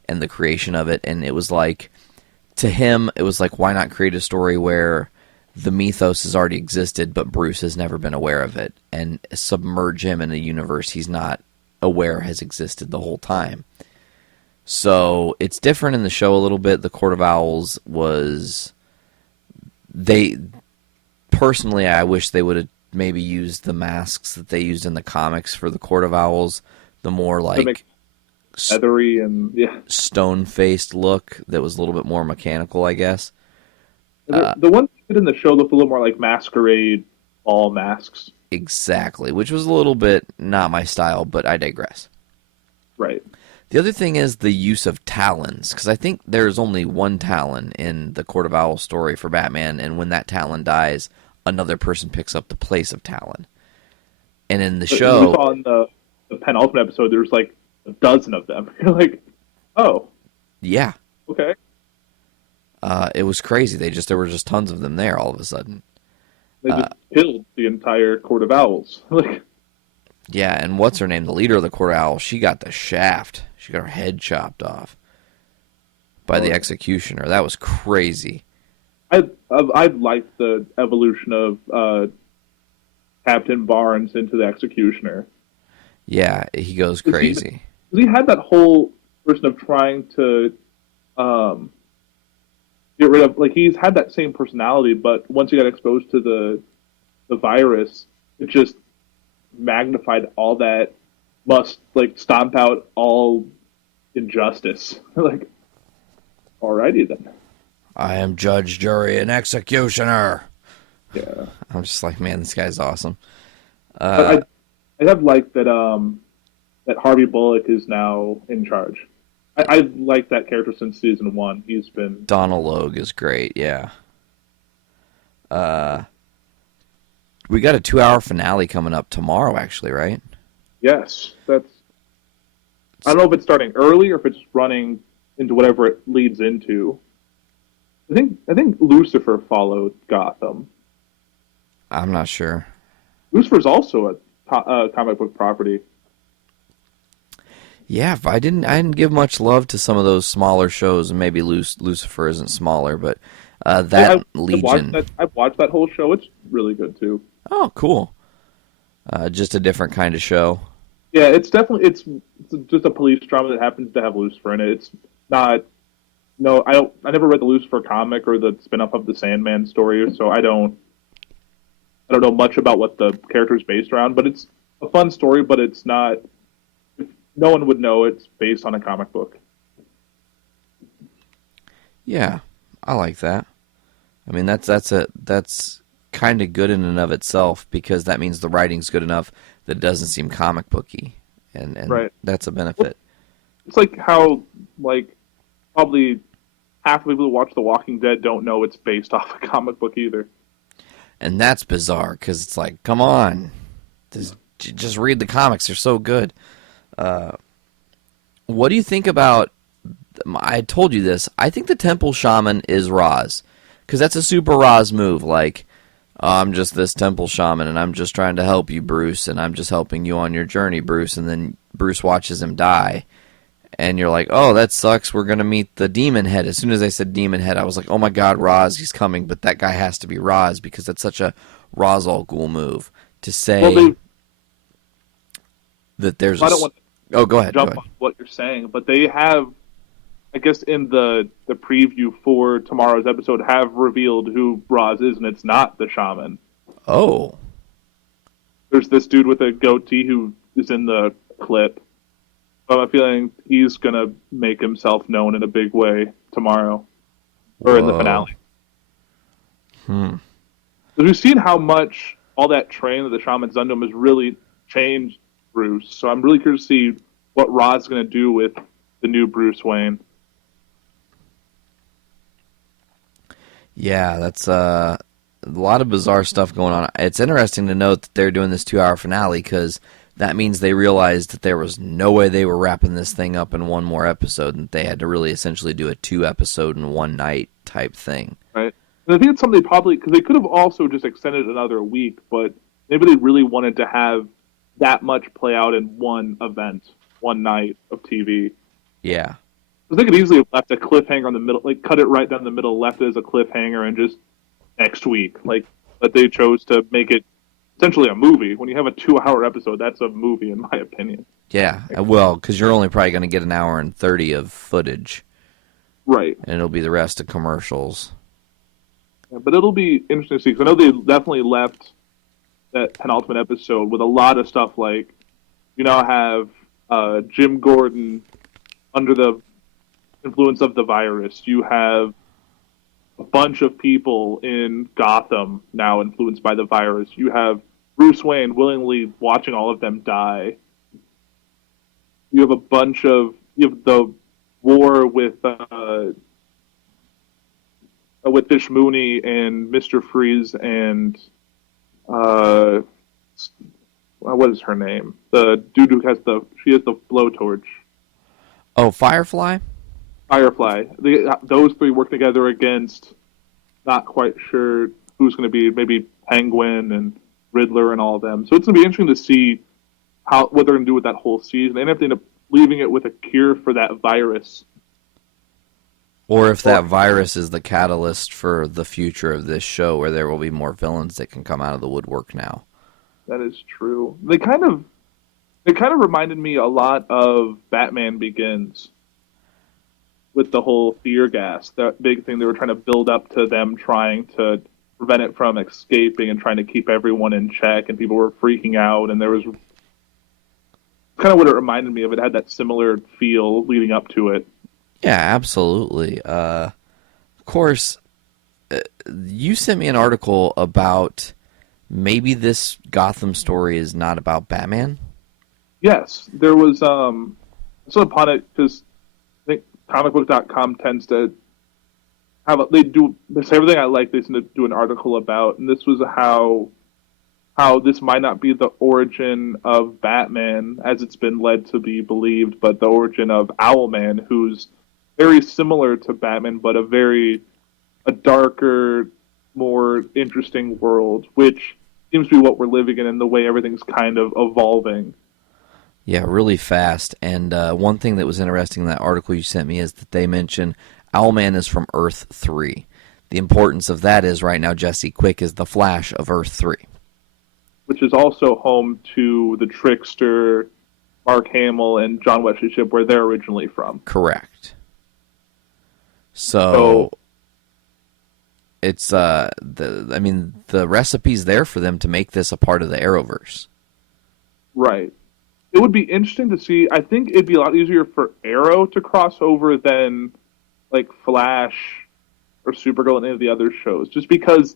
and the creation of it. And it was like, to him, it was like, why not create a story where the mythos has already existed, but Bruce has never been aware of it, and submerge him in a universe he's not aware has existed the whole time. So it's different in the show a little bit. The Court of Owls personally, I wish they would have maybe used the masks that they used in the comics for the Court of Owls, the more like Feathery and stone-faced look that was a little bit more mechanical, I guess. The one that in the show looked a little more like masquerade ball masks. Exactly, which was a little bit not my style, but I digress. Right. The other thing is the use of talons, because I think there's only one Talon in the Court of Owls story for Batman, and when that Talon dies, another person picks up the place of Talon. And in the show... On the penultimate episode, there's like a dozen of them. You're like, oh. Yeah. Okay. It was crazy. There were just tons of them there all of a sudden. They just killed the entire Court of Owls. Yeah, and what's her name? The leader of the Court of Owls, she got the shaft. She got her head chopped off by the executioner. That was crazy. I liked the evolution of Captain Barnes into the executioner. Yeah, he goes crazy. He had that whole person of trying to get rid of, like, he's had that same personality, but once he got exposed to the virus, it just magnified all that, must like stomp out all injustice. Like, alrighty then. I am judge, jury, and executioner. Yeah. I'm just like, man, this guy's awesome. I have liked that that Harvey Bullock is now in charge. I've liked that character since season 1. He's been... Donald Logue is great, yeah. We got a 2-hour finale coming up tomorrow, actually, right? Yes. I don't know if it's starting early or if it's running into whatever it leads into. I think Lucifer followed Gotham. I'm not sure. Lucifer's also a comic book property. Yeah, I didn't give much love to some of those smaller shows, and maybe Lucifer isn't smaller, but Legion. I've watched that whole show. It's really good too. Oh, cool. Just a different kind of show. Yeah, it's just a police drama that happens to have Lucifer in it. It's not. No, I never read the Lucifer comic or the spin-off of the Sandman story, so I don't know much about what the character is based around. But it's a fun story, but it's not. No one would know it's based on a comic book. Yeah, I like that. I mean, that's kind of good in and of itself, because that means the writing's good enough that it doesn't seem comic booky, and Right. that's a benefit. It's like how, like, probably half the people who watch The Walking Dead don't know it's based off a comic book either. And that's bizarre, because it's like, come on, just read the comics; they're so good. What do you think about? I told you this. I think the Temple Shaman is Roz, because that's a super Roz move. Like, oh, I'm just this Temple Shaman, and I'm just trying to help you, Bruce, and I'm just helping you on your journey, Bruce. And then Bruce watches him die, and you're like, oh, that sucks. We're gonna meet the Demon Head. As soon as I said Demon Head, I was like, oh my God, Roz, he's coming. But that guy has to be Roz, because that's such a Ra's al Ghul move to say that there's. I don't want Oh, go ahead. jump on what you're saying, but they have, I guess, in the preview for tomorrow's episode, have revealed who Roz is, and it's not the shaman. Oh. There's this dude with a goatee who is in the clip. But I'm feeling he's going to make himself known in a big way tomorrow. Or in the finale. Because we've seen how much all that training that the shaman's done to him has really changed Bruce. So I'm really curious to see what Rod's going to do with the new Bruce Wayne. Yeah, that's a lot of bizarre stuff going on. It's interesting to note that they're doing this 2-hour finale, because that means they realized that there was no way they were wrapping this thing up in one more episode, and they had to really essentially do a 2-episode in one night type thing. Right. And I think it's something they probably, because they could have also just extended another week, but maybe they really wanted to have that much play out in one event, one night of TV. Yeah. Because they could easily have left a cliffhanger on the middle, like cut it right down the middle, left it as a cliffhanger, and just next week. Like, but they chose to make it essentially a movie. When you have a 2-hour episode, that's a movie, in my opinion. Yeah, well, because you're only probably going to get an hour and 30 of footage. Right. And it'll be the rest of commercials. Yeah, but it'll be interesting to see, because I know they definitely left that penultimate episode with a lot of stuff like, you now have Jim Gordon under the influence of the virus. You have a bunch of people in Gotham now influenced by the virus. You have Bruce Wayne willingly watching all of them die. You have a bunch of, you have the war with Fish Mooney and Mr. Freeze and what is her name? The dude who has she has the blowtorch. Oh, Firefly? Firefly. Those three work together against, not quite sure who's going to be, maybe Penguin and Riddler and all of them. So it's going to be interesting to see what they're going to do with that whole season, and if they end up leaving it with a cure for that virus. Or if that virus is the catalyst for the future of this show, where there will be more villains that can come out of the woodwork now. That is true. They kind of reminded me a lot of Batman Begins, with the whole fear gas, that big thing they were trying to build up to them trying to prevent it from escaping and trying to keep everyone in check, and people were freaking out, and there was kind of what it reminded me of. It had that similar feel leading up to it. Yeah, absolutely. Of course, you sent me an article about maybe this Gotham story is not about Batman. Yes, there was I saw upon it because I think comicbook.com tends to have they say everything I like. They tend to do an article about, and this was how this might not be the origin of Batman as it's been led to be believed, but the origin of Owlman, who's very similar to Batman, but a darker, more interesting world, which seems to be what we're living in, and the way everything's kind of evolving. Yeah, really fast. And one thing that was interesting in that article you sent me is that they mention Owlman is from Earth 3. The importance of that is right now Jesse Quick is the Flash of Earth 3. Which is also home to the Trickster, Mark Hamill, and John Wesley Shipp, where they're originally from. Correct. So it's the recipe's there for them to make this a part of the Arrowverse. Right. It would be interesting to see. I think it'd be a lot easier for Arrow to cross over than like Flash or Supergirl in any of the other shows, just because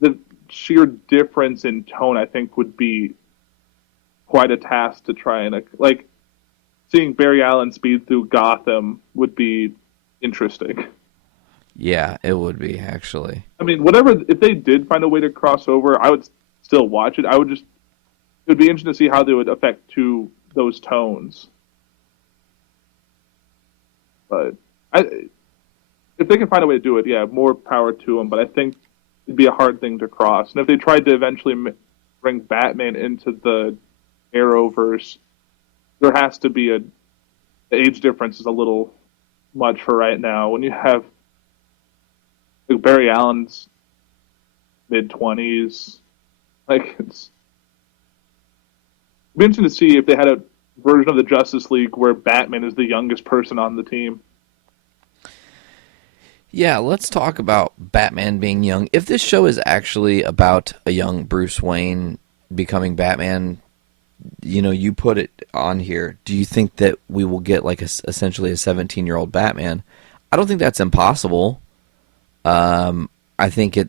the sheer difference in tone, I think, would be quite a task to try and like seeing Barry Allen speed through Gotham would be interesting. Yeah, it would be, actually. I mean, if they did find a way to cross over, I would still watch it. It would be interesting to see how they would affect those tones. But if they can find a way to do it, yeah, more power to them. But I think it'd be a hard thing to cross. And if they tried to eventually bring Batman into the Arrowverse, there has to be the age difference is a little much for right now. When you have like Barry Allen's mid-20s, like it's be interesting to see if they had a version of the Justice League where Batman is the youngest person on the team. Yeah, let's talk about Batman being young. If this show is actually about a young Bruce Wayne becoming Batman, you put it on here. Do you think that we will get like essentially a 17-year-old Batman? I don't think that's impossible. I think it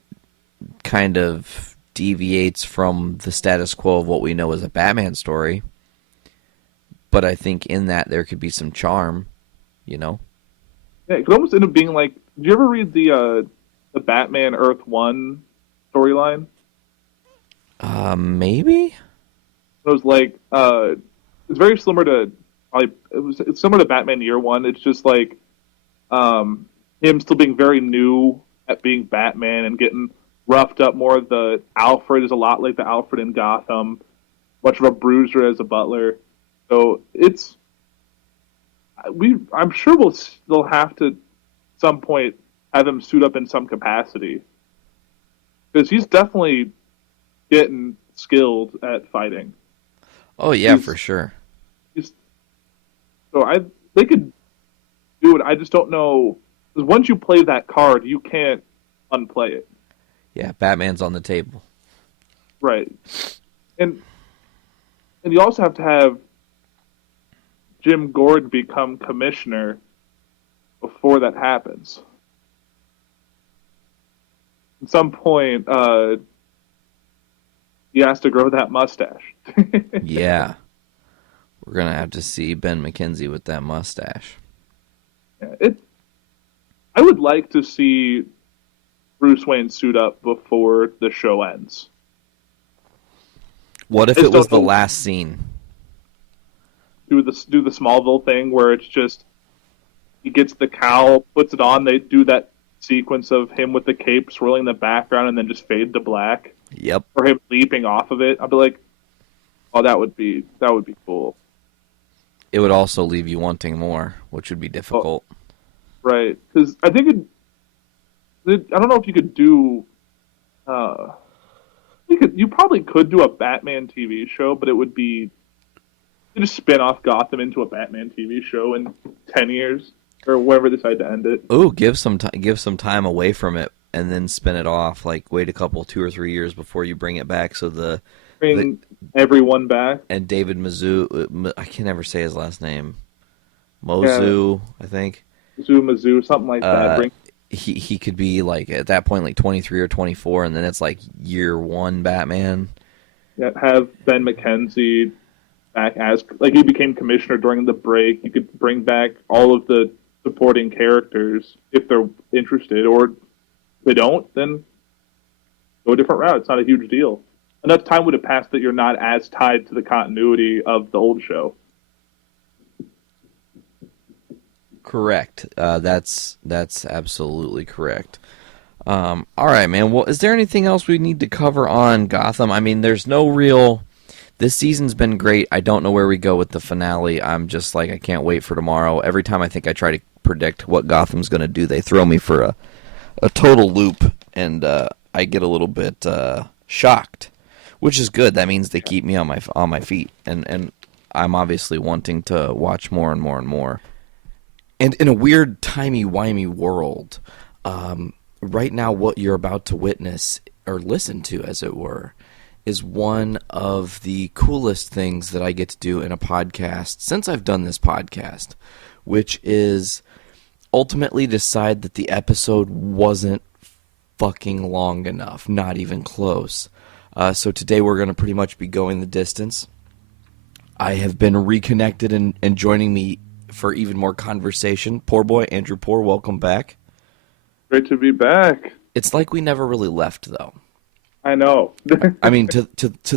kind of deviates from the status quo of what we know as a Batman story. But I think in that there could be some charm, Yeah, it could almost end up being like. Did you ever read the Batman Earth 1 storyline? Maybe. It was like it's very similar to it's similar to Batman Year One. It's just like him still being very new at being Batman and getting roughed up more. The Alfred is a lot like the Alfred in Gotham, much of a bruiser as a butler. So I'm sure we'll still have to at some point have him suit up in some capacity because he's definitely getting skilled at fighting. Oh yeah, for sure. They could do it. I just don't know because once you play that card, you can't unplay it. Yeah, Batman's on the table. Right, and you also have to have Jim Gordon become commissioner before that happens. At some point, he has to grow that mustache. Yeah. We're going to have to see Ben McKenzie with that mustache. Yeah, I would like to see Bruce Wayne suit up before the show ends. What if it was the last scene? Do the Smallville thing where it's just he gets the cowl, puts it on, they do that sequence of him with the cape swirling in the background and then just fade to black. Yep. Or him leaping off of it. I'd be like, oh, that would be cool. It would also leave you wanting more, which would be difficult. Oh, right. Because I think I don't know if you could do... you probably could do a Batman TV show, but it would be... You just spin off Gotham into a Batman TV show in 10 years, or wherever they decide to end it. Ooh, give some time away from it, and then spin it off. Like, wait a couple, 2 or 3 years before you bring it back, so Bring everyone back. And David Mizzou, I can never say his last name. Mozu, yeah. I think. Mizzou, something like that. He could be, like, at that point, like 23 or 24, and then it's, like, year one Batman. Yeah, have Ben McKenzie back as... Like, he became commissioner during the break. You could bring back all of the supporting characters if they're interested, or if they don't, then go a different route. It's not a huge deal. Enough time would have passed that you're not as tied to the continuity of the old show. Correct. That's absolutely correct. All right, man. Well, is there anything else we need to cover on Gotham? I mean, there's no real... This season's been great. I don't know where we go with the finale. I'm just like, I can't wait for tomorrow. Every time I think I try to predict what Gotham's going to do, they throw me for a total loop, and I get a little bit shocked, which is good. That means they keep me on my feet, and I'm obviously wanting to watch more and more and more. And in a weird, timey-wimey world, right now what you're about to witness, or listen to, as it were, is one of the coolest things that I get to do in a podcast since I've done this podcast, which is ultimately decide that the episode wasn't fucking long enough, not even close. So today we're going to pretty much be going the distance. I have been reconnected and joining me for even more conversation. Poor boy, Andrew Poor, welcome back. Great to be back. It's like we never really left, though. I know. I mean, to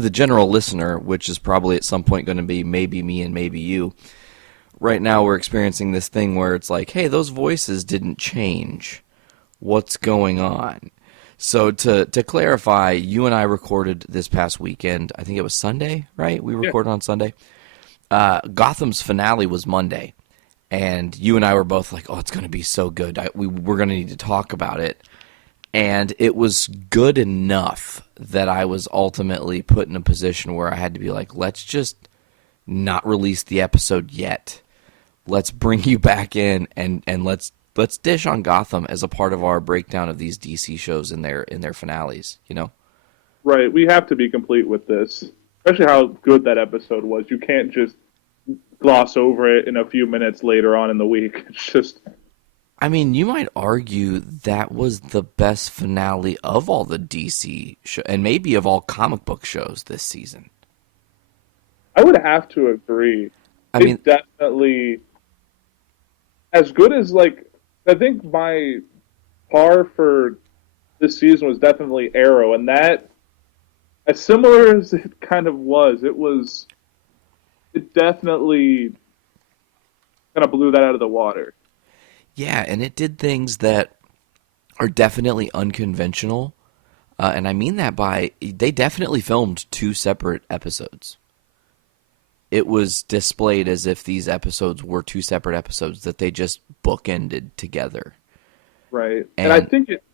the general listener, which is probably at some point going to be maybe me and maybe you, right now we're experiencing this thing where it's like, hey, those voices didn't change. What's going on? So to clarify, you and I recorded this past weekend. I think it was Sunday, right? We recorded on Sunday. Gotham's finale was Monday. And you and I were both like, oh, it's going to be so good. We're going to need to talk about it. And it was good enough that I was ultimately put in a position where I had to be like, let's just not release the episode yet. Let's bring you back in and let's dish on Gotham as a part of our breakdown of these DC shows in their finales, you know? Right. We have to be complete with this, especially how good that episode was. You can't just gloss over it in a few minutes later on in the week. It's just... I mean, you might argue that was the best finale of all the DC shows, and maybe of all comic book shows this season. I would have to agree. I mean, definitely as good as, like, I think my par for this season was definitely Arrow, and that, as similar as it kind of was, it definitely kind of blew that out of the water. yeah, and it did things that are definitely unconventional, and I mean that by they definitely filmed 2 separate episodes. It was displayed as if these episodes were 2 separate episodes that they just bookended together. Right. And I think it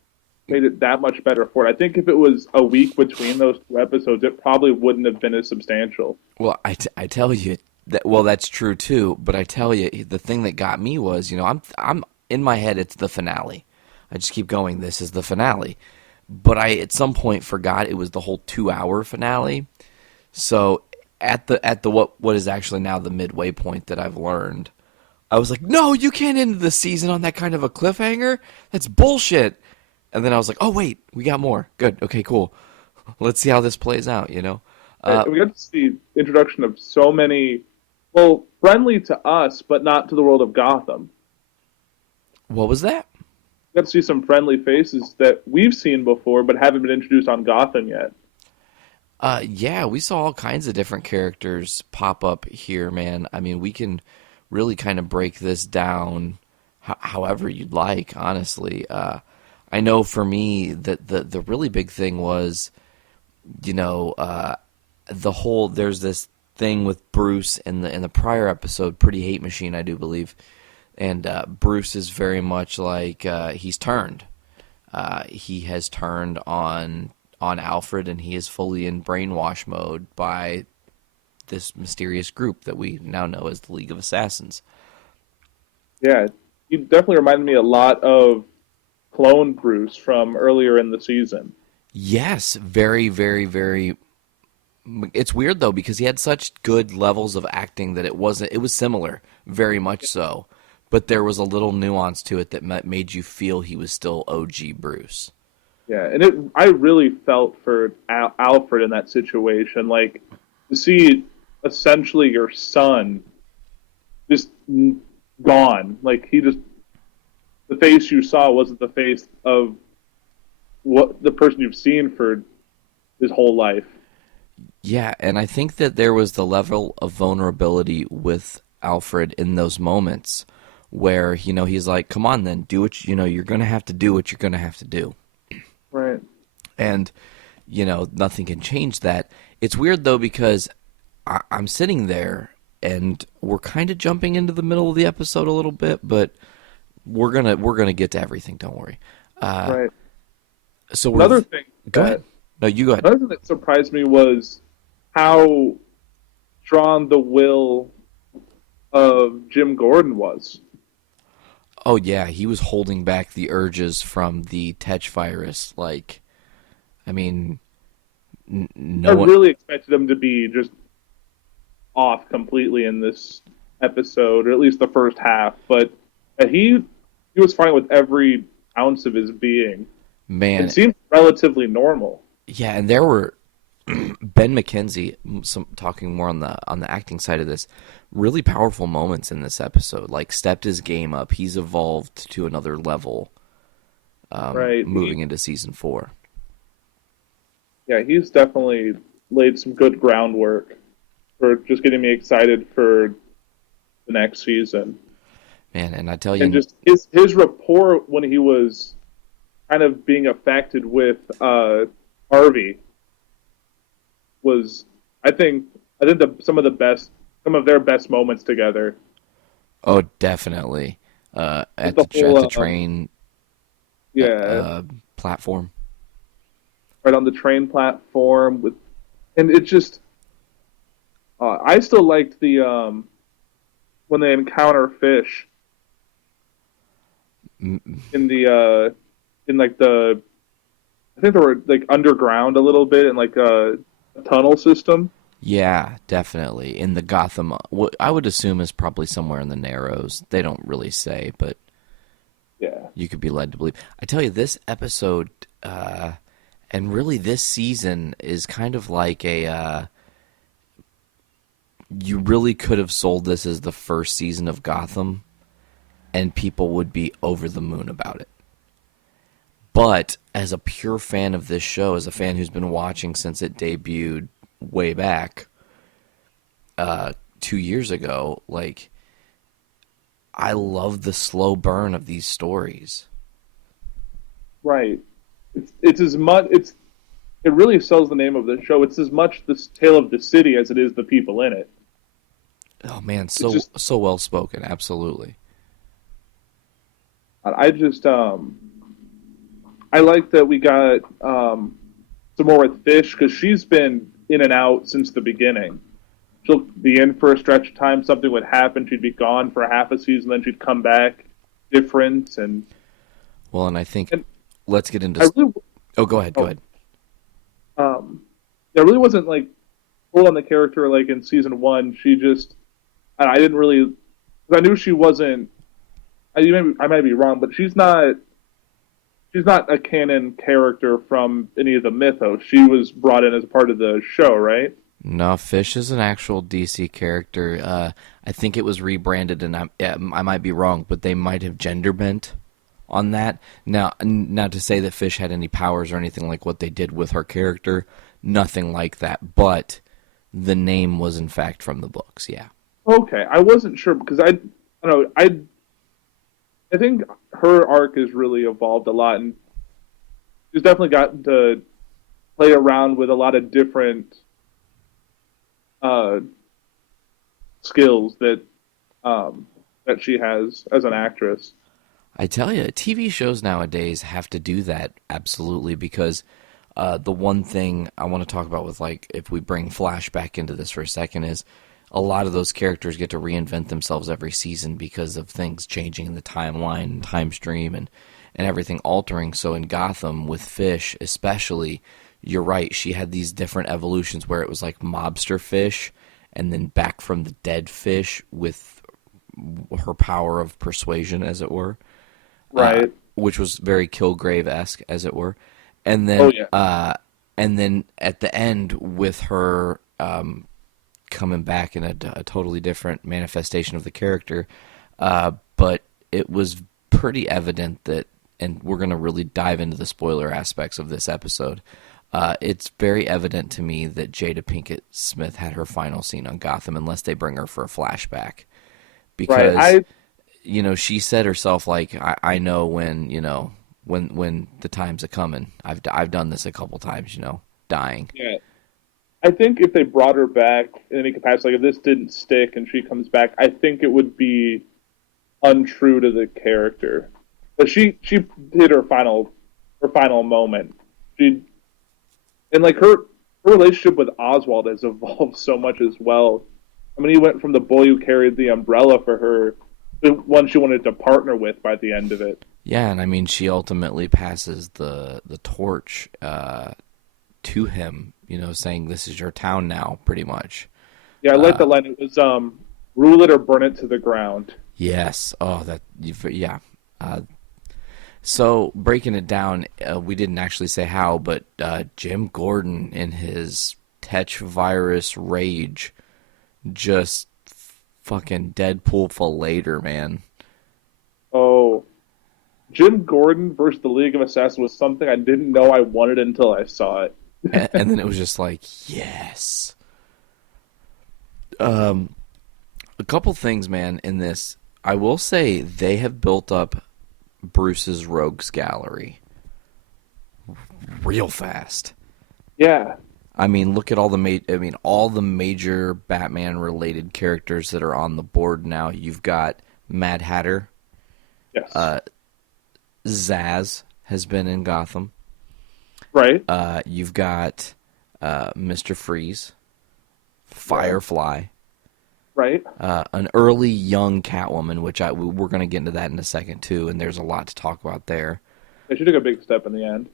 made it that much better for it. I think if it was a week between those 2 episodes, it probably wouldn't have been as substantial. Well, I tell you that. Well, that's true too. But I tell you, the thing that got me was, I'm in my head. It's the finale. I just keep going. This is the finale. But I at some point forgot it was the whole 2-hour finale. So at the what is actually now the midway point that I've learned, I was like, no, you can't end the season on that kind of a cliffhanger. That's bullshit. And then I was like, oh wait, we got more. Good. Okay, cool. Let's see how this plays out. We got to see the introduction of so many, well, friendly to us, but not to the world of Gotham. What was that? We got to see some friendly faces that we've seen before, but haven't been introduced on Gotham yet. Yeah, we saw all kinds of different characters pop up here, man. I mean, we can really kind of break this down however you'd like, honestly. I know for me that the really big thing was, the whole, there's this thing with Bruce in the prior episode, Pretty Hate Machine, I do believe. And Bruce is very much like he's turned. He has turned on Alfred, and he is fully in brainwash mode by this mysterious group that we now know as the League of Assassins. Yeah, he definitely reminded me a lot of clone Bruce from earlier in the season. Yes, very, very, very. It's weird though because he had such good levels of acting that it was similar, very much so. But there was a little nuance to it that made you feel he was still OG Bruce. Yeah, and I really felt for Alfred in that situation. Like, to see essentially your son just gone. Like, the face you saw wasn't the face of what the person you've seen for his whole life. Yeah, and I think that there was the level of vulnerability with Alfred in those moments where, he's like, come on then, do what, you're going to have to do what you're going to have to do. Right. And, nothing can change that. It's weird, though, because I'm sitting there, and we're kind of jumping into the middle of the episode a little bit, but we're gonna get to everything. Don't worry. Right. So another thing. Go ahead. No, you go ahead. Another thing that surprised me was how strong the will of Jim Gordon was. Oh yeah, he was holding back the urges from the Tetch virus. Like, I mean, I really expected him to be just off completely in this episode, or at least the first half. But he he was fine with every ounce of his being. Man, It seemed relatively normal. yeah, and there were Ben McKenzie, talking more on the acting side of this, really powerful moments in this episode. Like stepped his game up. He's evolved to another level. Right. Moving into season 4. Yeah, he's definitely laid some good groundwork for just getting me excited for the next season. Man, and I tell you, And just his rapport when he was kind of being affected with Harvey was, I think some of their best moments together. oh, definitely at The the whole, train platform. Right on the train platform and it just I still liked the when they encounter fish in the in like the I think they were like underground a little bit in like a tunnel system. Yeah, definitely. In the Gotham, what I would assume is probably somewhere in the Narrows. They don't really say, but Yeah. you could be led to believe. I tell you, this episode, and really this season is kind of like you really could have sold this as the first season of Gotham, and people would be over the moon about it. But as a pure fan of this show, as a fan who's been watching since it debuted way back 2 years ago, like, I love the slow burn of these stories. Right. It's as much it really sells the name of the show. It's as much the tale of the city as it is the people in it. Oh man, so well spoken, absolutely. I just I like that we got some more with Fish because she's been in and out since the beginning. She'll be in for a stretch of time, something would happen, she'd be gone for half a season, then she'd come back different and well, and I think let's get into. Go ahead. There really wasn't like pull on the character like in season 1. She just I didn't really because I knew she wasn't. I might be wrong, but she's not a canon character from any of the mythos. She was brought in as a part of the show, right? No, Fish is an actual DC character. I think it was rebranded, and I might be wrong, but they might have gender bent on that. Now, not to say that Fish had any powers or anything like what they did with her character, nothing like that. But the name was in fact from the books. Yeah. Okay, I wasn't sure because I don't know. I think her arc has really evolved a lot, and she's definitely gotten to play around with a lot of different skills that she has as an actress. I tell you, TV shows nowadays have to do that absolutely because the one thing I want to talk about with, like, if we bring Flash back into this for a second, is a lot of those characters get to reinvent themselves every season because of things changing in the timeline and time stream and everything altering. So in Gotham with Fish especially, you're right, she had these different evolutions where it was like mobster Fish and then back from the dead Fish with her power of persuasion, as it were. Right. Which was very Kilgrave-esque, as it were. And then and then at the end with her coming back in a totally different manifestation of the character. But it was pretty evident that, and we're going to really dive into the spoiler aspects of this episode, it's very evident to me that Jada Pinkett Smith had her final scene on Gotham unless they bring her for a flashback. Because, right. She said herself, like, I know when, when the time's a-coming. I've done this a couple times, dying. Yeah. I think if they brought her back in any capacity, like if this didn't stick and she comes back, I think it would be untrue to the character. But she did her final moment. And like her relationship with Oswald has evolved so much as well. I mean, he went from the boy who carried the umbrella for her to one she wanted to partner with by the end of it. Yeah, and I mean, she ultimately passes the torch to him, saying this is your town now, pretty much. Yeah, I like the line. It was rule it or burn it to the ground. Yes. Oh, yeah. So breaking it down, we didn't actually say how, but Jim Gordon in his Tetch virus rage just fucking Deadpool filleted, man. Oh, Jim Gordon versus the League of Assassins was something I didn't know I wanted until I saw it. And then it was just like, yes. A couple things, man, in this. I will say they have built up Bruce's rogues gallery real fast. Yeah. I mean, look at all the major Batman related characters that are on the board now. You've got Mad Hatter. Yes. Zaz has been in Gotham. Right. You've got Mr. Freeze, Firefly. Right. An early young Catwoman, which we're going to get into that in a second too, and there's a lot to talk about there. Yeah, she took a big step in the end.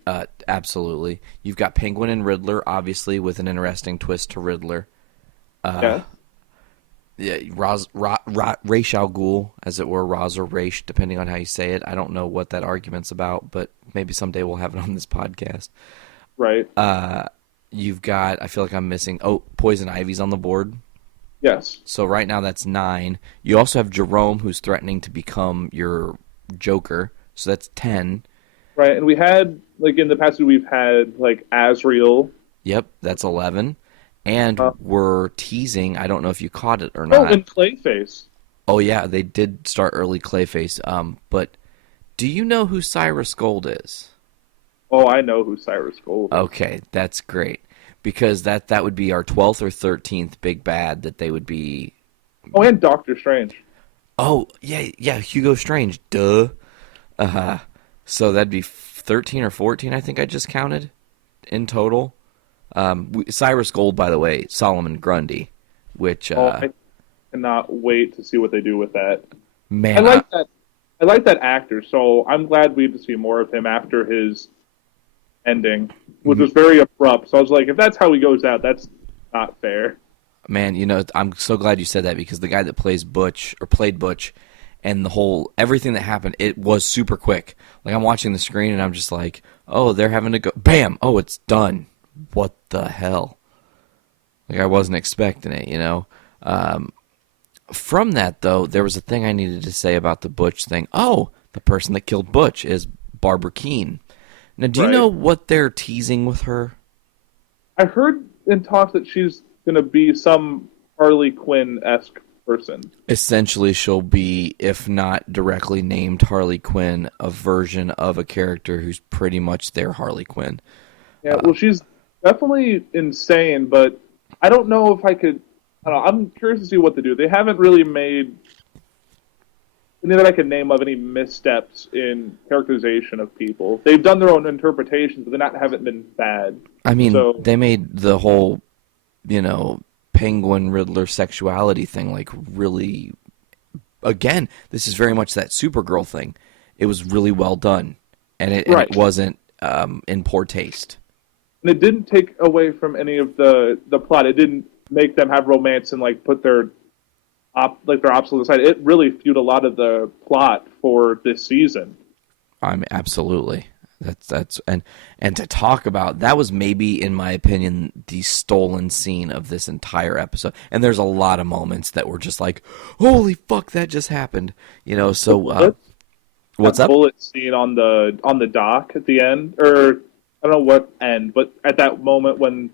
Absolutely. You've got Penguin and Riddler, obviously, with an interesting twist to Riddler. Yeah. Yeah, Ra's al Ghul, as it were, Raz or Raish, depending on how you say it. I don't know what that argument's about, but maybe someday we'll have it on this podcast. Right. You've got, I feel like I'm missing, Poison Ivy's on the board. Yes. So right now that's 9. You also have Jerome, who's threatening to become your Joker. So that's 10. Right, and we had, like, in the past we've had, like, Azrael. Yep, that's 11. And we're teasing, I don't know if you caught it or not. Oh, and Clayface. Oh, yeah, they did start early Clayface. But do you know who Cyrus Gold is? Oh, I know who Cyrus Gold is. Okay, that's great. Because that would be our 12th or 13th big bad that they would be... Oh, and Doctor Strange. Oh, yeah, Hugo Strange, duh. So that'd be 13 or 14, I think I just counted, in total. Cyrus Gold, by the way, Solomon Grundy, which... I cannot wait to see what they do with that. Man, I like that actor, so I'm glad we get to see more of him after his ending, which was very abrupt. So I was like, if that's how he goes out, that's not fair. Man, I'm so glad you said that, because the guy that played Butch, and everything that happened, it was super quick. Like, I'm watching the screen, and I'm just like, oh, they're having to go, bam, oh, it's done. What the hell? Like, I wasn't expecting it, From that, though, there was a thing I needed to say about the Butch thing. Oh, the person that killed Butch is Barbara Keene. Now, do you know what they're teasing with her? I heard in talks that she's going to be some Harley Quinn-esque person. Essentially, she'll be, if not directly named Harley Quinn, a version of a character who's pretty much their Harley Quinn. Yeah, well, she's definitely insane, but I don't know if I could... I don't know, I'm curious to see what they do. They haven't really made any that I can name of any missteps in characterization of people. They've done their own interpretations, but they haven't been bad. I mean, so, they made the whole, Penguin Riddler sexuality thing, like, really... Again, this is very much that Supergirl thing. It was really well done, and it wasn't in poor taste. And it didn't take away from any of the plot. It didn't make them have romance and, like, put their obstacles aside. It really fueled a lot of the plot for this season. I mean, absolutely. That's and to talk about, that was maybe, in my opinion, the stolen scene of this entire episode. And there's a lot of moments that were just like, holy fuck, that just happened. So what's up? Bullet scene on the dock at the end, or I don't know what end, but at that moment when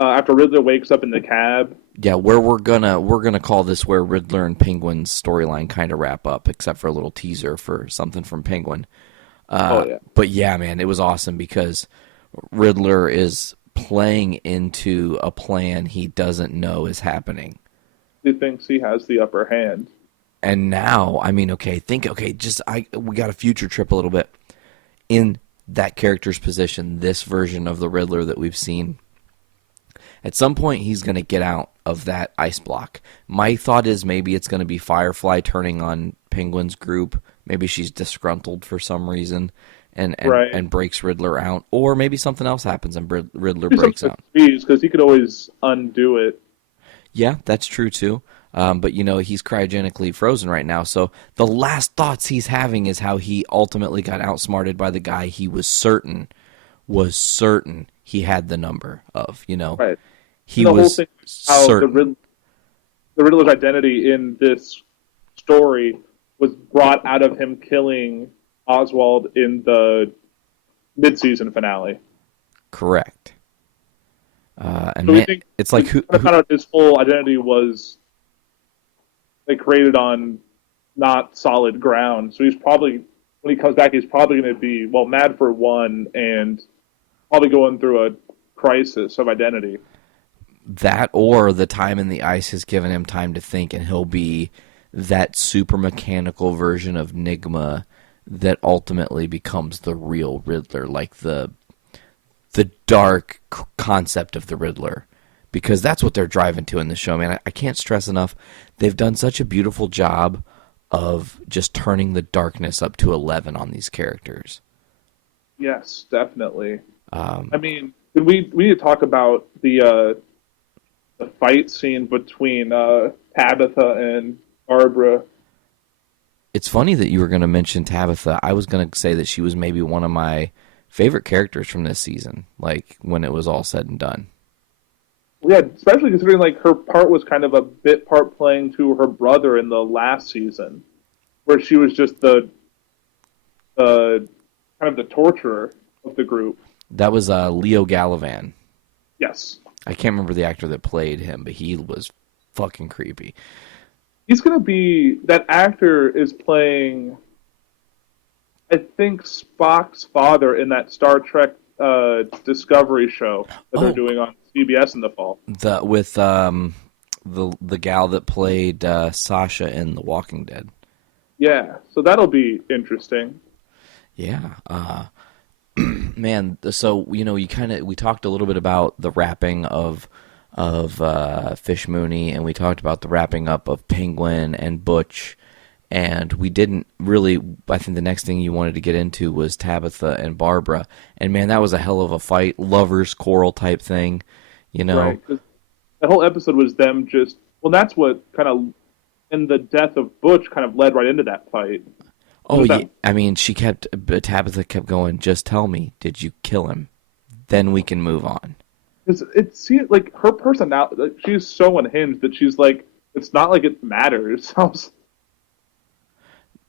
after Riddler wakes up in the cab. Yeah, where we're gonna call this where Riddler and Penguin's storyline kind of wrap up, except for a little teaser for something from Penguin. But yeah, man, it was awesome because Riddler is playing into a plan he doesn't know is happening. He thinks he has the upper hand. And now, I mean, we got a future trip a little bit. In that character's position, this version of the Riddler that we've seen, at some point he's going to get out of that ice block. My thought is maybe it's going to be Firefly turning on Penguin's group. Maybe she's disgruntled for some reason and breaks Riddler out. Or maybe something else happens and Riddler breaks out. Because he could always undo it. Yeah, that's true too. But, he's cryogenically frozen right now. So the last thoughts he's having is how he ultimately got outsmarted by the guy he was certain he had the number of, Right. He the was whole thing, how certain. the Riddler's identity in this story was brought out of him killing Oswald in the mid-season finale. Correct. And So we think it's like who found out his full identity was created on not solid ground. So he's probably, when he comes back, he's probably going to be mad for one, and probably going through a crisis of identity. that, or the time in the ice has given him time to think, and he'll be that super mechanical version of Nigma that ultimately becomes the real Riddler, like the dark concept of the Riddler, because that's what they're driving to in the show, man. I can't stress enough. They've done such a beautiful job of just turning the darkness up to 11 on these characters. Yes, definitely. I mean, we need to talk about the fight scene between Tabitha and Barbara. It's funny that you were going to mention Tabitha. I was going to say that she was maybe one of my favorite characters from this season, like when it was all said and done. Yeah, especially considering her part was kind of a bit part playing to her brother in the last season, where she was just the kind of the torturer of the group. That was Leo Galavan. Yes. I can't remember the actor that played him, but he was fucking creepy. He's going to be... That actor is playing, I think, Spock's father in that Star Trek Discovery show that they're doing on CBS in the fall. With the gal that played Sasha in The Walking Dead. Yeah, so that'll be interesting. Yeah. Man, so we talked a little bit about the wrapping of Fish Mooney, and we talked about the wrapping up of Penguin and Butch, and we didn't really. I think the next thing you wanted to get into was Tabitha and Barbara, and man, that was a hell of a fight, lovers quarrel type thing, Right, 'cause the whole episode was them just. Well, that's what kind of, and the death of Butch kind of led right into that fight. Oh, yeah. I mean, Tabitha kept going, just tell me, did you kill him? Then we can move on. It's like her personality, she's so unhinged that she's like, it's not like it matters.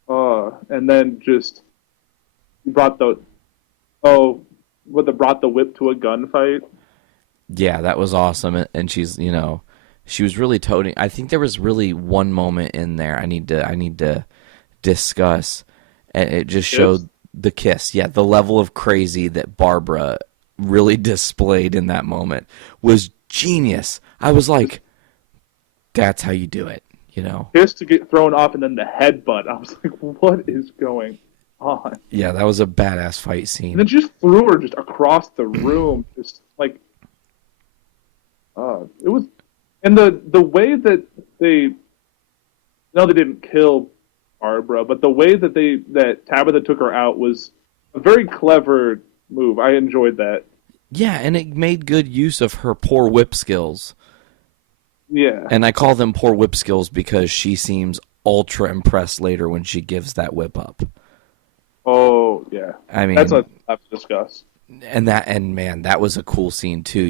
And then just brought the whip to a gunfight. Yeah, that was awesome. And she's, she was really toting. I think there was really one moment in there I need to discuss. And it just showed the kiss. Yeah, the level of crazy that Barbara really displayed in that moment was genius. I was like, that's how you do it, Kiss to get thrown off and then the headbutt. I was like, what is going on? Yeah, that was a badass fight scene. And then she just threw her just across the room. Just like, it was, and the way that they didn't kill Barbara, but the way that Tabitha took her out was a very clever move. I enjoyed that. Yeah, and it made good use of her poor whip skills. Yeah. And I call them poor whip skills because she seems ultra impressed later when she gives that whip up. Oh, yeah. I mean, that's what I have to discuss. And man, that was a cool scene too,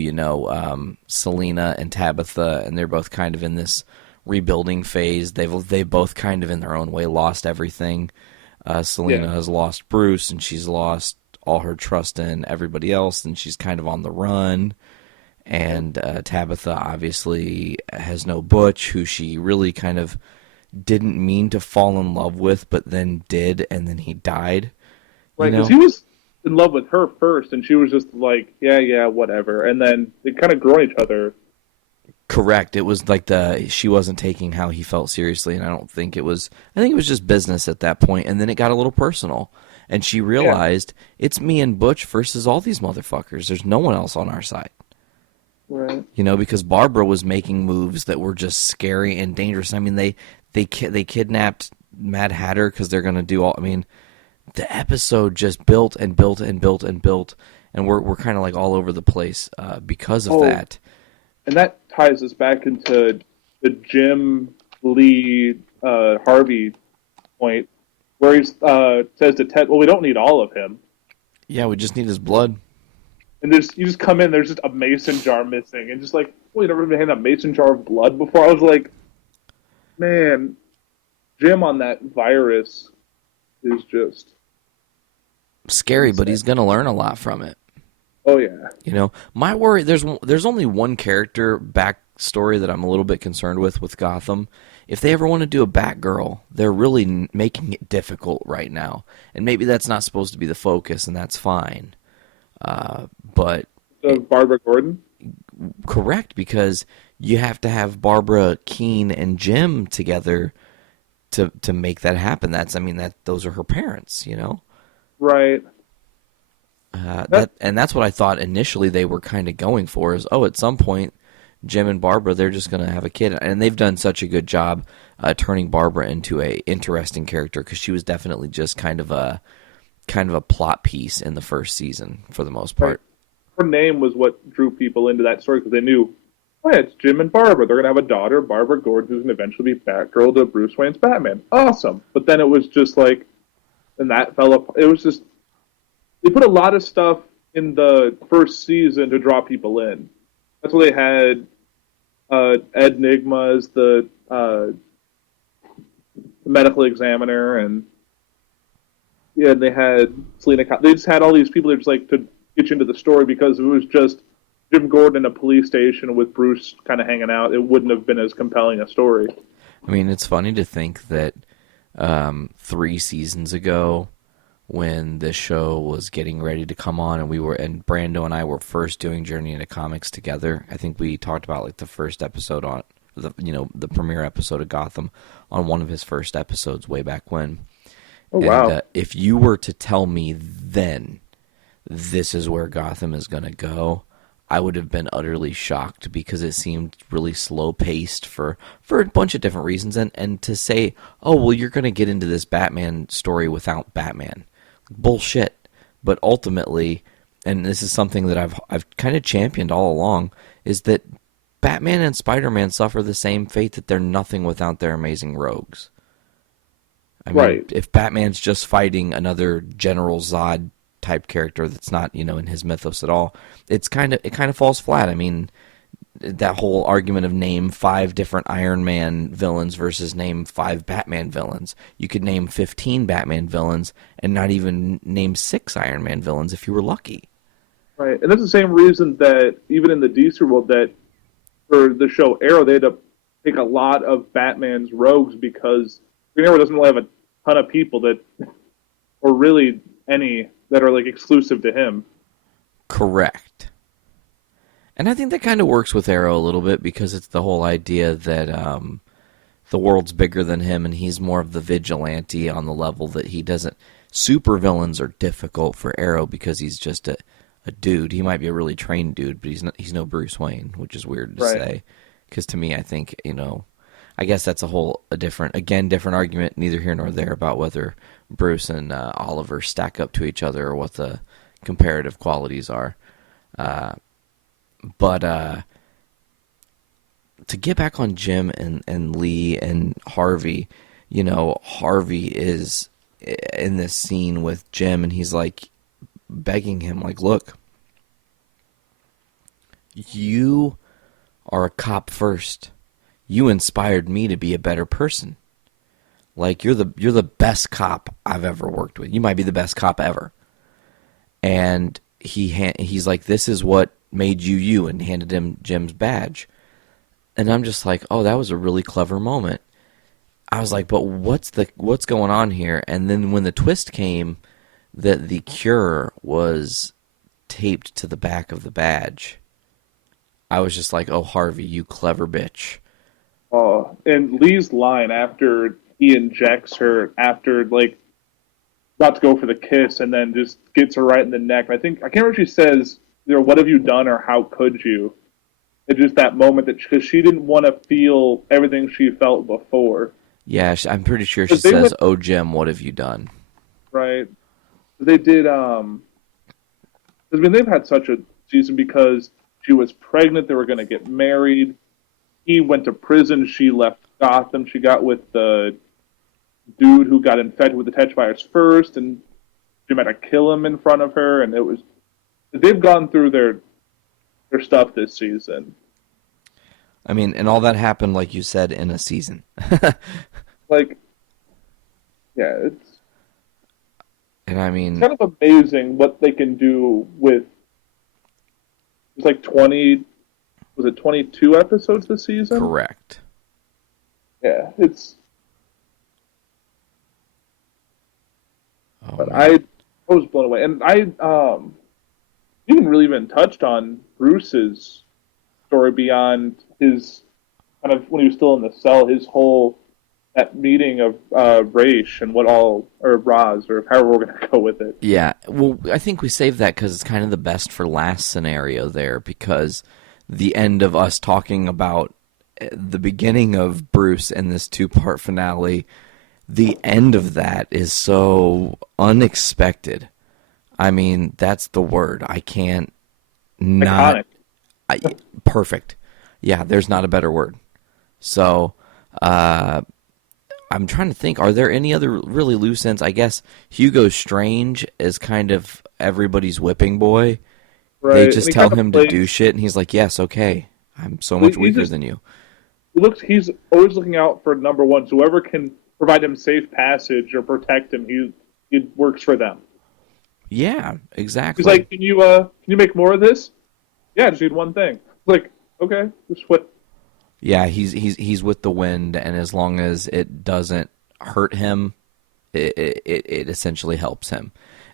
Selena and Tabitha, and they're both kind of in this rebuilding phase. They both kind of in their own way lost everything. Selena has lost Bruce, and she's lost all her trust in everybody else, and she's kind of on the run. And Tabitha obviously has no Butch, who she really kind of didn't mean to fall in love with, but then did, and then he died. Right, because he was in love with her first, and she was just like, yeah, whatever. And then they kind of grew on each other. Correct. It was like she wasn't taking how he felt seriously, and I think it was just business at that point, and then it got a little personal, and she realized it's me and Butch versus all these motherfuckers. There's no one else on our side. Right. Because Barbara was making moves that were just scary and dangerous. I mean, they kidnapped Mad Hatter because they're going to do all. I mean, the episode just built and built and built and built, and we're kind of like all over the place because of that. And that ties us back into the Jim Lee Harvey point, where he says to Ted, "Well, we don't need all of him." Yeah, we just need his blood. And you just come in, there's just a mason jar missing, and just like, well, you never even had a mason jar of blood before. I was like, man, Jim on that virus is just Scary, but he's going to learn a lot from it. oh yeah. You know, my worry, there's only one character backstory that I'm a little bit concerned with Gotham. If they ever want to do a Batgirl, they're really making it difficult right now. And maybe that's not supposed to be the focus, and that's fine. But Barbara Gordon. correct, because you have to have Barbara Keene and Jim together to make that happen. Those are her parents, you know? Right. That's what I thought initially they were kind of going for is, at some point, Jim and Barbara, they're just going to have a kid. And they've done such a good job turning Barbara into a interesting character, because she was definitely just kind of a plot piece in the first season for the most part. Her name was what drew people into that story, because they knew, oh yeah, it's Jim and Barbara. They're going to have a daughter, Barbara Gordon, who's going to eventually be Batgirl to Bruce Wayne's Batman. Awesome. But then it was just like, and that fell apart. It was just, they put a lot of stuff in the first season to draw people in. That's why they had Ed Nigma as the medical examiner, and yeah, they had Selena. They just had all these people that just like to get you into the story, because if it was just Jim Gordon in a police station with Bruce kind of hanging out, it wouldn't have been as compelling a story. I mean, it's funny to think that 3 seasons ago, when this show was getting ready to come on, and Brando and I were first doing Journey into Comics together. I think we talked about like the first episode on the premiere episode of Gotham on one of his first episodes way back when. Oh wow! If you were to tell me then this is where Gotham is going to go, I would have been utterly shocked, because it seemed really slow paced for a bunch of different reasons. And to say, oh well, you're going to get into this Batman story without Batman. Bullshit. But ultimately, and this is something that I've kind of championed all along, is that Batman and Spider-Man suffer the same fate, that they're nothing without their amazing rogues. I mean, if Batman's just fighting another General Zod type character that's not, in his mythos at all, it kind of falls flat. I mean, that whole argument of name 5 different Iron Man villains versus name 5 Batman villains. You could name 15 Batman villains and not even name 6 Iron Man villains if you were lucky. Right, and that's the same reason that even in the DC world, that for the show Arrow, they had to take a lot of Batman's rogues, because Green Arrow doesn't really have a ton of people that, or really any, that are like exclusive to him. Correct. And I think that kind of works with Arrow a little bit, because it's the whole idea that the world's bigger than him, and he's more of the vigilante on the level that he doesn't. Super villains are difficult for Arrow because he's just a dude. He might be a really trained dude, but he's no Bruce Wayne, which is weird to say. Because to me, I think, I guess that's a different argument, neither here nor there, about whether Bruce and Oliver stack up to each other or what the comparative qualities are. But to get back on Jim and Lee and Harvey, Harvey is in this scene with Jim, and he's like begging him, like, look, you are a cop first. You inspired me to be a better person. Like, you're the best cop I've ever worked with. You might be the best cop ever. And he's like, this is what made you you, and handed him Jim's badge. And I'm just like, oh, that was a really clever moment. I was like, but what's going on here? And then when the twist came that the cure was taped to the back of the badge, I was just like, oh, Harvey, you clever bitch. Oh, and Lee's line after he injects her, after like about to go for the kiss, and then just gets her right in the neck. I can't remember if she says, what have you done, or how could you? It's just that moment that, because she didn't want to feel everything she felt before. Yeah, I'm pretty sure she says, oh, Jim, what have you done? Right. They did, they've had such a season, because she was pregnant, they were going to get married. He went to prison, she left Gotham. She got with the dude who got infected with the Tetchvirus first, and she might have kill him in front of her. And they've gone through their stuff this season. I mean, and all that happened, like you said, in a season. Like, yeah, And I mean, it's kind of amazing what they can do with. It's like 20. Was it 22 episodes this season? correct. Yeah, it's. Oh, But man. I was blown away, and I even really even touched on Bruce's story beyond his kind of when he was still in the cell. His whole that meeting of Raish and what all or Raz or however we're gonna go with it. Yeah, well, I think we saved that because it's kind of the best for last scenario there, because the end of us talking about the beginning of Bruce in this 2-part finale, the end of that is so unexpected. I mean, that's the word. I can't not... perfect. Yeah, there's not a better word. So, I'm trying to think, are there any other really loose ends? I guess Hugo Strange is kind of everybody's whipping boy. Right. They And just he tell kind of him plays- to do shit, and he's like, yes, okay. I'm so much weaker than you. He's always looking out for number one. So whoever can provide him safe passage or protect him, he works for them. Yeah, exactly. He's like, can you make more of this? Yeah, I just need one thing. Like, okay, just what? Yeah, he's with the wind, and as long as it doesn't hurt him, it essentially helps him.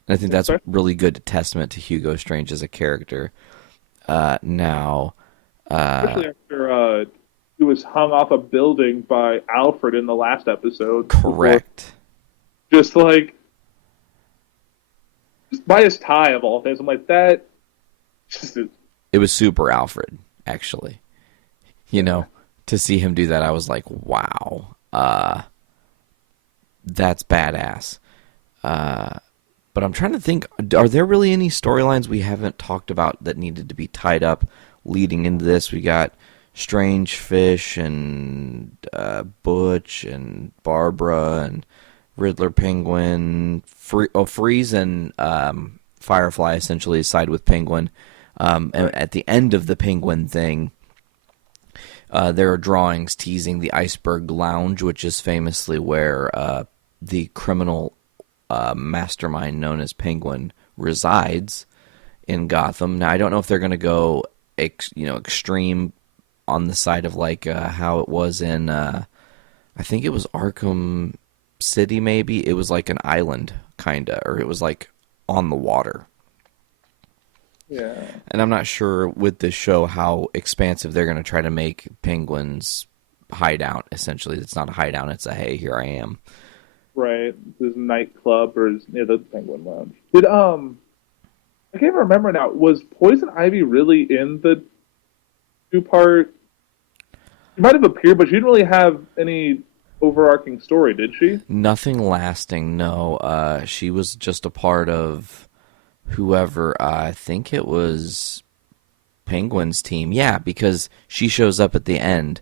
And I think that's Okay. really good testament to Hugo Strange as a character. Now, Especially after he was hung off a building by Alfred in the last episode. correct. Just like, just by his tie of all things. I'm like, that. Just, It was super Alfred, actually. You know, to see him do that, I was like, wow, that's badass. But I'm trying to think, are there really any storylines we haven't talked about that needed to be tied up leading into this? We got Strange Fish and Butch and Barbara and Riddler Penguin. Freeze and Firefly essentially side with Penguin. And at the end of the Penguin thing, there are drawings teasing the Iceberg Lounge, which is famously where the criminal mastermind known as Penguin resides in Gotham. Now, I don't know if they're going to go extreme on the side of like how it was in, I think it was Arkham City maybe. It was like an island, kind of, or it was like on the water. yeah. And I'm not sure with this show how expansive they're going to try to make Penguin's hideout. Essentially, it's not a hideout; it's a hey, here I am. Right. His nightclub or near the Penguin Lounge. Did I can't even remember now. Was Poison Ivy really in the 2-part? She might have appeared, but she didn't really have any overarching story, did she? Nothing lasting. No, she was just a part of whoever. I think it was Penguin's team. Yeah, because she shows up at the end,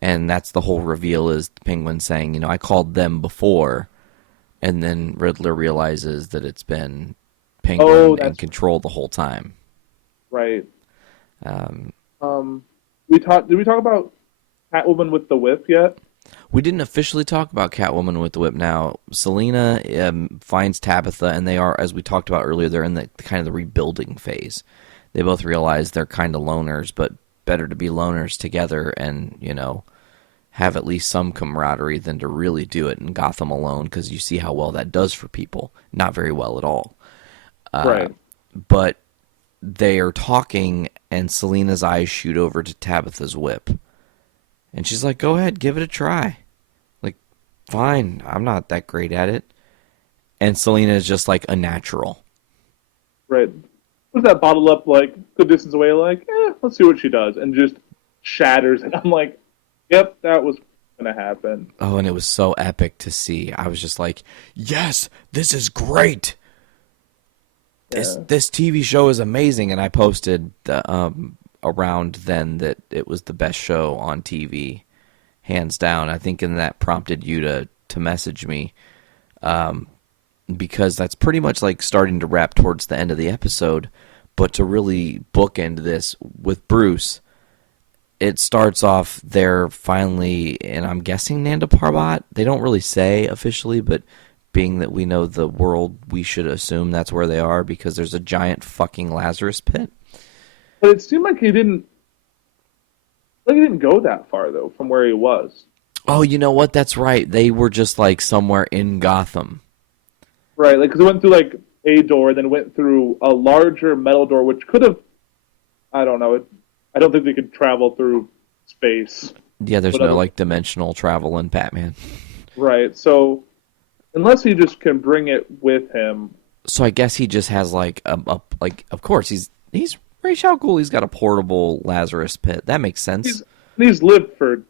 and that's the whole reveal is Penguin saying, I called them before. And then Riddler realizes that it's been Penguin in control the whole time. Right. Um, Did we talk about Catwoman with the whip yet? we didn't officially talk about Catwoman with the whip. Now, Selina finds Tabitha, and they are, as we talked about earlier, they're in the kind of the rebuilding phase. They both realize they're kind of loners, but better to be loners together and, have at least some camaraderie than to really do it in Gotham alone, because you see how well that does for people. Not very well at all. Right. But they are talking, and Selina's eyes shoot over to Tabitha's whip. And she's like, go ahead, give it a try. Like, fine, I'm not that great at it. And Selina is just like a natural. Right. Was that bottle up like good distance away? Like, let's see what she does, and just shatters. And I'm like, yep, that was gonna happen. Oh, and it was so epic to see. I was just like, yes, this is great. This TV show is amazing. And I posted around then that it was the best show on TV, hands down. I think in that prompted you to message me, because that's pretty much like starting to wrap towards the end of the episode. But to really bookend this with Bruce, it starts off there finally, and I'm guessing Nanda Parbat. They don't really say officially, but being that we know the world, we should assume that's where they are because there's a giant fucking Lazarus pit. But it seemed like he didn't go that far though from where he was. Oh, you know what? That's right. They were just like somewhere in Gotham. Right, like because it went through like a door, then went through a larger metal door, which could have, I don't know. I don't think they could travel through space. Yeah, there's no like dimensional travel in Batman. Right, so unless he just can bring it with him. So I guess he just has like like of course he's Ra's al Ghul. He's got a portable Lazarus pit. That makes sense. He's lived for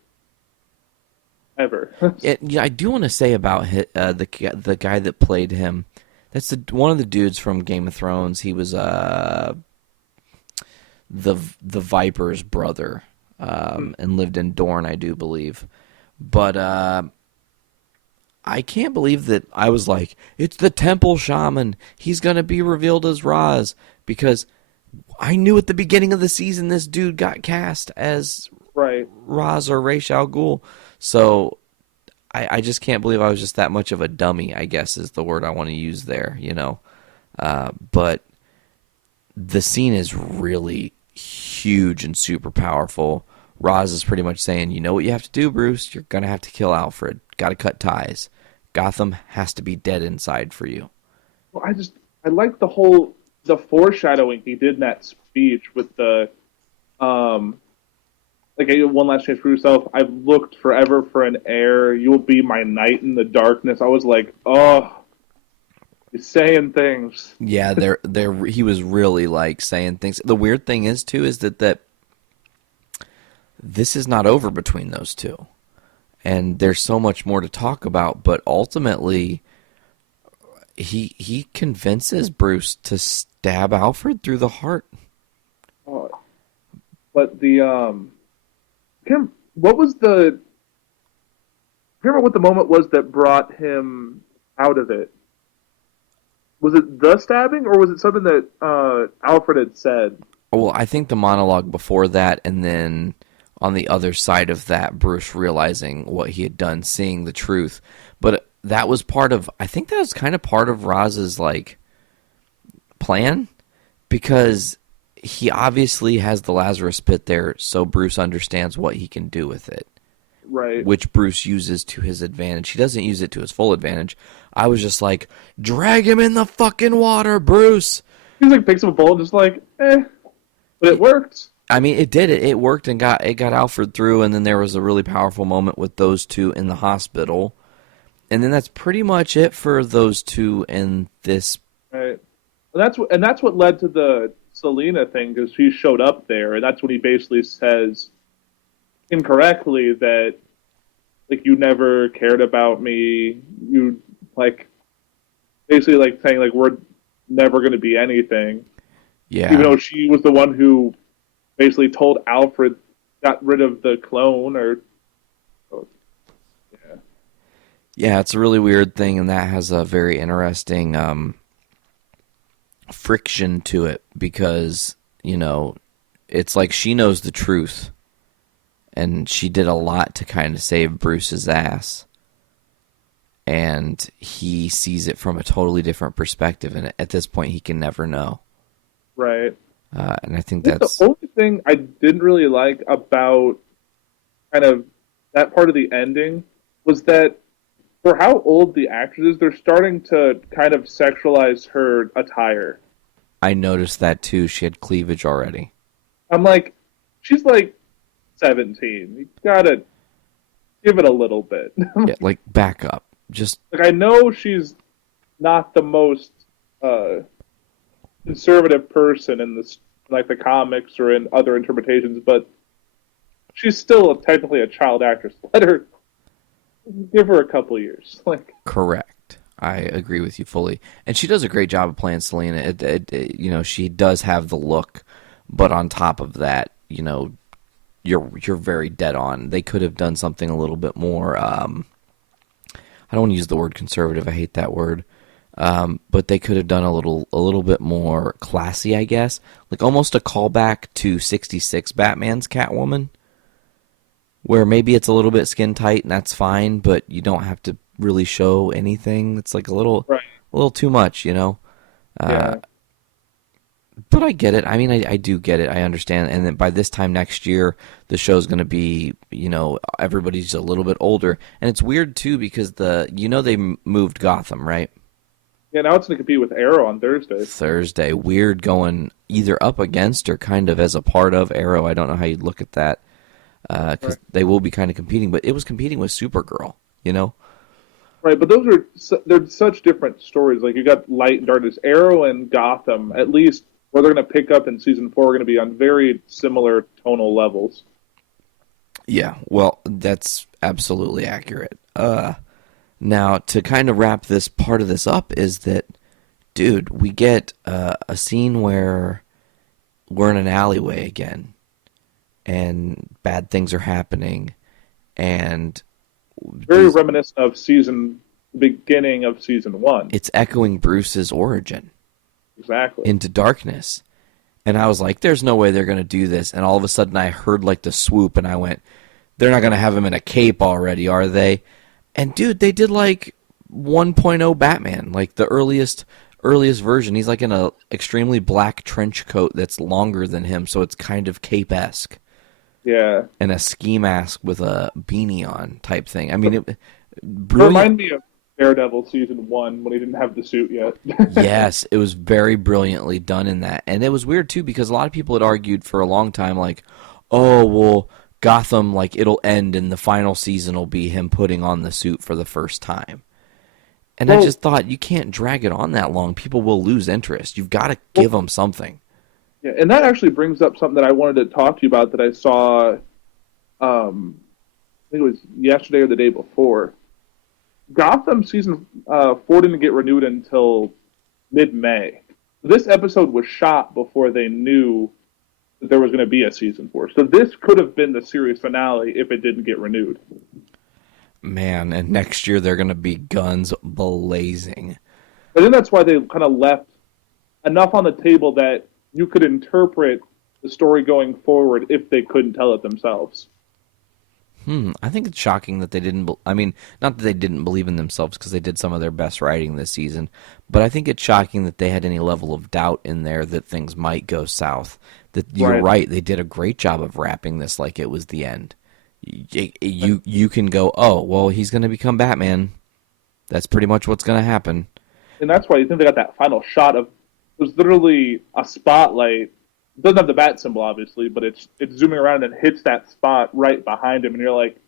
ever. Yeah, I do want to say about the guy that played him. That's one of the dudes from Game of Thrones. He was the Viper's brother, and lived in Dorne, I do believe. But I can't believe that I was like, it's the Temple Shaman. He's gonna be revealed as Raz, because I knew at the beginning of the season this dude got cast as Raz or Ra's al Ghul. So I just can't believe I was just that much of a dummy, I guess is the word I want to use there, you know. But the scene is really huge and super powerful. Raz is pretty much saying, you know what you have to do, Bruce? You're going to have to kill Alfred. Got to cut ties. Gotham has to be dead inside for you. Well, I like the foreshadowing he did in that speech with the, like one last chance for yourself. I've looked forever for an heir. You'll be my knight in the darkness. I was like, oh, he's saying things. Yeah, he was really like saying things. The weird thing is too is that this is not over between those two, and there's so much more to talk about. But ultimately, he convinces Bruce to stab Alfred through the heart. But what was the? I remember what the moment was that brought him out of it. Was it the stabbing, or was it something that Alfred had said? Well, I think the monologue before that, and then on the other side of that, Bruce realizing what he had done, seeing the truth. But that was I think that was kind of part of Raz's like plan, because he obviously has the Lazarus pit there, so Bruce understands what he can do with it. Right. Which Bruce uses to his advantage. He doesn't use it to his full advantage. I was just like, drag him in the fucking water, Bruce! He's like, picks up a bowl and just like, But it worked. I mean, it did. It worked and got Alfred through, and then there was a really powerful moment with those two in the hospital. And then that's pretty much it for those two in this. Right. And that's what led to the Selena thing, because she showed up there, and that's when he basically says incorrectly that, like, you never cared about me. You, like, basically, like, saying, like, we're never going to be anything. Yeah. Even though she was the one who basically told Alfred, got rid of the clone, or. Yeah. Yeah, it's a really weird thing, and that has a very interesting friction to it, because, you know, it's like she knows the truth, and she did a lot to kind of save Bruce's ass, and he sees it from a totally different perspective, and at this point he can never know. Right. And I think that's the only thing I didn't really like about kind of that part of the ending was that for how old the actress is, they're starting to kind of sexualize her attire. I noticed that too. She had cleavage already. I'm like, she's like 17. You gotta give it a little bit. Yeah, like back up. Just like, I know she's not the most conservative person in this, like the comics or in other interpretations, but she's still technically a child actress. Give her a couple years. Like, correct. I agree with you fully, and she does a great job of playing Selena. You know, she does have the look, but on top of that, you know, you're very dead on. They could have done something a little bit more. I don't want to use the word conservative. I hate that word. But they could have done a little bit more classy, I guess, like almost a callback to '66 Batman's Catwoman, where maybe it's a little bit skin tight and that's fine, but you don't have to really show anything. It's like a little too much, you know. Yeah. But I get it. I mean, I do get it. I understand. And then by this time next year, the show's going to be, you know, everybody's a little bit older. And it's weird, too, because they moved Gotham, right? Yeah, now it's going to compete with Arrow on Thursday. Weird going either up against or kind of as a part of Arrow. I don't know how you'd look at that. Because they will be kind of competing. But it was competing with Supergirl, you know? Right, but they're such different stories. Like, you got Light and Darkness. Arrow and Gotham, at least where they're going to pick up in season 4, are going to be on very similar tonal levels. Yeah, well, that's absolutely accurate. Now, to kind of wrap this part of this up is that, dude, we get a scene where we're in an alleyway again, and bad things are happening, and very reminiscent of the beginning of season 1. It's echoing Bruce's origin. Exactly. Into darkness. And I was like, there's no way they're going to do this. And all of a sudden I heard like the swoop and I went, they're not going to have him in a cape already, are they? And dude, they did like 1.0 Batman, like the earliest version. He's like in a extremely black trench coat that's longer than him, so it's kind of cape-esque. Yeah. And a ski mask with a beanie on type thing. I mean, it remind me of Daredevil season 1 when he didn't have the suit yet. Yes, it was very brilliantly done in that. And it was weird, too, because a lot of people had argued for a long time, like, oh, well, Gotham, like, it'll end and the final season will be him putting on the suit for the first time. And I just thought, you can't drag it on that long. People will lose interest. You've got to give them something. Yeah, and that actually brings up something that I wanted to talk to you about that I saw, I think it was yesterday or the day before. Gotham season 4 didn't get renewed until mid-May. This episode was shot before they knew that there was going to be a season 4. So this could have been the series finale if it didn't get renewed. Man, and next year they're going to be guns blazing. I think that's why they kind of left enough on the table that you could interpret the story going forward if they couldn't tell it themselves. I think it's shocking that they didn't... I mean, not that they didn't believe in themselves because they did some of their best writing this season, but I think it's shocking that they had any level of doubt in there that things might go south. That you're right. They did a great job of wrapping this like it was the end. You can go, oh, well, he's going to become Batman. That's pretty much what's going to happen. And that's why you think they got that final shot of... It was literally a spotlight. It doesn't have the bat symbol, obviously, but it's zooming around and hits that spot right behind him, and you're like,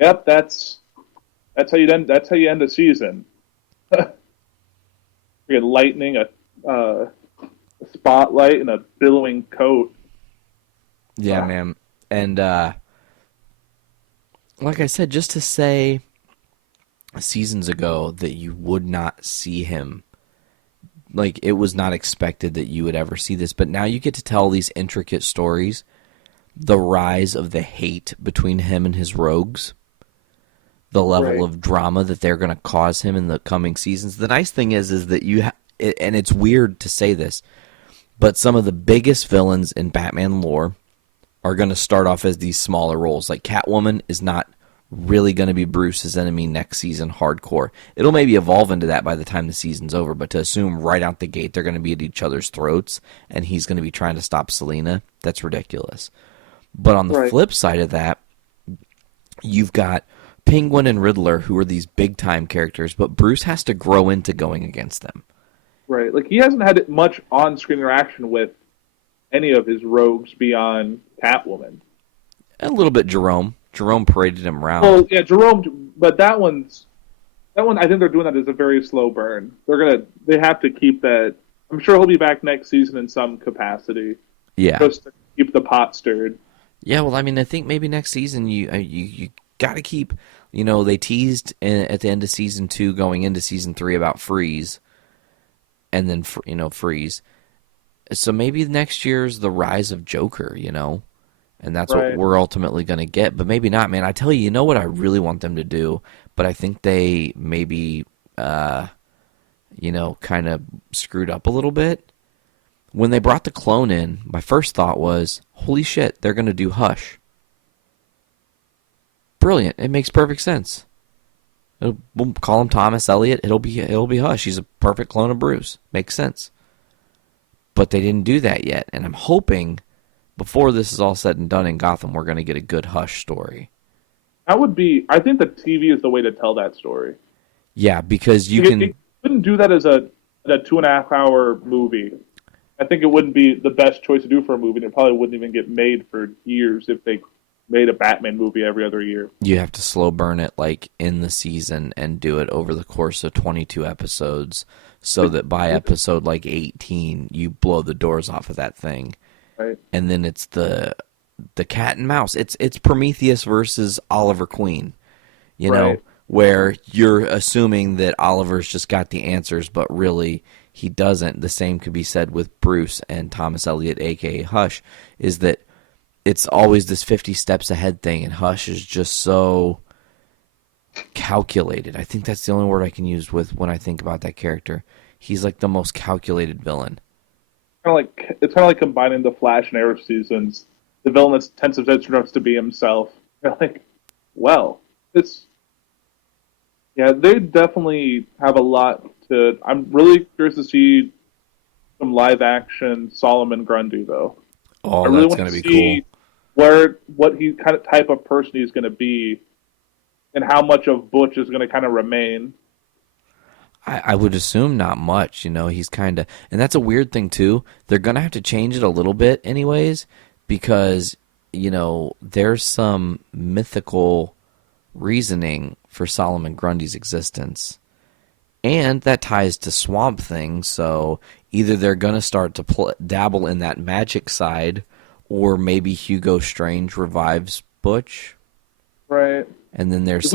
"Yep, that's how you end. That's how you end a season." You get lightning, a spotlight, and a billowing coat. Yeah, man, and like I said, just to say, seasons ago that you would not see him. Like, it was not expected that you would ever see this, but now you get to tell these intricate stories, the rise of the hate between him and his rogues, the level of drama that they're going to cause him in the coming seasons. The nice thing is that and it's weird to say this, but some of the biggest villains in Batman lore are going to start off as these smaller roles. Like, Catwoman is not really going to be Bruce's enemy next season hardcore. It'll maybe evolve into that by the time the season's over, but to assume right out the gate they're going to be at each other's throats and he's going to be trying to stop Selina, that's ridiculous. But on the flip side of that, you've got Penguin and Riddler, who are these big-time characters, but Bruce has to grow into going against them. Right. Like, he hasn't had much on-screen interaction with any of his rogues beyond Catwoman. A little bit Jerome. Jerome paraded him around. Well, yeah, Jerome, but that one, I think they're doing that as a very slow burn. They have to keep that. I'm sure he'll be back next season in some capacity. Yeah. Just to keep the pot stirred. Yeah, well, I mean, I think maybe next season you got to keep, they teased at the end of season 2 going into season 3 about Freeze, and then, Freeze. So maybe next year's the rise of Joker, And that's what we're ultimately going to get. But maybe not, man. I tell you, you know what I really want them to do? But I think they maybe, kind of screwed up a little bit. When they brought the clone in, my first thought was, holy shit, they're going to do Hush. Brilliant. It makes perfect sense. We'll call him Thomas Elliot. It'll be Hush. He's a perfect clone of Bruce. Makes sense. But they didn't do that yet. And I'm hoping before this is all said and done in Gotham, we're going to get a good Hush story. I think the TV is the way to tell that story. Yeah, because you couldn't do that as a 2.5-hour movie. I think it wouldn't be the best choice to do for a movie. And it probably wouldn't even get made for years if they made a Batman movie every other year. You have to slow burn it like in the season and do it over the course of 22 episodes so that by episode like 18 you blow the doors off of that thing. Right. And then it's the cat and mouse. It's Prometheus versus Oliver Queen. You know, where you're assuming that Oliver's just got the answers, but really he doesn't. The same could be said with Bruce and Thomas Elliot, aka Hush, is that it's always this 50 steps ahead thing, and Hush is just so calculated. I think that's the only word I can use with when I think about that character. He's like the most calculated villain. It's kind of like combining the Flash and Arrow seasons. The villain tends to be himself. You're like, well, they definitely have a lot to. I'm really curious to see some live action Solomon Grundy though. Oh, really that's going to be cool. What he kind of type of person he's going to be, and how much of Butch is going to kind of remain. I would assume not much. He's kind of, and that's a weird thing too. They're going to have to change it a little bit, anyways, because there's some mythical reasoning for Solomon Grundy's existence. And that ties to Swamp Thing, so either they're going to start to dabble in that magic side, or maybe Hugo Strange revives Butch. Right. And then there's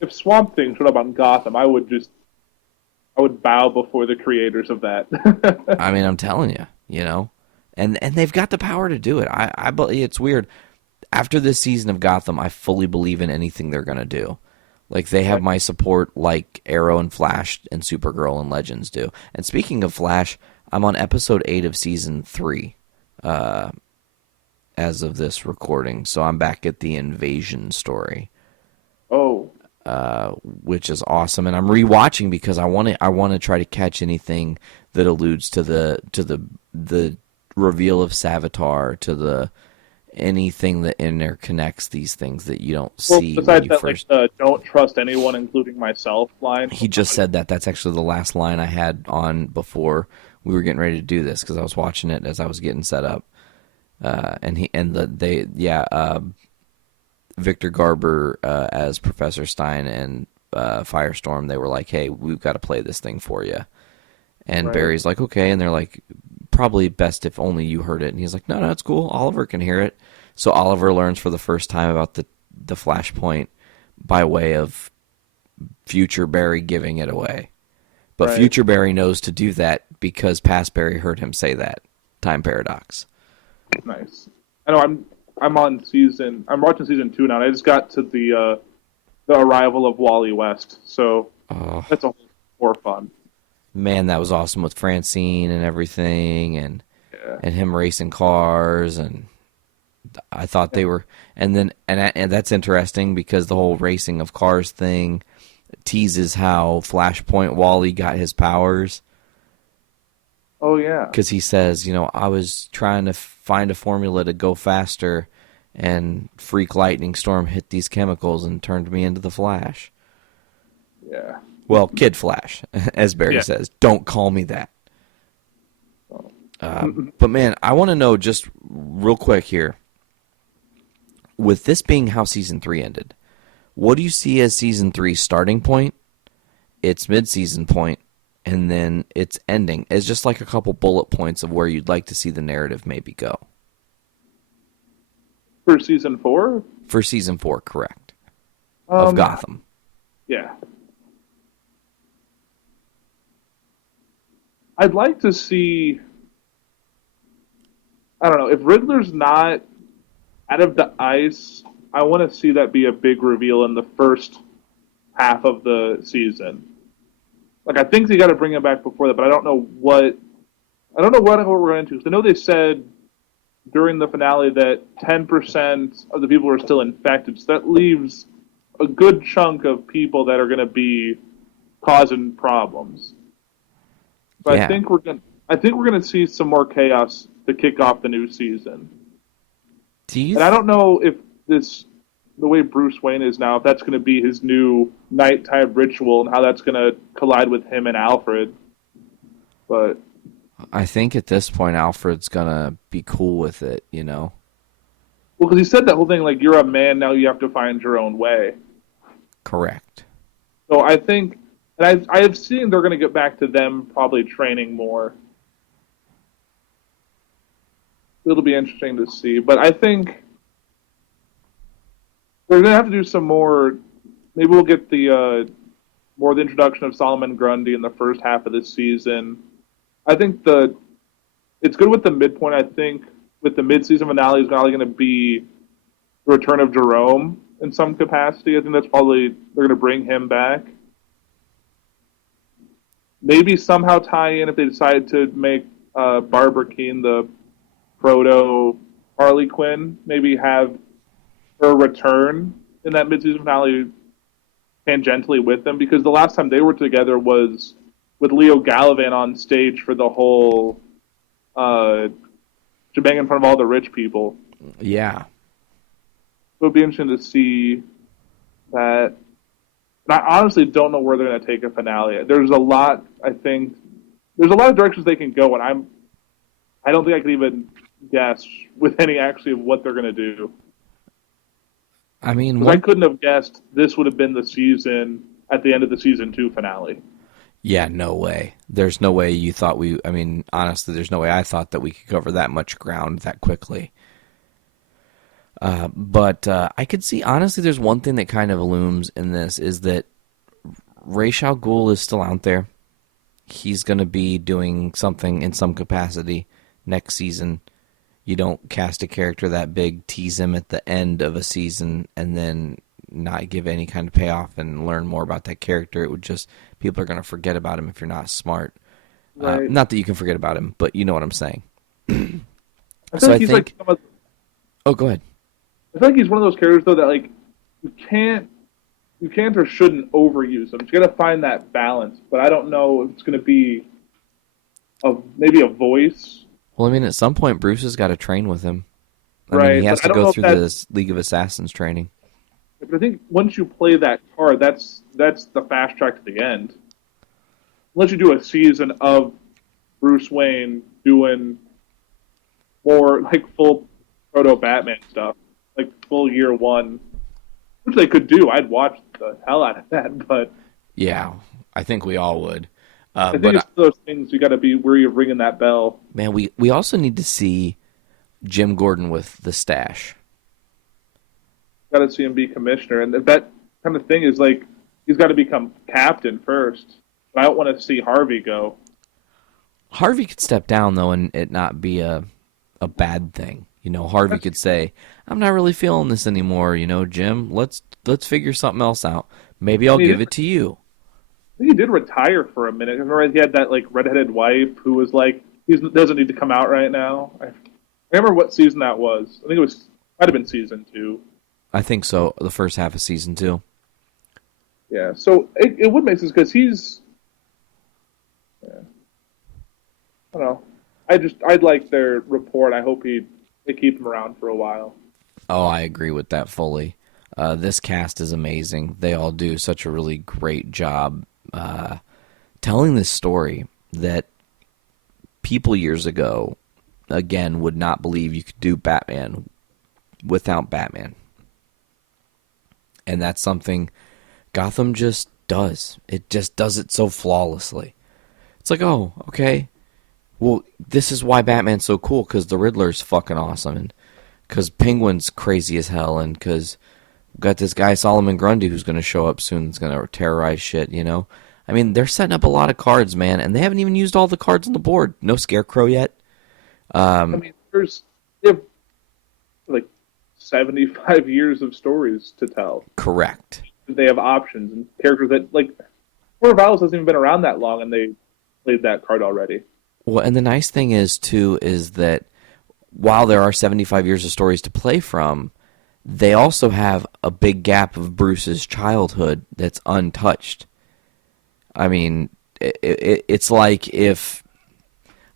if Swamp Thing showed up on Gotham, I would bow before the creators of that. I mean, I'm telling you, and they've got the power to do it. I believe it's weird. After this season of Gotham, I fully believe in anything they're going to do. Like, they have my support like Arrow and Flash and Supergirl and Legends do. And speaking of Flash, I'm on episode 8 of season 3 as of this recording. So I'm back at the Invasion story. Oh. Which is awesome. And I'm rewatching because I want to try to catch anything that alludes to the reveal of Savitar, to anything that interconnects these things that you don't see when you first. Don't trust anyone, including myself line. He just said that. That's actually the last line I had on before we were getting ready to do this because I was watching it as I was getting set up. Victor Garber as Professor Stein and Firestorm, they were like, "Hey, we've got to play this thing for you." And Barry's like, "Okay," and they're like, "Probably best if only you heard it." And he's like, "No, it's cool. Oliver can hear it." So Oliver learns for the first time about the Flashpoint by way of future Barry giving it away. But future Barry knows to do that because past Barry heard him say that. Time paradox. Nice. I know I'm watching season 2 now, and I just got to the arrival of Wally West. So that's a whole more fun. Man, that was awesome with Francine and everything, and him racing cars, and I thought they were, and that's interesting because the whole racing of cars thing teases how Flashpoint Wally got his powers. Oh yeah, because he says, I was trying to find a formula to go faster, and freak lightning storm hit these chemicals and turned me into the Flash. Yeah. Well, Kid Flash, as Barry says. Don't call me that. But, man, I want to know just real quick here. With this being how Season 3 ended, what do you see as Season 3's starting point, its mid-season point, and then its ending as just like a couple bullet points of where you'd like to see the narrative maybe go? For Season 4? For Season 4, correct. Of Gotham. Yeah. I'd like to see, I don't know, if Riddler's not Out of the ice, I want to see that be a big reveal in the first half of the season. Like, I think they got to bring him back before that, but I don't know what. I don't know what we're into. Because I know they said during the finale that 10% of the people are still infected, so that leaves a good chunk of people that are going to be causing problems. But Yeah. I think we're going to see some more chaos to kick off the new season. And I don't know if the way Bruce Wayne is now, if that's going to be his new nighttime ritual and how that's going to collide with him and Alfred. But I think at this point Alfred's gonna be cool with it, you know. well, because he said that whole thing like you're a man now, you have to find your own way. Correct. So I think, and I have seen they're going to get back to them probably training more. It'll be interesting to see, but I think we're going to have to do some more. Maybe we'll get the more the introduction of Solomon Grundy in the first half of this season. I think it's good with the midpoint. I think with the mid-season finale is probably going to be the return of Jerome in some capacity. I think that's probably they're going to bring him back. Maybe somehow tie in if they decide to make Barbara Keene the proto Harley Quinn. Maybe have her return in that mid-season finale tangentially with them, because the last time they were together was with Leo Galavan on stage for the whole shebang in front of all the rich people. Yeah. It would be interesting to see that. And I honestly don't know where they're going to take a finale. There's a lot, I think, there's a lot of directions they can go, and I don't think I could even guess with any actually of what they're going to do. I mean, I couldn't have guessed this would have been the season at the end of the season 2 finale. yeah, no way. There's no way you thought I mean, honestly, there's no way I thought that we could cover that much ground that quickly. But I could see, honestly, there's one thing that kind of looms in this is that Ra's al Ghul is still out there. He's going to be doing something in some capacity next season. You don't cast a character that big, tease him at the end of a season, and then not give any kind of payoff and learn more about that character. It would just, people are going to forget about him if you're not smart. Right. Not that you can forget about him, but you know what I'm saying. I feel So like I he's think- like Oh, go ahead. I feel like he's one of those characters though that like you can't or shouldn't overuse him. You got to find that balance. But I don't know if it's going to be maybe a voice. Well, I mean, at some point, Bruce has got to train with him. I Right, mean, he has but I to don't know go if through that's- this League of Assassins training. But I think once you play that card, that's the fast track to the end. Unless you do a season of Bruce Wayne doing more like full proto Batman stuff, like full year one, which they could do. I'd watch the hell out of that. But Yeah, I think we all would. I think But it's those things you got to be where you're ringing that bell. man, we also need to see Jim Gordon with the stash. Got to see him be commissioner, and that kind of thing is like he's got to become captain first. I don't want to see Harvey go. Harvey could step down though, and it not be a bad thing. You know, Harvey could say, "I'm not really feeling this anymore." You know, Jim, let's figure something else out. Maybe I'll give it to you. I think he did retire for a minute. Remember, he had that like redheaded wife who was like, he doesn't need to come out right now. I remember what season that was. I think it might have been season 2. I think so. The first half of season 2. Yeah, so it would make sense because he's. Yeah. I don't know. I'd like their rapport. I hope they keep him around for a while. Oh, I agree with that fully. This cast is amazing. They all do such a really great job telling this story that people years ago, again, would not believe you could do Batman without Batman. And that's something Gotham just does. It just does it so flawlessly. It's like, oh, okay. Well, this is why Batman's so cool, because the Riddler's fucking awesome, and because Penguin's crazy as hell, and because we've got this guy Solomon Grundy who's going to show up soon that's going to terrorize shit, you know? I mean, they're setting up a lot of cards, man, and they haven't even used all the cards on the board. No Scarecrow yet. I mean, they have like 75 years of stories to tell. Correct. They have options and characters that, like, Court of Owls hasn't even been around that long, and they played that card already. Well, and the nice thing is, too, is that while there are 75 years of stories to play from, they also have a big gap of Bruce's childhood that's untouched. I mean, it's like if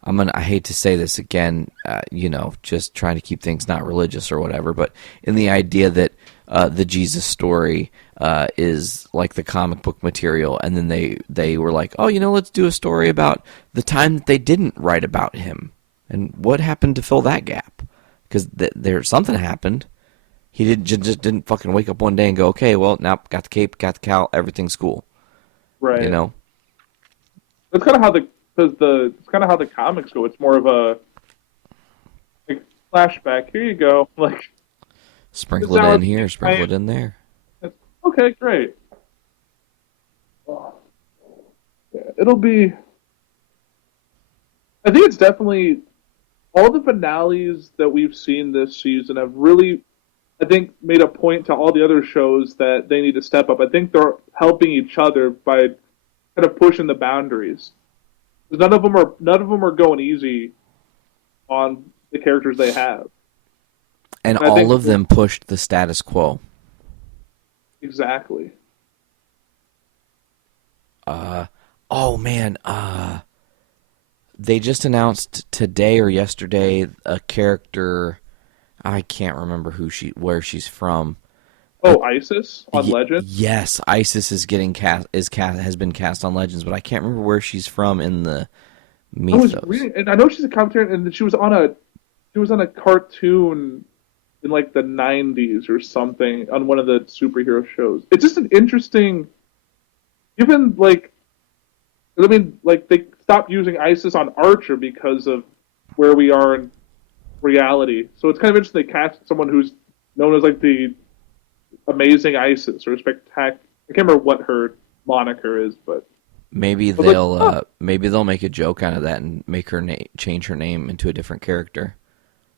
I hate to say this again, just trying to keep things not religious or whatever, but in the idea that the Jesus story is like the comic book material, and then they were like, oh, let's do a story about the time that they didn't write about him, and what happened to fill that gap, because there's something happened. He just didn't fucking wake up one day and go, okay, well, now got the cape, got the cowl, everything's cool. Right. That's kind of how it's kind of how the comics go. It's more of a flashback. Here you go. Like, sprinkle it in here, sprinkle it in there. Okay, great. Yeah, it'll be. I think it's definitely all the finales that we've seen this season have really, I think, made a point to all the other shows that they need to step up. I think they're helping each other by kind of pushing the boundaries. None of them are going easy on the characters they have. And all of them pushed the status quo. Exactly. Oh man, they just announced today or yesterday a character. I can't remember where she's from. Oh, Isis on Legends? Yes, Isis is has been cast on Legends, but I can't remember where she's from in the mythos. I was reading, and I know she's a commentator, and she was on a cartoon in like the 90s or something on one of the superhero shows. It's just an interesting, even like, I mean, like they stopped using Isis on Archer because of where we are in reality. So it's kind of interesting they cast someone who's known as like the Amazing Isis or Spectac. I can't remember what her moniker is, but maybe they'll make a joke out of that and make her change her name into a different character.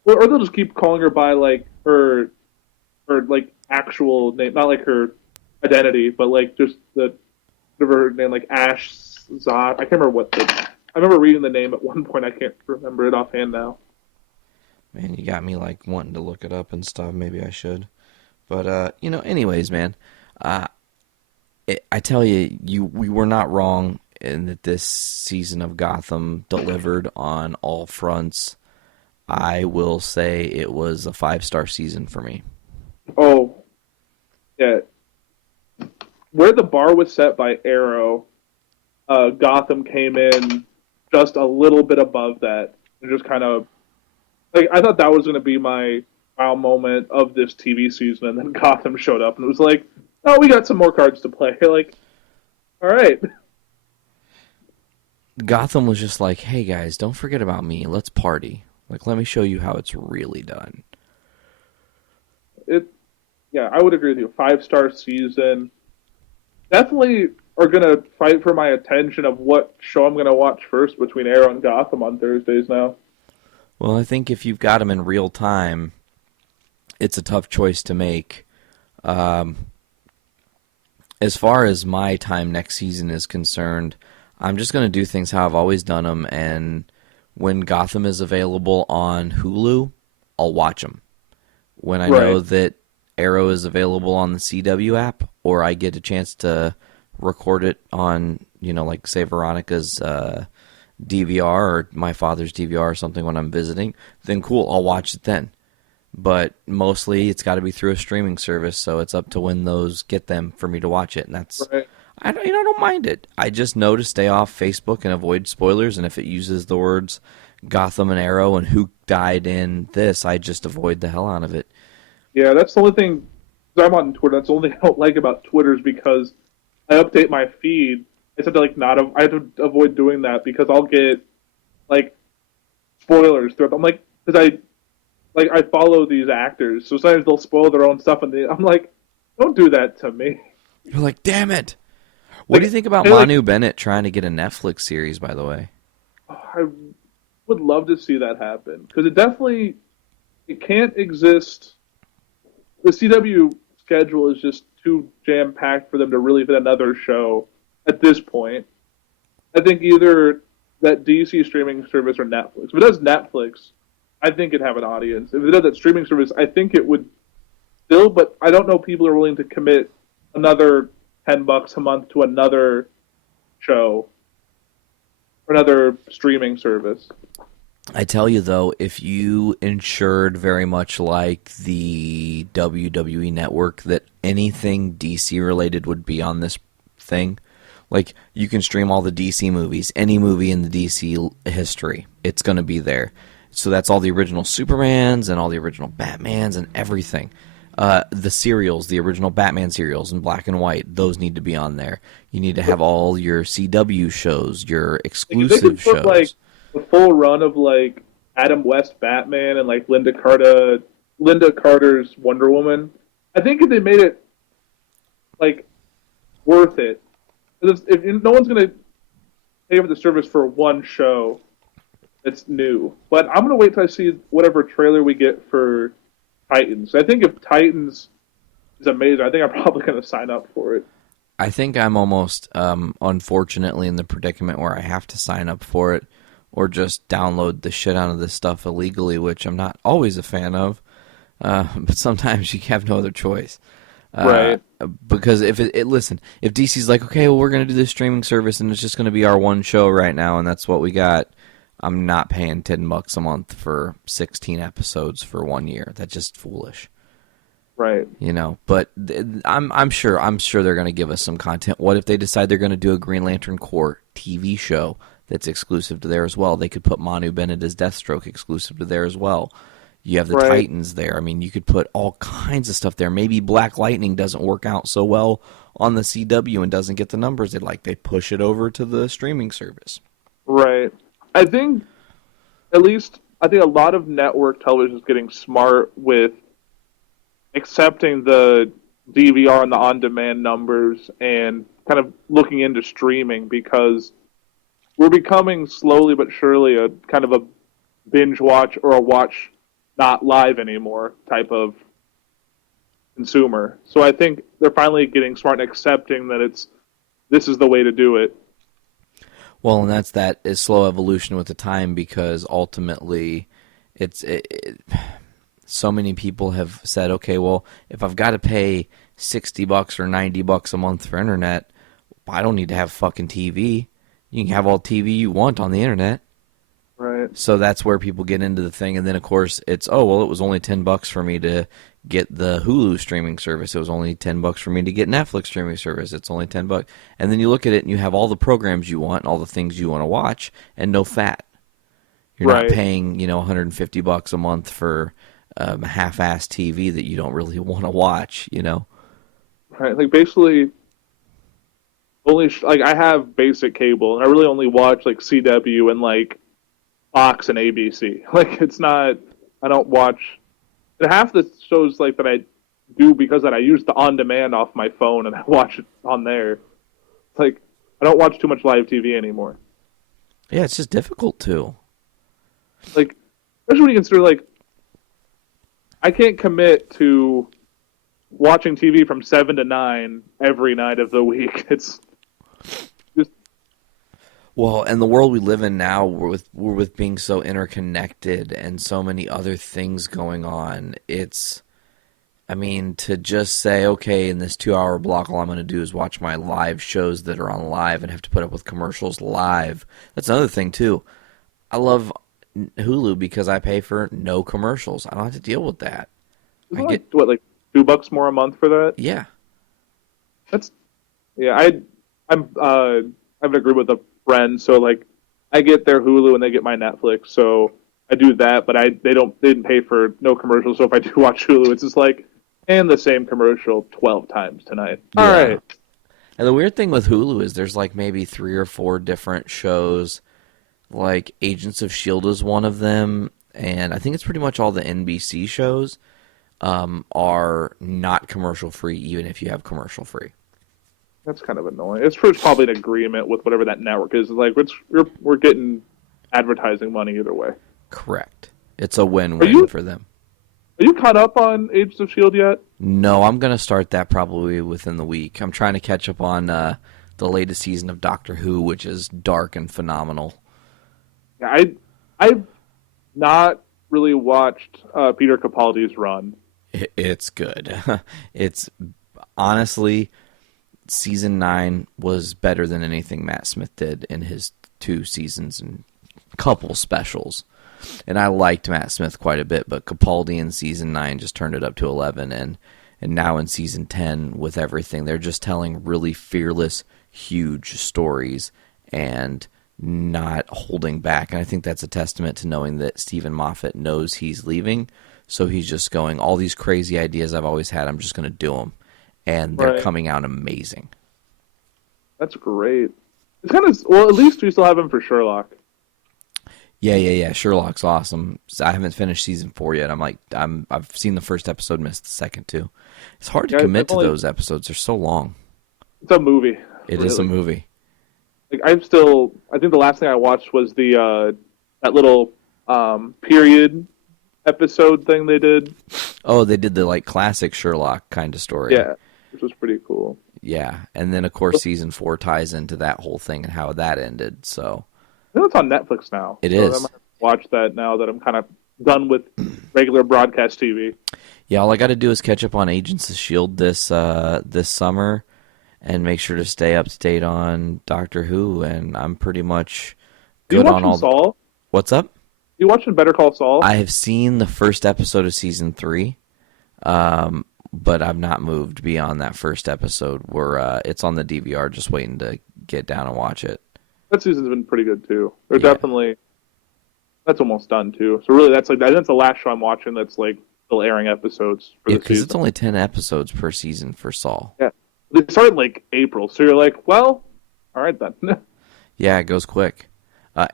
Or they'll just keep calling her by like her like actual name, not like her identity, but like just the whatever her name, like Ash Zod. I can't remember I remember reading the name at one point. I can't remember it offhand now. Man, you got me like wanting to look it up and stuff. Maybe I should. But anyways, man, I tell you, we were not wrong in that this season of Gotham delivered on all fronts. I will say it was a 5-star season for me. Oh, yeah. Where the bar was set by Arrow, Gotham came in just a little bit above that, and just kind of like I thought that was going to be my wow moment of this TV season, and then Gotham showed up and it was like, oh, we got some more cards to play. Like, all right. Gotham was just like, hey guys, don't forget about me. Let's party. Like, let me show you how it's really done. Yeah, I would agree with you. 5-star season. Definitely are going to fight for my attention of what show I'm going to watch first between Arrow and Gotham on Thursdays now. Well, I think if you've got them in real time, it's a tough choice to make. As far as my time next season is concerned, I'm just going to do things how I've always done them, and when Gotham is available on Hulu, I'll watch them. When I know that Arrow is available on the CW app, or I get a chance to record it on, like say Veronica's DVR or my father's DVR or something when I'm visiting, then cool, I'll watch it then. But mostly it's got to be through a streaming service, so it's up to when those get them for me to watch it, and that's I don't mind it. I just know to stay off Facebook and avoid spoilers, and if it uses the words Gotham and Arrow and who died in this, I just avoid the hell out of it. Yeah, that's the only thing. I'm on Twitter. That's the only thing I don't like about Twitter is because I update my feed. I have to I have to avoid doing that because I'll get like spoilers throughout. I'm like, because I follow these actors, so sometimes they'll spoil their own stuff, and I'm like, don't do that to me. You're like, damn it. What do you think about Manu Bennett trying to get a Netflix series, by the way? I would love to see that happen because it can't exist the CW schedule is just too jam packed for them to really fit another show at this point. I think either that DC streaming service or Netflix. If it does Netflix, I think it'd have an audience. If it does that streaming service, I think it would still, but I don't know people are willing to commit another $10 a month to another show or another streaming service. I tell you though, if you ensured very much like the WWE network that anything DC related would be on this thing, like you can stream all the DC movies, any movie in the DC history, it's going to be there. So that's all the original Supermans and all the original Batmans and everything. The serials, the original Batman serials in black and white, those need to be on there. You need to have all your CW shows, your exclusive shows. Like the full run of like Adam West Batman and like Linda Carter's Wonder Woman. I think if they made it like worth it, if no one's gonna pay for the service for one show that's new, but I'm gonna wait till I see whatever trailer we get for Titans. I think if Titans is amazing, I think I'm probably gonna sign up for it. I think I'm almost unfortunately in the predicament where I have to sign up for it or just download the shit out of this stuff illegally, which I'm not always a fan of, but sometimes you have no other choice. Right. Because if listen, if DC's like, okay, well, we're going to do this streaming service and it's just going to be our one show right now and that's what we got, I'm not paying $10 a month for 16 episodes for 1 year. That's just foolish. Right. You know, but I'm sure they're going to give us some content. What if they decide they're going to do a Green Lantern Corps TV show that's exclusive to there as well? They could put Manu Bennett as Deathstroke exclusive to there as well. You have the Titans there. I mean, you could put all kinds of stuff there. Maybe Black Lightning doesn't work out so well on the CW and doesn't get the numbers they like. They push it over to the streaming service. Right. I think a lot of network television is getting smart with accepting the DVR and the on-demand numbers and kind of looking into streaming because we're becoming slowly but surely a kind of a binge watch or a watch not live anymore type of consumer. So I think they're finally getting smart and accepting that this is the way to do it. Well, and that's that is slow evolution with the time because ultimately so many people have said, okay, well, if I've got to pay $60 or $90 a month for internet, I don't need to have fucking TV. You can have all TV you want on the internet. Right. So that's where people get into the thing. And then, of course, it's, oh, well, it was only $10 for me to get the Hulu streaming service. It was only $10 for me to get Netflix streaming service. It's only $10. And then you look at it and you have all the programs you want, all the things you want to watch, and no fat. You're not paying, $150 a month for half-assed TV that you don't really want to watch, Right. Like, basically, I have basic cable, and I really only watch, like, CW and, like, Fox and ABC. Like, it's not, I don't watch, and half the shows, like, that I do because that I use the on-demand off my phone and I watch it on there. Like, I don't watch too much live TV anymore. Yeah, it's just difficult to. Like, especially when you consider, like, I can't commit to watching TV from 7 to 9 every night of the week. It's just... Well, and the world we live in now, we're with being so interconnected and so many other things going on, to just say, okay, in this 2-hour block, all I'm going to do is watch my live shows that are on live and have to put up with commercials live. That's another thing, too. I love Hulu because I pay for no commercials. I don't have to deal with that. I get like $2 more a month for that? Yeah. I'm I have an agreement with a friend, so like I get their Hulu and they get my Netflix, so I do that, but they didn't pay for no commercials, so if I do watch Hulu, it's just like, and the same commercial 12 times tonight. Yeah. All right. And the weird thing with Hulu is there's like maybe 3 or 4 different shows. Like Agents of S.H.I.E.L.D. is one of them, and I think it's pretty much all the NBC shows are not commercial-free, even if you have commercial-free. That's kind of annoying. It's probably an agreement with whatever that network is. Like, we're getting advertising money either way. Correct. It's a win-win for them. Are you caught up on Agents of S.H.I.E.L.D. yet? No, I'm going to start that probably within the week. I'm trying to catch up on the latest season of Doctor Who, which is dark and phenomenal. Yeah, I've not really watched Peter Capaldi's run. It's good. It's honestly, season 9 was better than anything Matt Smith did in his 2 seasons and couple specials. And I liked Matt Smith quite a bit, but Capaldi in season 9 just turned it up to 11, and now in season 10 with everything, they're just telling really fearless, huge stories and not holding back. And I think that's a testament to knowing that Stephen Moffat knows he's leaving, so he's just going, all these crazy ideas I've always had, I'm just going to do them. And they're coming out amazing. That's great. It's kind of, well, at least we still have him for Sherlock. Yeah. Sherlock's awesome. I haven't finished season 4 yet. I've seen the first episode, missed the second too. It's hard to commit to those episodes. They're so long. It's a movie. It is a movie. Like I think the last thing I watched was the that little period episode thing they did. Oh, they did the like classic Sherlock kind of story. Yeah, which was pretty cool. Yeah, and then of course season 4 ties into that whole thing and how that ended. So I know it's on Netflix now. It is. I might watch that now that I'm kind of done with regular broadcast TV. Yeah, all I got to do is catch up on Agents of S.H.I.E.L.D. this summer, and make sure to stay up to date on Doctor Who. And I'm pretty much good on all. Saul? What's up? You watching Better Call Saul? I have seen the first episode of season 3, but I've not moved beyond that first episode. Where it's on the DVR, just waiting to get down and watch it. That season's been pretty good too. They're definitely. That's almost done too. So really, that's the last show I'm watching. That's like still airing episodes for the season. Because it's only 10 episodes per season for Saul. Yeah, they start in like April, so you're like, well, all right then. Yeah, it goes quick.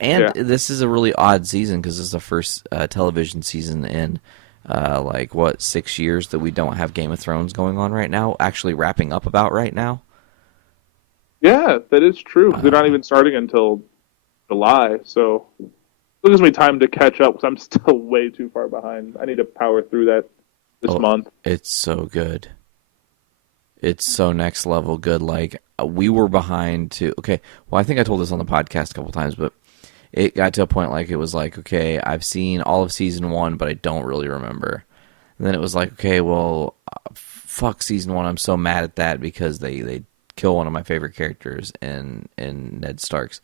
This is a really odd season because it's the first television season in 6 years that we don't have Game of Thrones going on right now. Actually, wrapping up about right now. Yeah, that is true. They're not even starting until July, so it gives me time to catch up because I'm still way too far behind. I need to power through that this month. It's so good. It's so next level good. Like, we were behind to... Okay, well, I think I told this on the podcast a couple times, but it got to a point like it was like, okay, I've seen all of season 1, but I don't really remember. And then it was like, okay, well, fuck season 1. I'm so mad at that because they kill one of my favorite characters in Ned Stark's.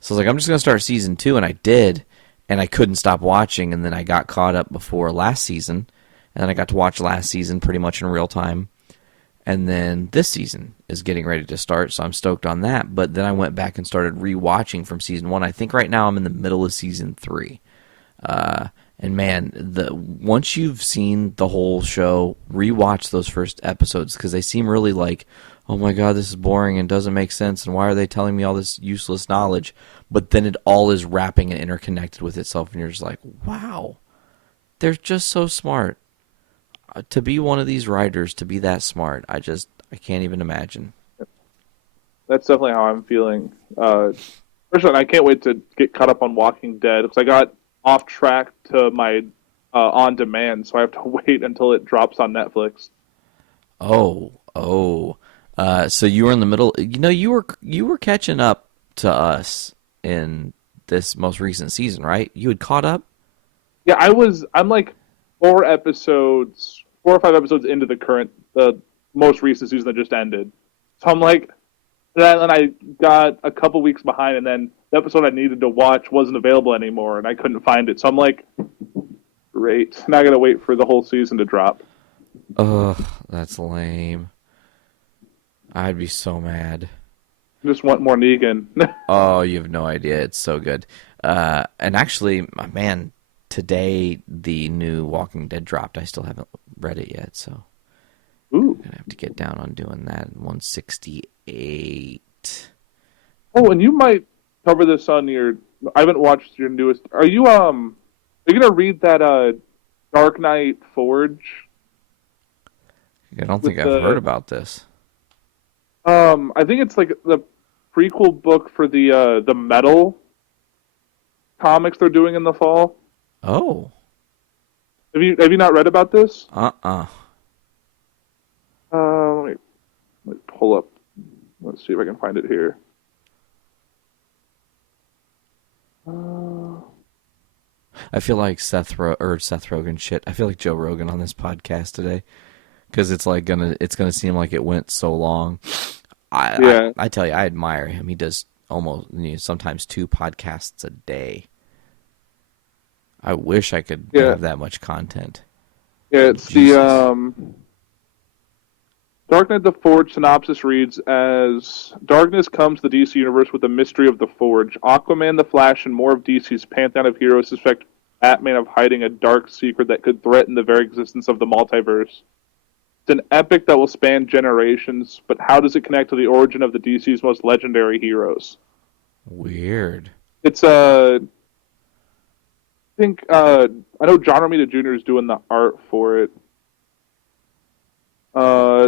So I was like, I'm just going to start season 2, and I did, and I couldn't stop watching, and then I got caught up before last season, and then I got to watch last season pretty much in real time, and then this season is getting ready to start, so I'm stoked on that, but then I went back and started rewatching from season 1. I think right now I'm in the middle of season 3. And man, once you've seen the whole show, rewatch those first episodes, because they seem really like, oh my god, this is boring and doesn't make sense, and why are they telling me all this useless knowledge? But then it all is wrapping and interconnected with itself, and you're just like, wow, they're just so smart. To be one of these writers, to be that smart, I can't even imagine. That's definitely how I'm feeling. Personally, I can't wait to get caught up on Walking Dead, because I got off track to my on-demand, so I have to wait until it drops on Netflix. So you were in the middle. You were catching up to us in this most recent season, right? You had caught up. Yeah, I'm like 4 or 5 episodes into the most recent season that just ended. So I'm like, and I got a couple weeks behind, and then the episode I needed to watch wasn't available anymore, and I couldn't find it. So I'm like, great. Now I gotta wait for the whole season to drop. Ugh, that's lame. I'd be so mad. I just want more Negan. Oh, you have no idea. It's so good. And actually, man, today the new Walking Dead dropped. I still haven't read it yet, so Ooh. I'm gonna have to get down on doing that. 168. Oh, and you might cover this on your... I haven't watched your newest... Are you gonna read that Dark Knight Forge? I don't think I've heard about this. I think it's like the prequel book for the Metal comics they're doing in the fall. Oh. Have you not read about this? Uh-uh. Let me pull up. Let's see if I can find it here. I feel like Seth Rogen shit. I feel like Joe Rogan on this podcast today because it's gonna seem like it went so long. I tell you, I admire him. He does almost sometimes 2 podcasts a day. I wish I could have that much content. Yeah, it's Jesus. the Dark Knight the Forge synopsis reads as darkness comes to the DC universe with the mystery of the Forge. Aquaman, the Flash, and more of DC's pantheon of heroes suspect Batman of hiding a dark secret that could threaten the very existence of the multiverse. It's an epic that will span generations, but how does it connect to the origin of the DC's most legendary heroes? Weird. It's I think I know John Romita Jr. is doing the art for it.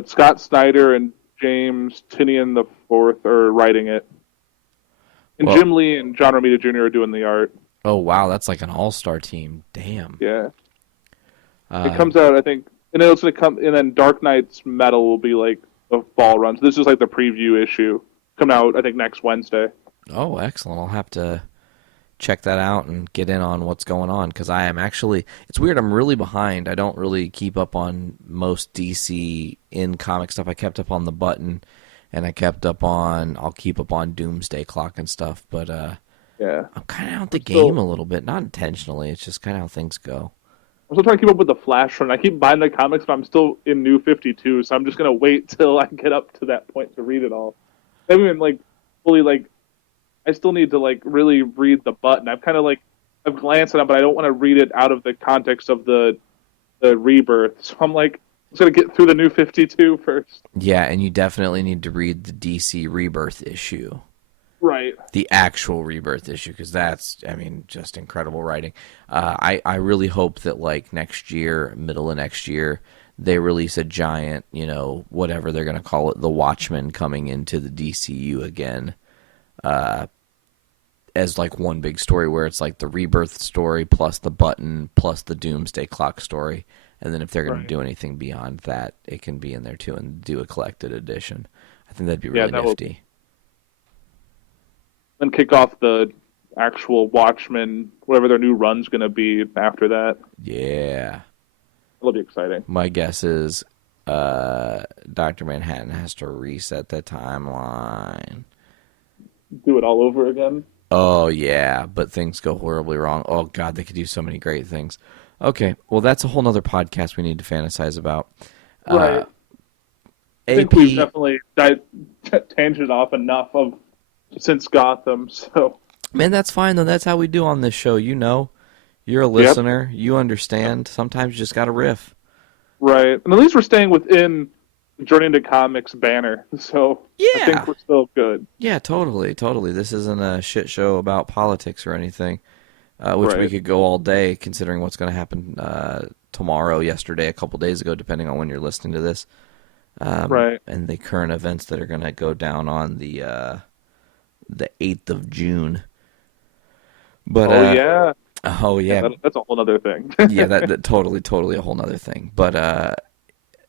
Scott Snyder and James Tynion the Fourth are writing it, and Jim Lee and John Romita Jr. are doing the art. Oh wow, that's like an all-star team. Damn. Yeah, it comes out, I think, and it's gonna come, and then Dark Knight's Metal will be like the fall run. So this is like the preview issue coming out, I think, next Wednesday. Oh, excellent! I'll have to check that out and get in on what's going on because I am actually. It's weird. I'm really behind. I don't really keep up on most DC in comic stuff. I kept up on The Button, and I kept up on. I'll keep up on Doomsday Clock and stuff, but yeah, I'm kind of out the game a little bit. Not intentionally. It's just kind of how things go. I'm still trying to keep up with the Flash run. I keep buying the comics, but I'm still in New 52, so I'm just gonna wait till I get up to that point to read it all. I haven't even fully I still need to really read The Button. I've glanced at it, but I don't want to read it out of the context of the rebirth. So I'm just gonna get through the New 52 first. Yeah, and you definitely need to read the DC Rebirth issue. Right. The actual Rebirth issue, because that's, just incredible writing. I really hope that, next year, middle of next year, they release a giant, whatever they're going to call it, the Watchmen coming into the DCU again, as, one big story where it's, the Rebirth story plus the Button plus the Doomsday Clock story. And then if they're going to do anything beyond that, it can be in there, too, and do a collected edition. I think that'd be really nifty. Then kick off the actual Watchmen, whatever their new run's going to be after that. Yeah. It'll be exciting. My guess is Dr. Manhattan has to reset the timeline. Do it all over again? Oh, yeah, but things go horribly wrong. Oh, God, they could do so many great things. Okay, well, that's a whole nother podcast we need to fantasize about. Right. I think we've definitely tangented off enough since Gotham, so... Man, that's fine, though. That's how we do on this show. You're a listener. Yep. You understand. Sometimes you just got to riff. Right. And at least we're staying within the Journey into Comics banner, so I think we're still good. Yeah, totally. This isn't a shit show about politics or anything, which we could go all day, considering what's going to happen tomorrow, yesterday, a couple days ago, depending on when you're listening to this. And the current events that are going to go down on the 8th of June. But that's a whole other thing. Yeah, that totally a whole other thing. But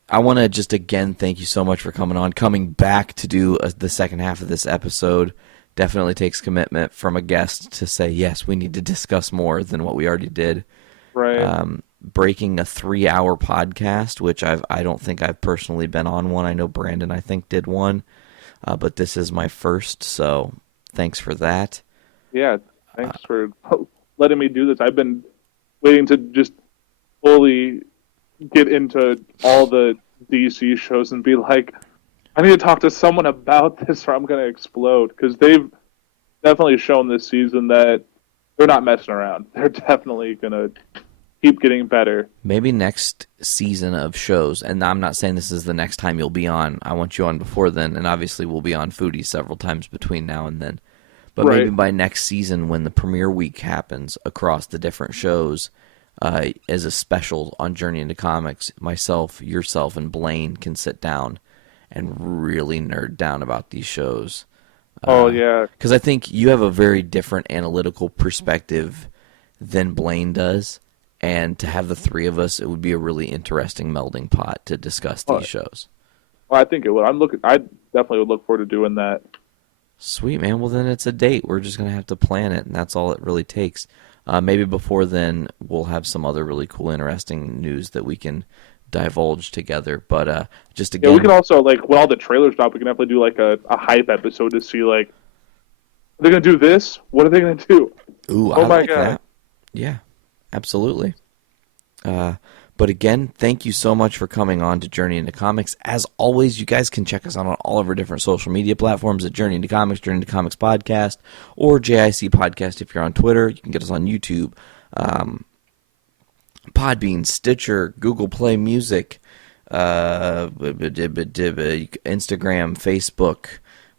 I want to just again thank you so much for coming back to do the second half of this episode. Definitely takes commitment from a guest to say yes, we need to discuss more than what we already did. Right. Breaking a 3-hour podcast, which I don't think I've personally been on one. I know Brandon, I think, did one, but this is my first, so thanks for that. Yeah, thanks for letting me do this. I've been waiting to just fully get into all the DC shows and be like, I need to talk to someone about this or I'm going to explode, because they've definitely shown this season that they're not messing around. They're definitely going to keep getting better. Maybe next season of shows, and I'm not saying this is the next time you'll be on. I want you on before then, and obviously we'll be on Foodie several times between now and then. But maybe by next season, when the premiere week happens across the different shows, as a special on Journey into Comics, myself, yourself, and Blaine can sit down and really nerd down about these shows. Because I think you have a very different analytical perspective than Blaine does, and to have the three of us, it would be a really interesting melding pot to discuss these shows. Well, I think it would. I definitely would look forward to doing that. Sweet, man. Well, then it's a date. We're just going to have to plan it, and that's all it really takes. Maybe before then, we'll have some other really cool, interesting news that we can divulge together. But just again... Yeah, we can also, like, when all the trailers drop, we can definitely do, like, a hype episode to see, like, are they going to do this? What are they going to do? Ooh, oh I my like God. that. Yeah, absolutely. But again, thank you so much for coming on to Journey into Comics. As always, you guys can check us out on all of our different social media platforms at Journey into Comics, Journey into Comics Podcast, or JIC Podcast if you're on Twitter. You can get us on YouTube, Podbean, Stitcher, Google Play Music, Instagram, Facebook.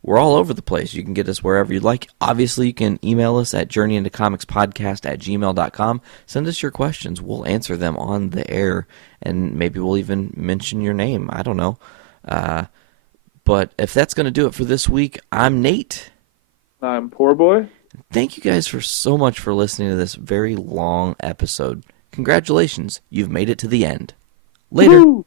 We're all over the place. You can get us wherever you'd like. Obviously, you can email us at journeyintocomicspodcast@gmail.com. Send us your questions. We'll answer them on the air, and maybe we'll even mention your name. I don't know. But if that's going to do it for this week, I'm Nate. I'm Poor Boy. Thank you guys for so much for listening to this very long episode. Congratulations. You've made it to the end. Later. Woo!